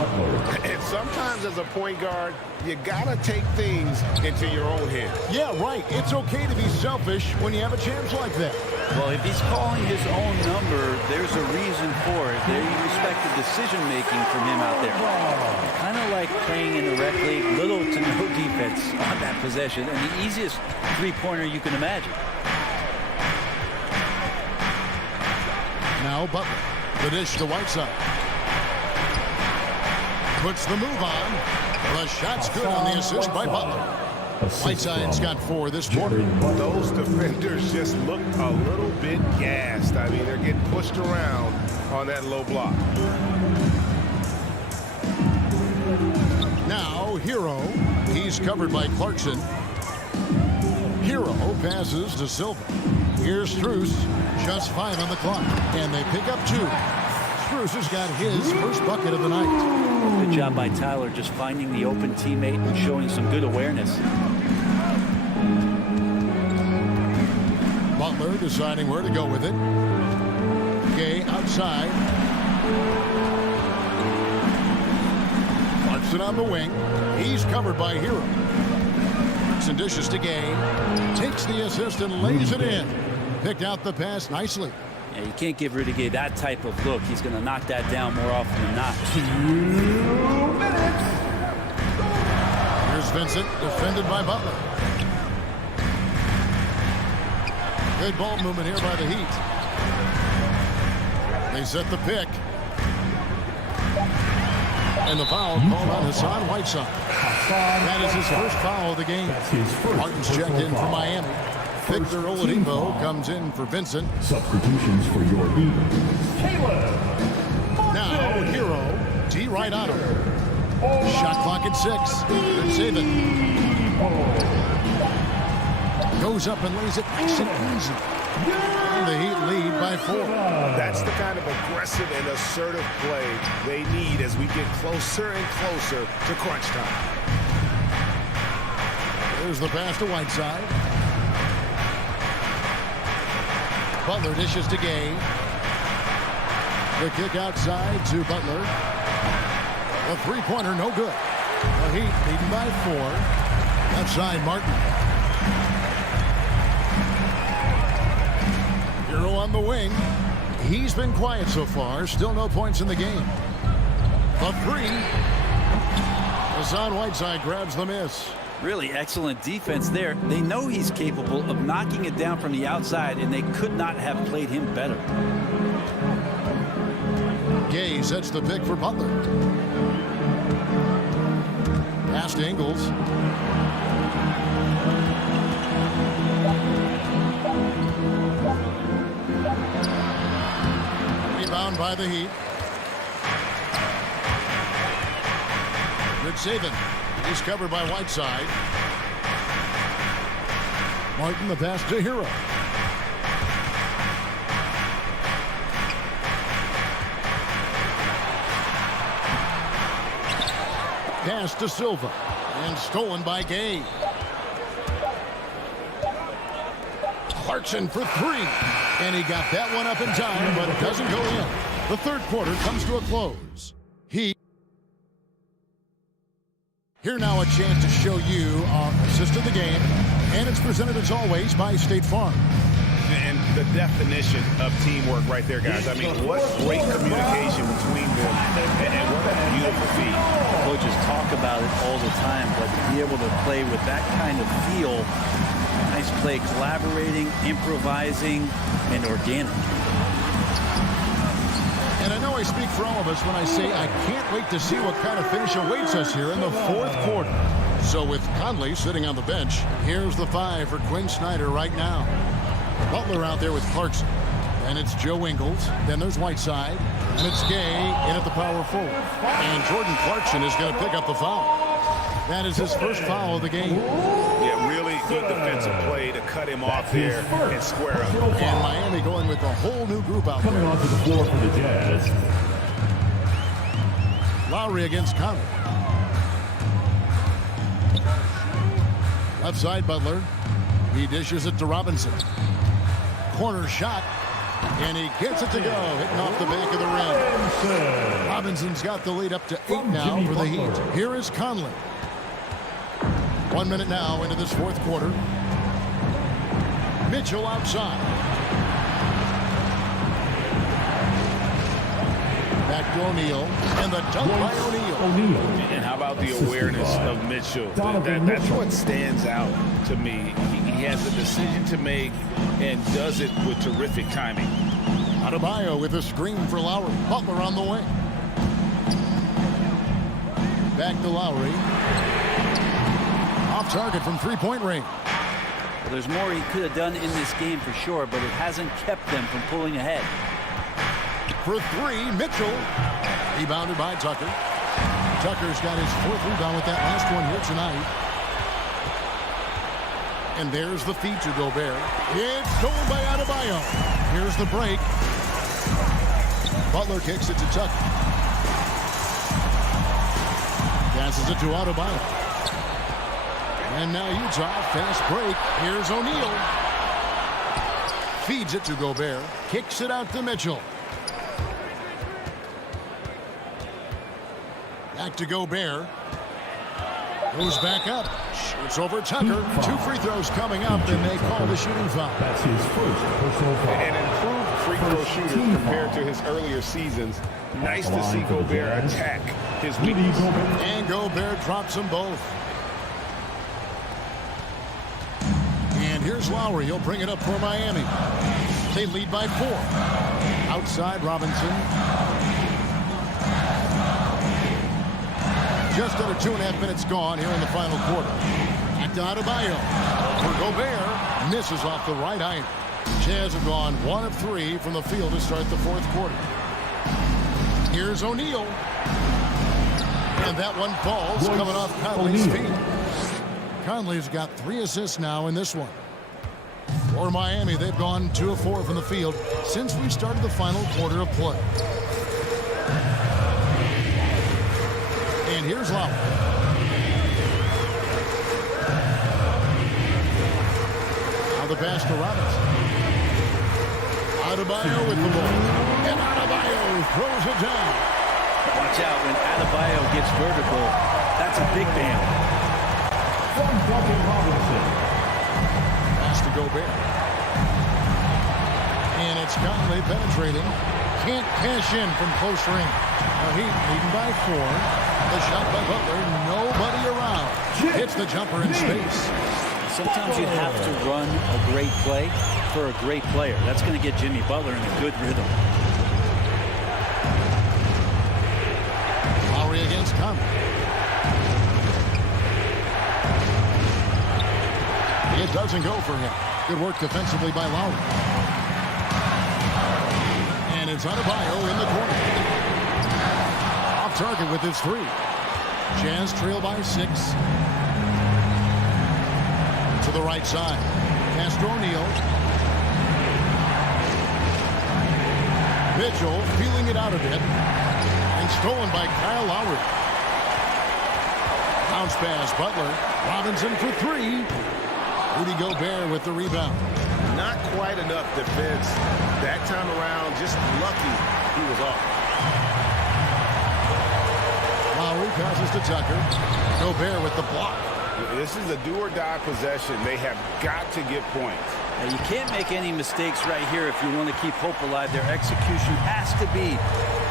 And sometimes as a point guard, you gotta take things into your own hands. Yeah, right. It's okay to be selfish when you have a chance like that. Well, if he's calling his own number, there's a reason for it. They respect the decision-making from him out there. Kind of like playing in the rec league, little to no defense on that possession, and the easiest three-pointer you can imagine. Now Butler. The dish to Whiteside. Puts the move on. The shot's good on the assist by Butler. Whiteside's got 4 this quarter. Those defenders just look a little bit gassed. I mean, they're getting pushed around on that low block. Now Hero. He's covered by Clarkson. Hero passes to Silva. Here's Strus. Just 5 on the clock. And they pick up 2. Strus has got his first bucket of the night. Good job by Tyler just finding the open teammate and showing some good awareness. Butler deciding where to go with it. Gay outside. Clarkson on the wing. He's covered by Hero. And dishes to Gay. Takes the assist and lays it in. Picked out the pass nicely. Yeah, you can't give Rudy Gay that type of look. He's going to knock that down more often than not. 2 minutes. Here's Vincent, defended by Butler. Good ball movement here by the Heat. They set the pick. And the foul called on Hassan Whiteside. That is his first foul of the game. Martin's checked in for Miami. Victor Oladipo comes in for Vincent. Substitutions for your Heat. Now Hero. D right on him. Shot clock at 6. Good saving. Goes up and lays it nice and easy. And the Heat lead by 4. That's the kind of aggressive and assertive play they need as we get closer and closer to crunch time. There's the pass to Whiteside. Butler dishes to Gay. The kick outside to Butler. The three-pointer no good. The Heat leading by 4. Outside Martin. Hero on the wing. He's been quiet so far. Still no points in the game. The 3. Hassan Whiteside grabs the miss. Really excellent defense there. They know he's capable of knocking it down from the outside, and they could not have played him better. Gay sets the pick for Butler. Pass to Ingles. Rebound by the Heat. Good saving. He's covered by Whiteside. Martin the pass to Hero. Pass to Silva. And stolen by Gay. Clarkson for 3. And he got that one up in time, but it doesn't go in. The third quarter comes to a close. Here now a chance to show you our assist of the game. And it's presented as always by State Farm. And the definition of teamwork right there, guys. I mean, what great communication between them and what a beautiful feat. Coaches talk about it all the time, but to be able to play with that kind of feel, nice play, collaborating, improvising, and organic. And I know I speak for all of us when I say I can't wait to see what kind of finish awaits us here in the fourth quarter. So with Conley sitting on the bench, here's the 5 for Quinn Snyder right now. Butler out there with Clarkson. And it's Joe Ingles. Then there's Whiteside. And it's Gay in at the power forward. And Jordan Clarkson is going to pick up the foul. That is his first foul of the game. Yeah, really good defensive play to cut him off there and square up. And Miami going with a whole new group out there. Coming onto the floor for the Jazz. Lowry against Conley. Left side, Butler. He dishes it to Robinson. Corner shot. And he gets it to go, hitting off the back of the rim. Robinson's got the lead up to 8 now for the Heat. Here is Conley. 1 minute now into this fourth quarter. Mitchell outside. Back to O'Neal. And the dunk by O'Neal. And how about the awareness of Mitchell? That's what stands out to me. He has a decision to make and does it with terrific timing. Adebayo with a screen for Lowry. Butler on the way. Back to Lowry. Off target from three-point range. Well, there's more he could have done in this game for sure, but it hasn't kept them from pulling ahead. For three, Mitchell. Rebounded by Tucker. Tucker's got his fourth rebound with that last one here tonight. And there's the feed to Gobert. It's stolen by Adebayo. Here's the break. Butler kicks it to Tucker. Passes it to Adebayo. And now Utah, fast break. Here's O'Neal. Feeds it to Gobert. Kicks it out to Mitchell. Back to Gobert. Goes back up. Shoots over Tucker. 2 free throws coming up, and they call the shooting foul. That's his first personal foul. An improved free throw shooter compared to his earlier seasons. Nice to see Gobert attack his weakness. And Gobert drops them both. And here's Lowry. He'll bring it up for Miami. They lead by 4. Outside, Robinson. Just under 2.5 minutes gone here in the final quarter. Back to Adebayo. For Gobert. Misses off the right iron. Jazz have gone 1 of 3 from the field to start the fourth quarter. Here's O'Neal. And that one falls coming off Conley's feet. Conley's got 3 assists now in this one. For Miami, they've gone 2 of 4 from the field since we started the final quarter of play. And here's Lowry. Now the pass to Robinson. Adebayo with the ball. And Adebayo throws it down. Watch out when Adebayo gets vertical. That's a big man. From Duncan Robinson. Pass to Gobert. And it's Conley penetrating. Can't cash in from close range. Now Heat leading by 4. The shot by Butler. Nobody around. Hits the jumper in space. Sometimes you have to run a great play for a great player. That's going to get Jimmy Butler in a good rhythm. Lowry against Conley. It doesn't go for him. Good work defensively by Lowry. And it's Adebayo in the corner. Off target with his 3. Jazz trail by 6. To the right side. Pass to O'Neal. Mitchell feeling it out a bit. And stolen by Kyle Lowry. Bounce pass, Butler. Robinson for 3. Rudy Gobert with the rebound. Not quite enough defense that time around. Just lucky he was off. Lowry passes to Tucker. Gobert with the block. This is a do-or-die possession. They have got to get points. Now, you can't make any mistakes right here if you want to keep hope alive. Their execution has to be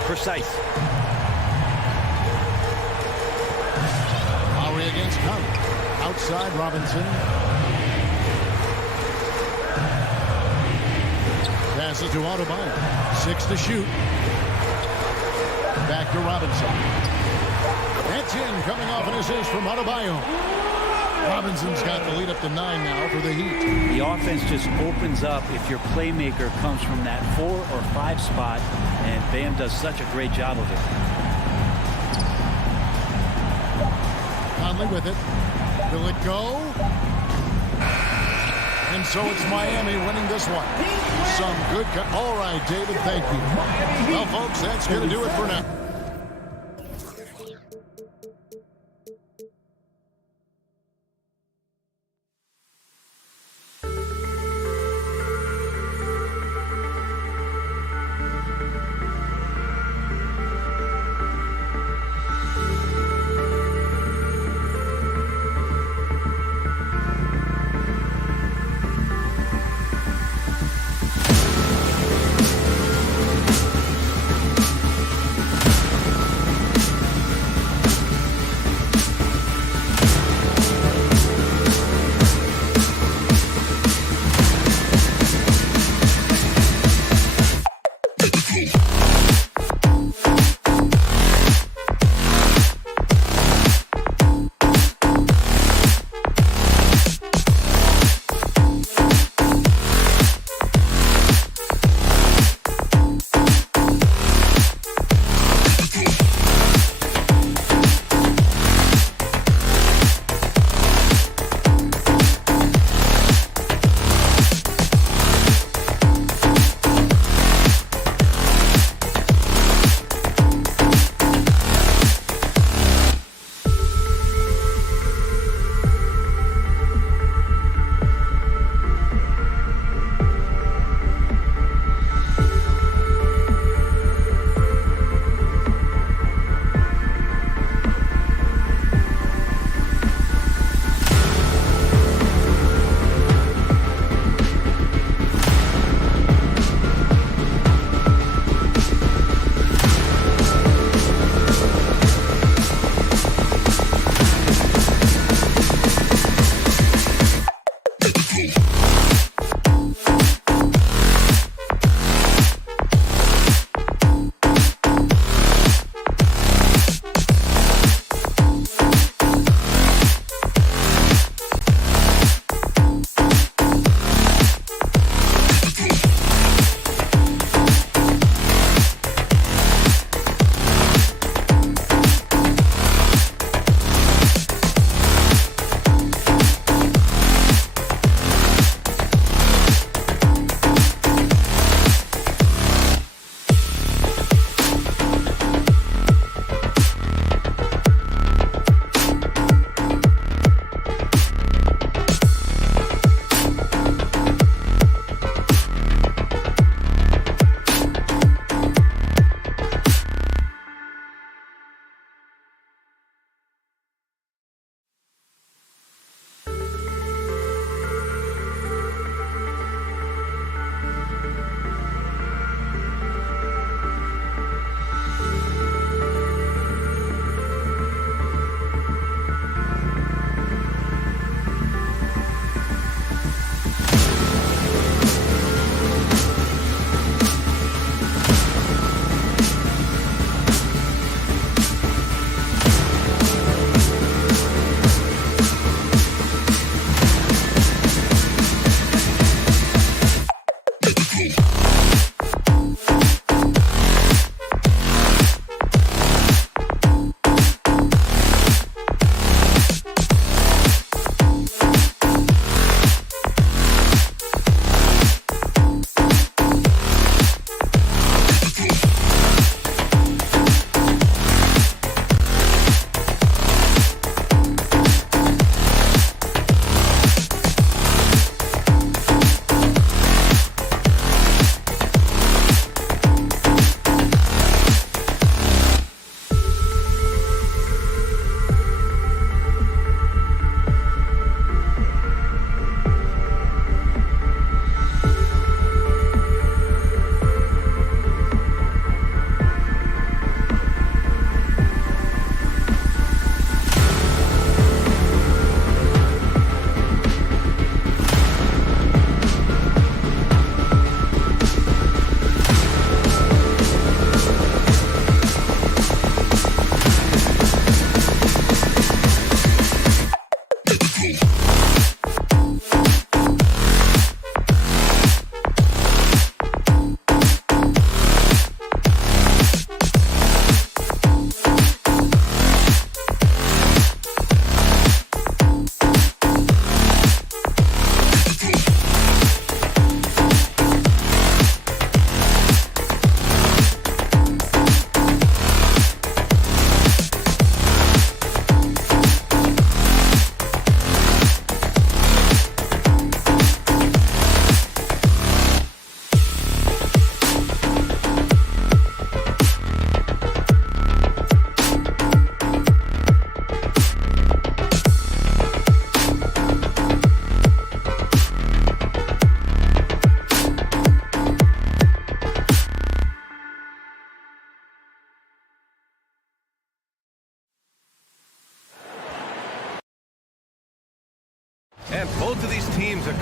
precise. Lowry against Conley. Outside, Robinson. Passes to Adebayo. 6 to shoot. Back to Robinson. That's in, coming off an assist from Adebayo. Robinson's got the lead up to 9 now for the Heat. The offense just opens up if your playmaker comes from that 4 or 5 spot, and Bam does such a great job of it. Conley with it. Will it go? And so it's Miami winning this one. Some good. All right, David, thank you. Well, folks, that's going to do it for now.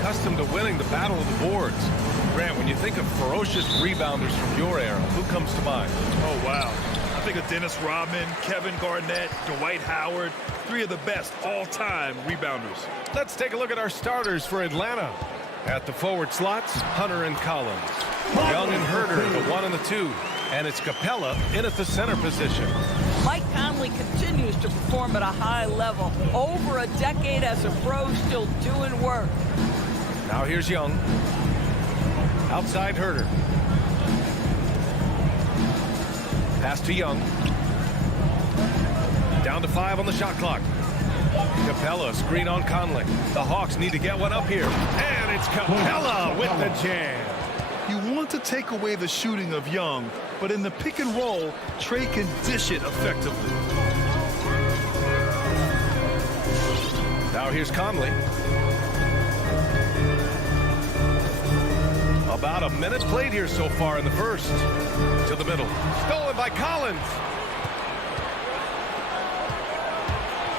accustomed to winning the battle of the boards. Grant, when you think of ferocious rebounders from your era, who comes to mind? Oh, wow. I think of Dennis Rodman, Kevin Garnett, Dwight Howard, three of the best all-time rebounders. Let's take a look at our starters for Atlanta. At the forward slots, Hunter and Collins. Young and Herder, the 1 and the 2. And it's Capella in at the center position. Mike Conley continues to perform at a high level. Over a decade as a pro, still doing work. Now here's Young. Outside Herder. Pass to Young. Down to 5 on the shot clock. Capella, screen on Conley. The Hawks need to get one up here. And it's Capella with the jam. You want to take away the shooting of Young, but in the pick and roll, Trey can dish it effectively. Now here's Conley. About a minute played here so far in the first. To the middle. Stolen by Collins.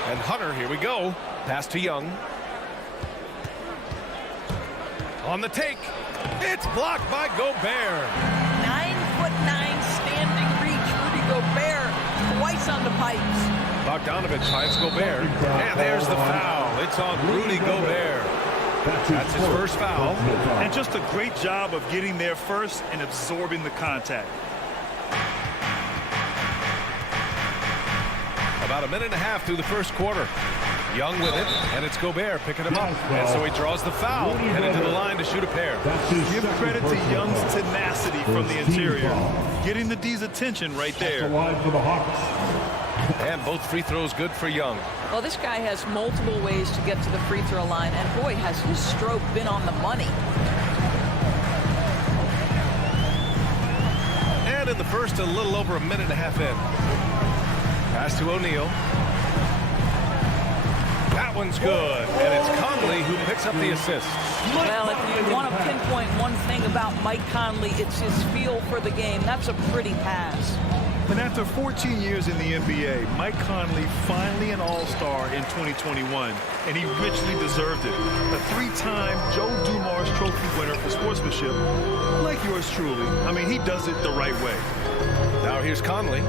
And Hunter, here we go. Pass to Young. On the take. It's blocked by Gobert. 9'9" standing reach. Rudy Gobert twice on the pipes. Bogdanovich finds Gobert. And there's the foul. It's on Rudy Gobert. That's his first foul. And just a great job of getting there first and absorbing the contact. About a minute and a half through the first quarter. Young with it, and it's Gobert picking him up. And so he draws the foul, headed to the line to shoot a pair. Give credit to Young's tenacity from the interior. Getting the D's attention right there. And both free throws good for Young. Well, this guy has multiple ways to get to the free throw line, and boy, has his stroke been on the money. And in the first, a little over a minute and a half in. Pass to O'Neal. That one's good, and it's Conley who picks up the assist. Well, if you want to pinpoint one thing about Mike Conley, it's his feel for the game. That's a pretty pass. And after 14 years in the NBA, Mike Conley finally an all-star in 2021, and he richly deserved it. A 3-time Joe Dumars Trophy winner for sportsmanship, like yours truly. I mean, he does it the right way. Now here's Conley.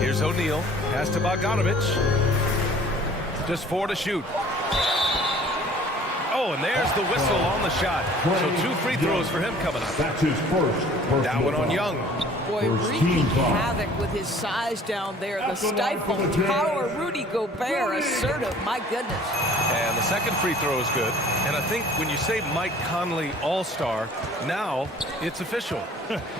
Here's O'Neal. Pass to Bogdanovich. Just 4 to shoot. Oh, and there's the whistle on the shot. So 2 free throws for him coming up. That's his first. That one on Young. Boy, wreaking havoc with his size down there. The stifled power. Rudy Gobert, assertive. My goodness. And the second free throw is good. And I think when you say Mike Conley All-Star, now it's official.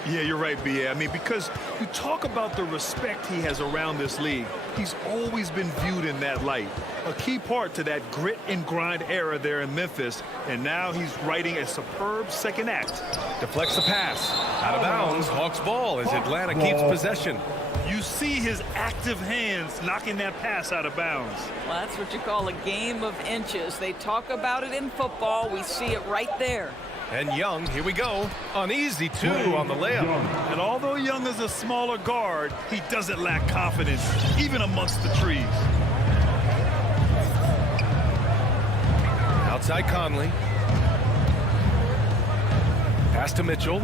Yeah, you're right, B.A. I mean, because you talk about the respect he has around this league. He's always been viewed in that light. A key part to that grit and grind era there in Memphis. And now he's writing a superb second act. Deflects the pass. Out of bounds. Hawks ball as Atlanta keeps possession. You see his active hands knocking that pass out of bounds. Well, that's what you call a game of inches. They talk about it in football. We see it right there. And Young, here we go. An easy 2 on the layup. And although Young is a smaller guard, he doesn't lack confidence, even amongst the trees. Outside Conley. Pass to Mitchell.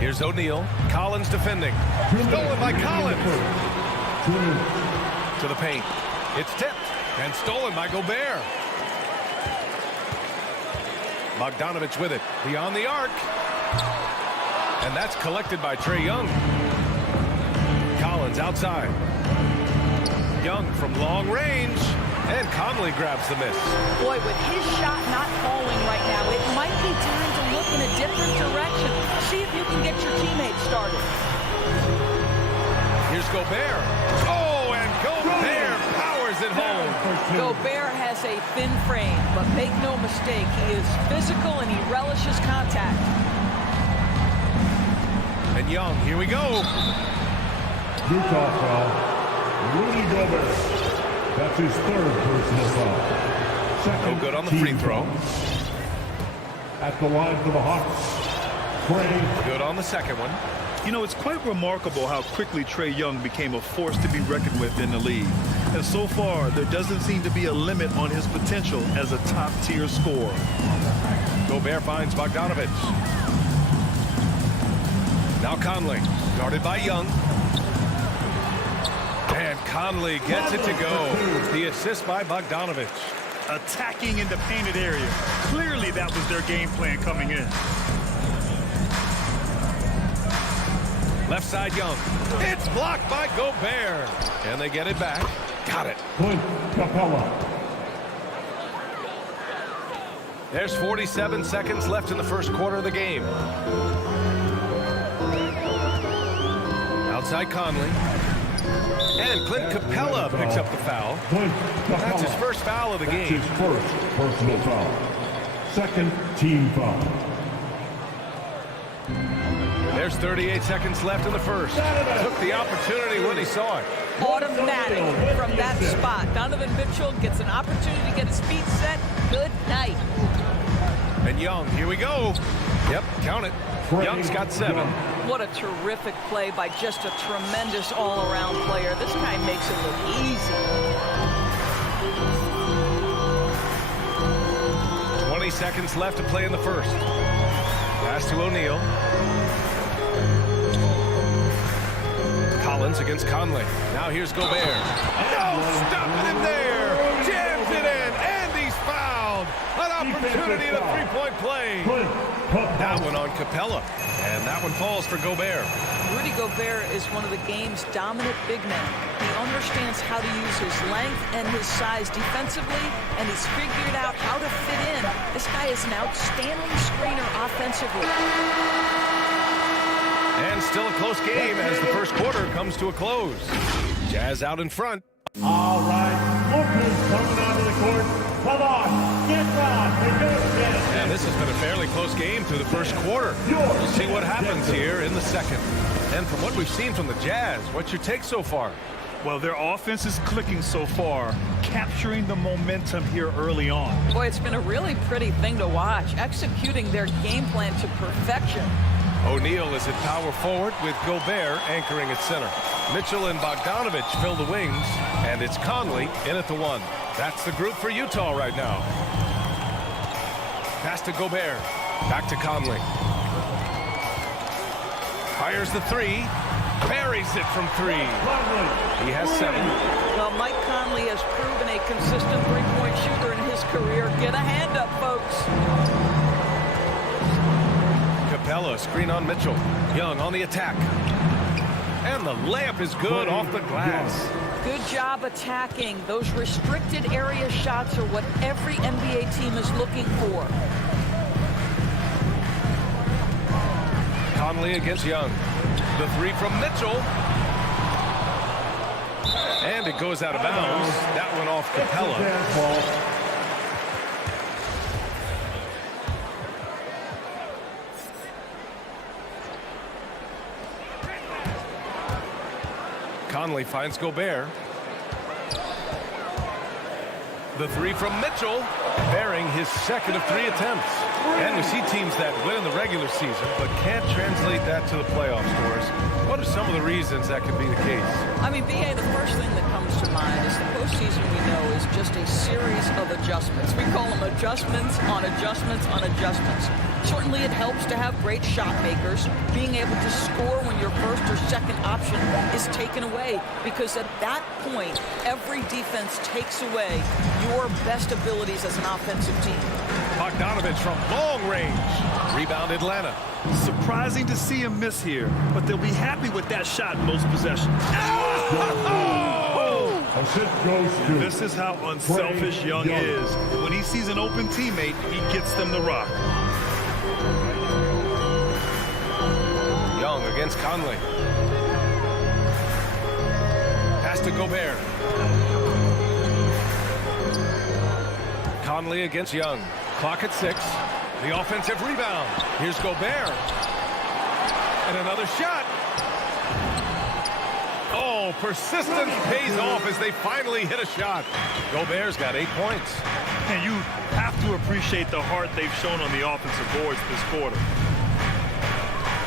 Here's O'Neal. Collins defending. Stolen by Collins. To the paint. It's tipped. And stolen by Gobert. Bogdanovich with it. Beyond the arc. And that's collected by Trae Young. Collins outside. Young from long range. And Conley grabs the miss. Boy, with his shot not falling right now, it might be time to look in a different direction. See if you can get your teammates started. Here's Gobert. Oh, and Gobert powers it home. Gobert has a thin frame, but make no mistake, he is physical and he relishes contact. And Young, here we go. Utah foul. Rudy Gobert. That's his third personal foul. Second, no good on the free throw. At the line for the Hawks. Trey. Good on the second one. You know, it's quite remarkable how quickly Trae Young became a force to be reckoned with in the league. And so far, there doesn't seem to be a limit on his potential as a top-tier scorer. Gobert finds Bogdanovich. Now Conley, guarded by Young. And Conley gets it to go. The assist by Bogdanovich. Attacking in the painted area. Clearly, that was their game plan coming in. Left side Young. It's blocked by Gobert. And they get it back. Got it. Clint Capella. There's 47 seconds left in the first quarter of the game. Outside Conley. And Clint Capella picks up the foul. That's his first foul of the game. His first personal foul. Second team foul. There's 38 seconds left in the first. Took the opportunity when he saw it. Automatic from that spot. Donovan Mitchell gets an opportunity to get his feet set. Good night. And Young, here we go. Yep, count it. Young's got 7. What a terrific play by just a tremendous all-around player. This guy makes it look easy. 20 seconds left to play in the first. Pass to O'Neal. Collins against Conley. Now here's Gobert. No, stopping him there. Jams it in, and he's fouled. An opportunity in a three-point play. That one on Capella, and that one falls for Gobert. Rudy Gobert is one of the game's dominant big men. He understands how to use his length and his size defensively, and he's figured out how to fit in. This guy is an outstanding screener offensively. And still a close game as the first quarter comes to a close. Jazz out in front. All right, Lucas coming onto the court. Come on, get on. And this has been a fairly close game through the first quarter. We'll see what happens here in the second. And from what we've seen from the Jazz, what's your take so far? Well, their offense is clicking so far, capturing the momentum here early on. Boy, it's been a really pretty thing to watch, executing their game plan to perfection. O'Neal is at power forward with Gobert anchoring at center. Mitchell and Bogdanovich fill the wings, and it's Conley in at the 1. That's the group for Utah right now. Pass to Gobert. Back to Conley. Fires the 3. Buries it from 3. He has 7. Well, Mike Conley has proven a consistent three-point shooter in his career. Get a hand up, folks. Capella, screen on Mitchell. Young on the attack. And the layup is good off the glass. Good job attacking. Those restricted area shots are what every NBA team is looking for. Conley against Young. The 3 from Mitchell. And it goes out of bounds. That one off Capella. Conley finds Gobert. The 3 from Mitchell, bearing his second of 3 attempts. And we see teams that win in the regular season but can't translate that to the playoffs, Doris. What are some of the reasons that could be the case? I mean, B.A., the first thing that comes to mind is the postseason, we know, is just a series of adjustments. We call them adjustments on adjustments on adjustments. Certainly it helps to have great shot makers, being able to score when your first or second option is taken away, because at that point, every defense takes away your best abilities as an offensive team. Bogdanovich from long range. Rebound Atlanta. Surprising to see him miss here, but they'll be happy with that shot most possessions. This is how unselfish Young is. When he sees an open teammate, he gets them the rock. Young against Conley. Pass to Gobert. Conley against Young. Clock at 6. The offensive rebound. Here's Gobert. And another shot. Oh, persistence pays off as they finally hit a shot. Gobert's got 8 points. And you have to appreciate the heart they've shown on the offensive boards this quarter.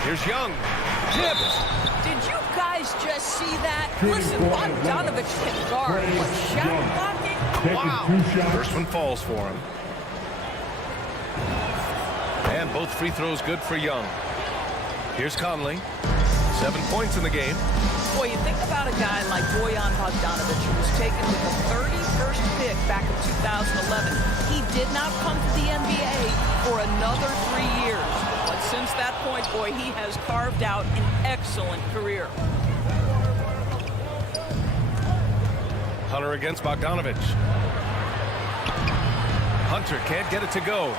Here's Young. Tipped. Did you guys just see that? Listen, Bogdanovich can guard, but shot blocking? Wow. First one falls for him. And both free throws good for Young. Here's Conley. 7 points in the game. Boy, you think about a guy like Bojan Bogdanovic, who was taken with the 31st pick back in 2011. He did not come to the NBA for another 3 years. But since that point, boy, he has carved out an excellent career. Hunter against Bogdanovich. Hunter can't get it to go.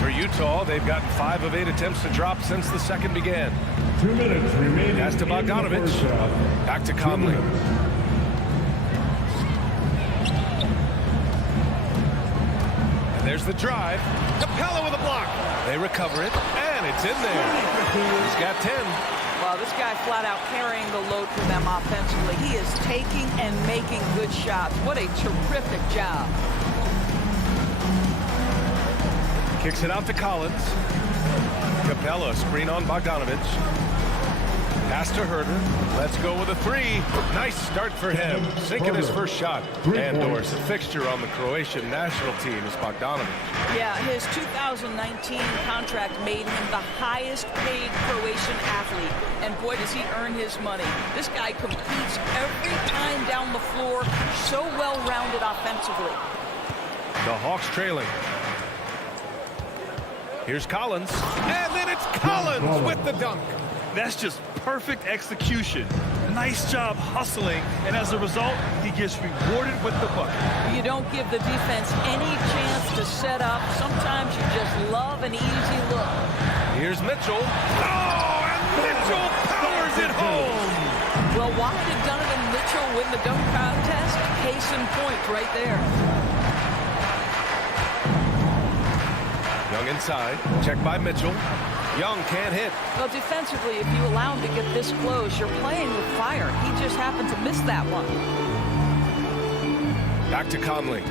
For Utah, they've gotten 5 of 8 attempts to drop since the second began. 2 minutes remaining. Pass to Bogdanovich. Back to Conley. And there's the drive. Capella with a block. They recover it, and it's in there. He's got 10. Well, this guy flat out carrying the load for them offensively. He is taking and making good shots. What a terrific job. Kicks it out to Collins. Capella, screen on Bogdanovich. Pass to Herter. Let's go with a 3. Nice start for him. Sinking his first shot. Andor's a fixture on the Croatian national team is Bogdanovich. Yeah, his 2019 contract made him the highest paid Croatian athlete. And boy, does he earn his money. This guy competes every time down the floor. So well-rounded offensively. The Hawks trailing. Here's Collins. And then it's Collins with the dunk. That's just perfect execution. Nice job hustling, and as a result, he gets rewarded with the bucket. You don't give the defense any chance to set up. Sometimes you just love an easy look. Here's Mitchell. Oh, and Mitchell powers it home. Well, why did Donovan Mitchell win the dunk contest? Case in point right there. Young inside. Check by Mitchell. Young can't hit. Well, defensively, if you allow him to get this close, you're playing with fire. He just happened to miss that one. Back to Conley.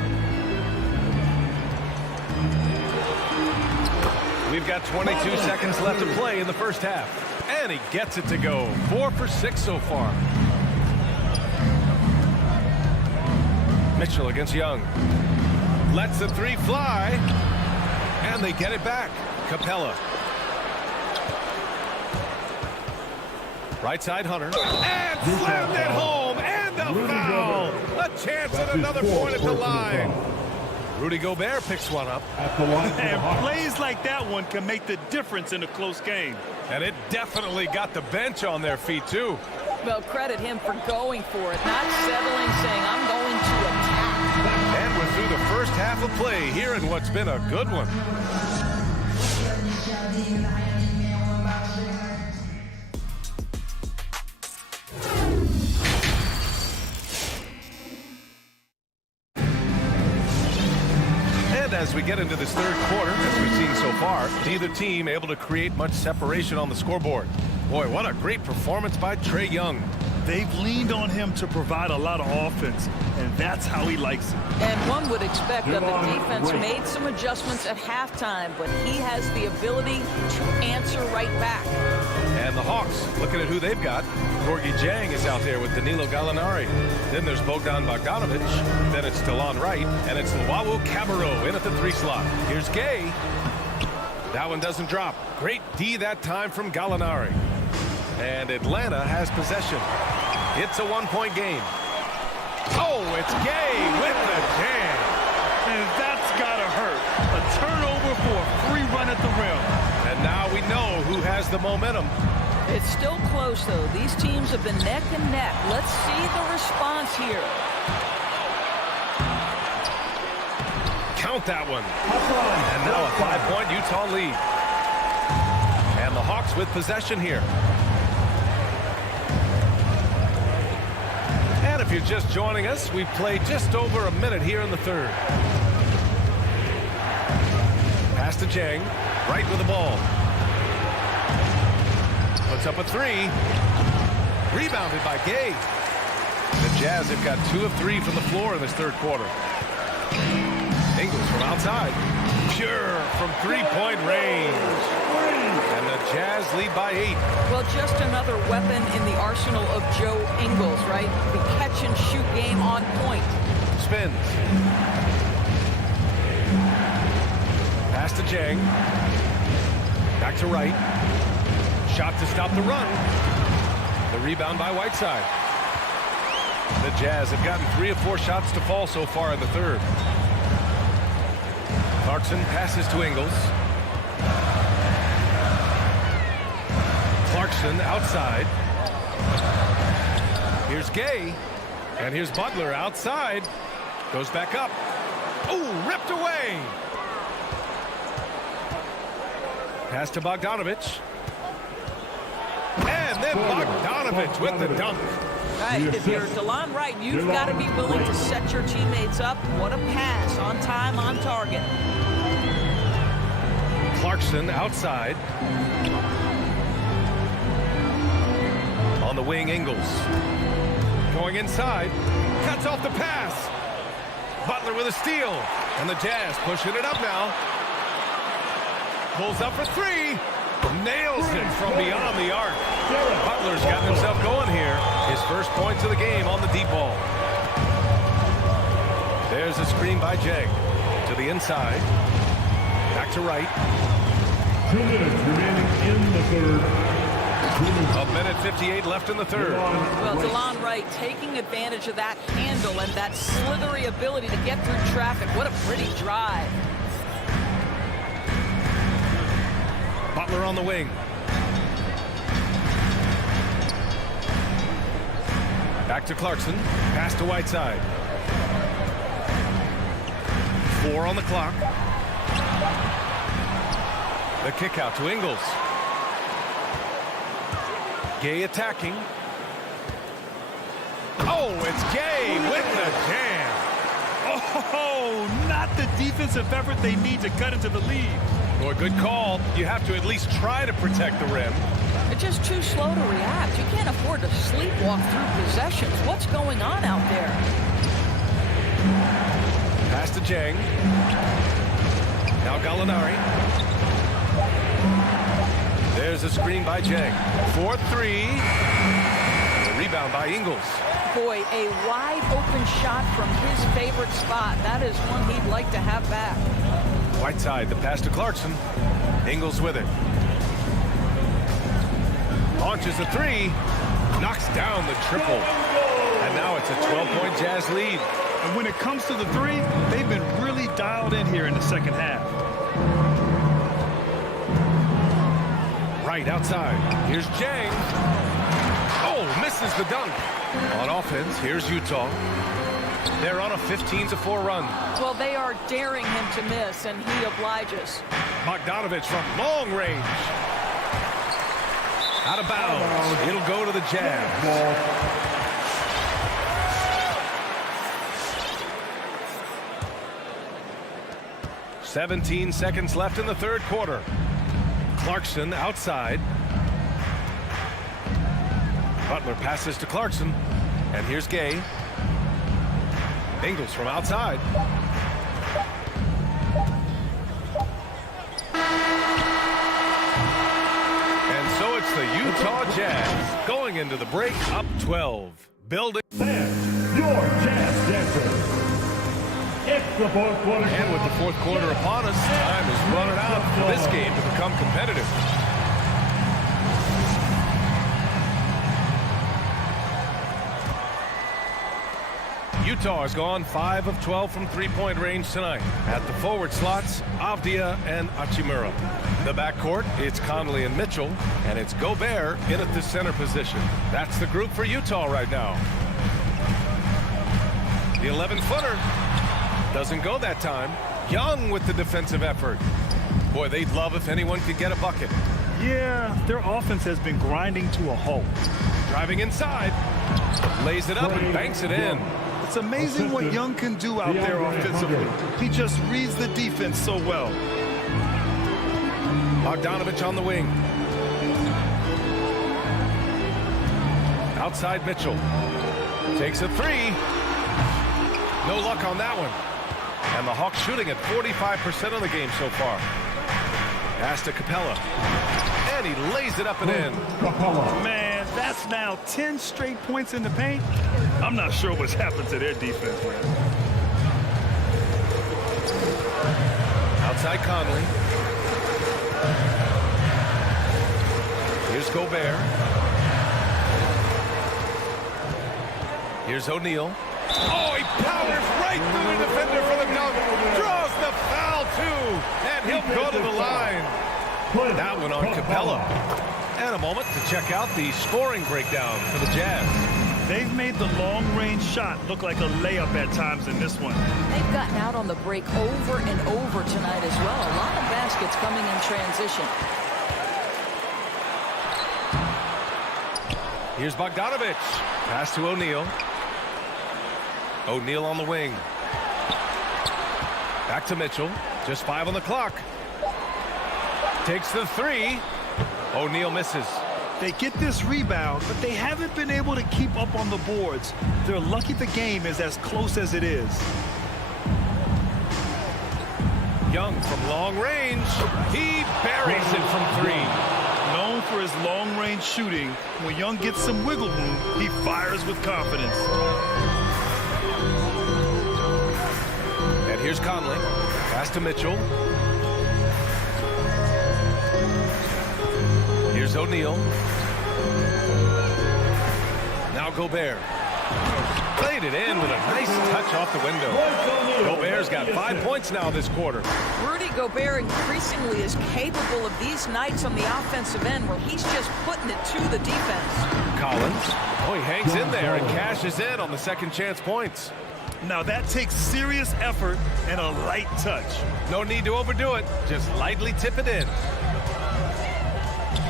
We've got 22 seconds left to play in the first half. And he gets it to go. 4 for 6 so far. Mitchell against Young. Lets the 3 fly. And they get it back. Capella. Right side Hunter. And slammed it home. And a foul. A chance at another point at the line. Rudy Gobert picks one up. And plays like that one can make the difference in a close game. And it definitely got the bench on their feet, too. Well, credit him for going for it, not settling, saying, I'm going to attack. And we're through the first half of play here in what's been a good one. As we get into this third quarter, as we've seen so far, neither team able to create much separation on the scoreboard. Boy, what a great performance by Trae Young. They've leaned on him to provide a lot of offense, and that's how he likes it. And one would expect that the defense made some adjustments at halftime, but he has the ability to answer right back. And the Hawks, looking at who they've got. Gorgie Jang is out there with Danilo Gallinari. Then there's Bogdan Bogdanovich. Then it's Delon Wright. And it's Luau Cabarrot in at the 3 slot. Here's Gay. That one doesn't drop. Great D that time from Gallinari. And Atlanta has possession. It's a 1-point game. Oh, it's Gay with the jam. And that's gotta hurt. A turnover for a free run at the rim. And now we know who has the momentum. It's still close, though. These teams have been neck and neck. Let's see the response here. Count that one. And now a 5-point Utah lead. And the Hawks with possession here. And if you're just joining us, we've played just over a minute here in the third. Pass to Jang. Right with the ball. Puts up a 3. Rebounded by Gay. The Jazz have got 2 of 3 from the floor in this third quarter. Ingles from outside. Pure from 3-point range. And the Jazz lead by 8. Well, just another weapon in the arsenal of Joe Ingles, right? The catch-and-shoot game on point. Spins. Pass to Jang. Back to Wright. Shot to stop the run. The rebound by Whiteside. The Jazz have gotten 3 of 4 shots to fall so far in the third. Clarkson passes to Ingles. Clarkson outside. Here's Gay. And here's Butler outside. Goes back up. Oh, ripped away. Pass to Bogdanovich. And then Bogdanovich with the dunk. Right, if you're DeLon Wright, you've got to be willing to set your teammates up. What a pass, on time, on target. Clarkson outside. On the wing, Ingles. Going inside. Cuts off the pass. Butler with a steal. And the Jazz pushing it up now. Pulls up for 3. Nails it from beyond the arc. Butler's got himself going here. His first points of the game on the deep ball. There's a screen by Jang. To the inside. Back to Wright. 2 minutes remaining in the third. 1:58 left in the third. Well, DeLon Wright taking advantage of that handle and that slithery ability to get through traffic. What a pretty drive. Butler on the wing. Back to Clarkson. Pass to Whiteside. 4 on the clock. The kick out to Ingles. Gay attacking. Oh, it's Gay with the jam. Oh, not the defensive effort they need to cut into the lead. Boy, good call. You have to at least try to protect the rim. It's just too slow to react. You can't afford to sleepwalk through possessions. What's going on out there? Pass to Jang. Now Gallinari. There's a screen by Jang. 4-3. The rebound by Ingles. Boy, a wide open shot from his favorite spot. That is one he'd like to have back. Whiteside, the pass to Clarkson. Ingles with it. Launches a 3. Knocks down the triple. And now it's a 12-point Jazz lead. And when it comes to the 3, they've been really dialed in here in the second half. Right outside. Here's Jang. Oh, misses the dunk. On offense, here's Utah. They're on a 15-4 run. Well, they are daring him to miss, and he obliges. Bogdanovich from long range. Out of bounds. It'll go to the Jazz. 17 seconds left in the third quarter. Clarkson outside. Butler passes to Clarkson. And here's Gay. Ingles from outside. And so it's the Utah Jazz going into the break up 12. Building. Your Jazz Dancer. It's the fourth quarter. And with the fourth quarter upon us, time is running out for this game to become competitive. Utah has gone 5 of 12 from three-point range tonight. At the forward slots, Avdia and Hachimura. The backcourt, it's Conley and Mitchell, and it's Gobert in at the center position. That's the group for Utah right now. The 11-footer doesn't go that time. Young with the defensive effort. Boy, they'd love if anyone could get a bucket. Yeah, their offense has been grinding to a halt. Driving inside, lays it up and banks it in. It's amazing what Young can do out there offensively. He just reads the defense so well. Bogdanovich on the wing. Outside Mitchell. Takes a 3. No luck on that one. And the Hawks shooting at 45% of the game so far. Pass to Capella. And And he lays it up and in. Man, that's now 10 straight points in the paint. I'm not sure what's happened to their defense, man. Outside Conley. Here's Gobert. Here's O'Neal. Oh, he powers right through the defender for the dunk. Draws the foul, too. And he'll go to the line. That one on Capella. And a moment to check out the scoring breakdown for the Jazz. They've made the long-range shot look like a layup at times in this one. They've gotten out on the break over and over tonight as well. A lot of baskets coming in transition. Here's Bogdanovich. Pass to O'Neal. O'Neal on the wing. Back to Mitchell. Just 5 on the clock. Takes the 3. O'Neal misses. They get this rebound, but they haven't been able to keep up on the boards. They're lucky the game is as close as it is. Young from long range. He buries it from 3. Known for his long-range shooting, when Young gets some wiggle room, he fires with confidence. And here's Conley. Pass to Mitchell. Here's O'Neal. Now Gobert. Played it in with a nice touch off the window. Gobert's got 5 points now this quarter. Rudy Gobert increasingly is capable of these nights on the offensive end where he's just putting it to the defense. Collins. Oh, he hangs in there and cashes in on the second chance points. Now that takes serious effort and a light touch. No need to overdo it. Just lightly tip it in.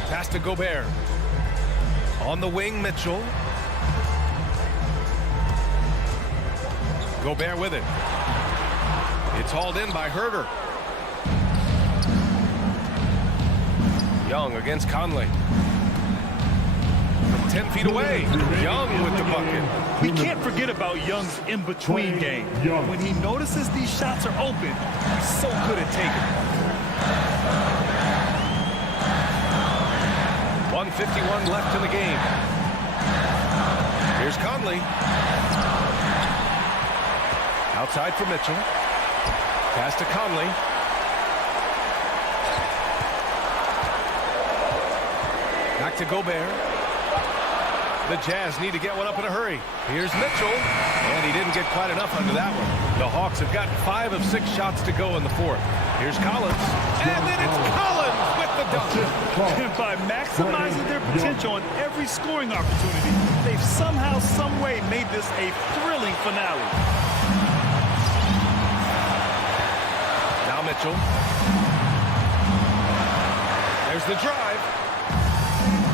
Pass to Gobert. On the wing, Mitchell. Gobert with it. It's hauled in by Herter. Young against Conley. From 10 feet away. Young with the bucket. We can't forget about Young's in-between game. When he notices these shots are open, he's so good at taking them. 1:51 left in the game. Here's Conley. Outside for Mitchell. Pass to Conley. Back to Gobert. The Jazz need to get one up in a hurry. Here's Mitchell. And he didn't get quite enough under that one. The Hawks have gotten 5 of 6 shots to go in the 4th. Here's Collins. And then it's Collins with the dunk. By maximizing their potential on every scoring opportunity, they've somehow, some way made this a thrilling finale. Now Mitchell. There's the drive.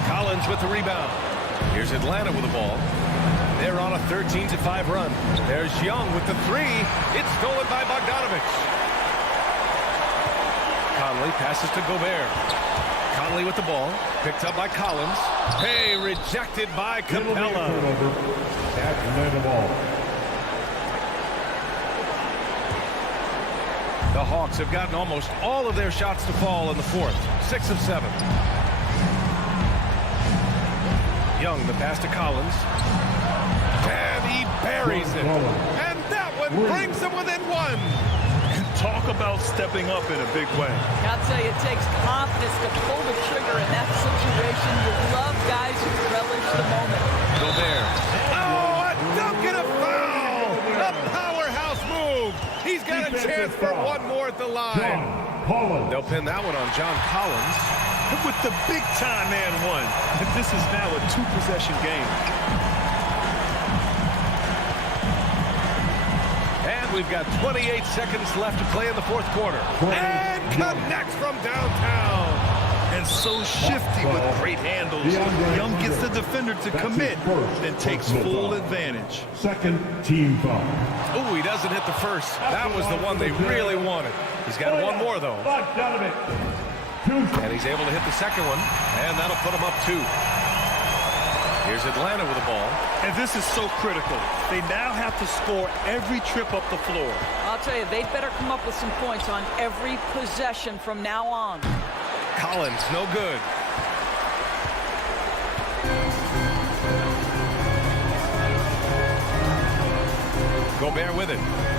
Collins with the rebound. Here's Atlanta with the ball. They're on a 13-5 run. There's Young with the 3. It's stolen by Bogdanovich. Conley passes to Gobert. Conley with the ball. Picked up by Collins. Hey, rejected by Capella. The Hawks have gotten almost all of their shots to fall in the 4th. 6 of 7. Young, the pass to Collins. And he buries it. And that one brings him within 1. Talk about stepping up in a big way. I'll tell you, it takes confidence to pull the trigger in that situation. You love guys who relish the moment. Gobert. Oh, a dunk and a foul! A powerhouse move. He's got a chance for one more at the line. They'll pin that one on John Collins. With the big-time man one. This is now a 2-possession game. And we've got 28 seconds left to play in the 4th quarter. And connects from downtown. And so shifty with great handles. Young gets the defender to commit, then takes full advantage. Second team foul. Oh, he doesn't hit the first. That was the one they really wanted. He's got one more, though. And he's able to hit the second one, and that'll put him up 2. Here's Atlanta with the ball. And this is so critical. They now have to score every trip up the floor. I'll tell you, they'd better come up with some points on every possession from now on. Collins, no good. Gobert with it.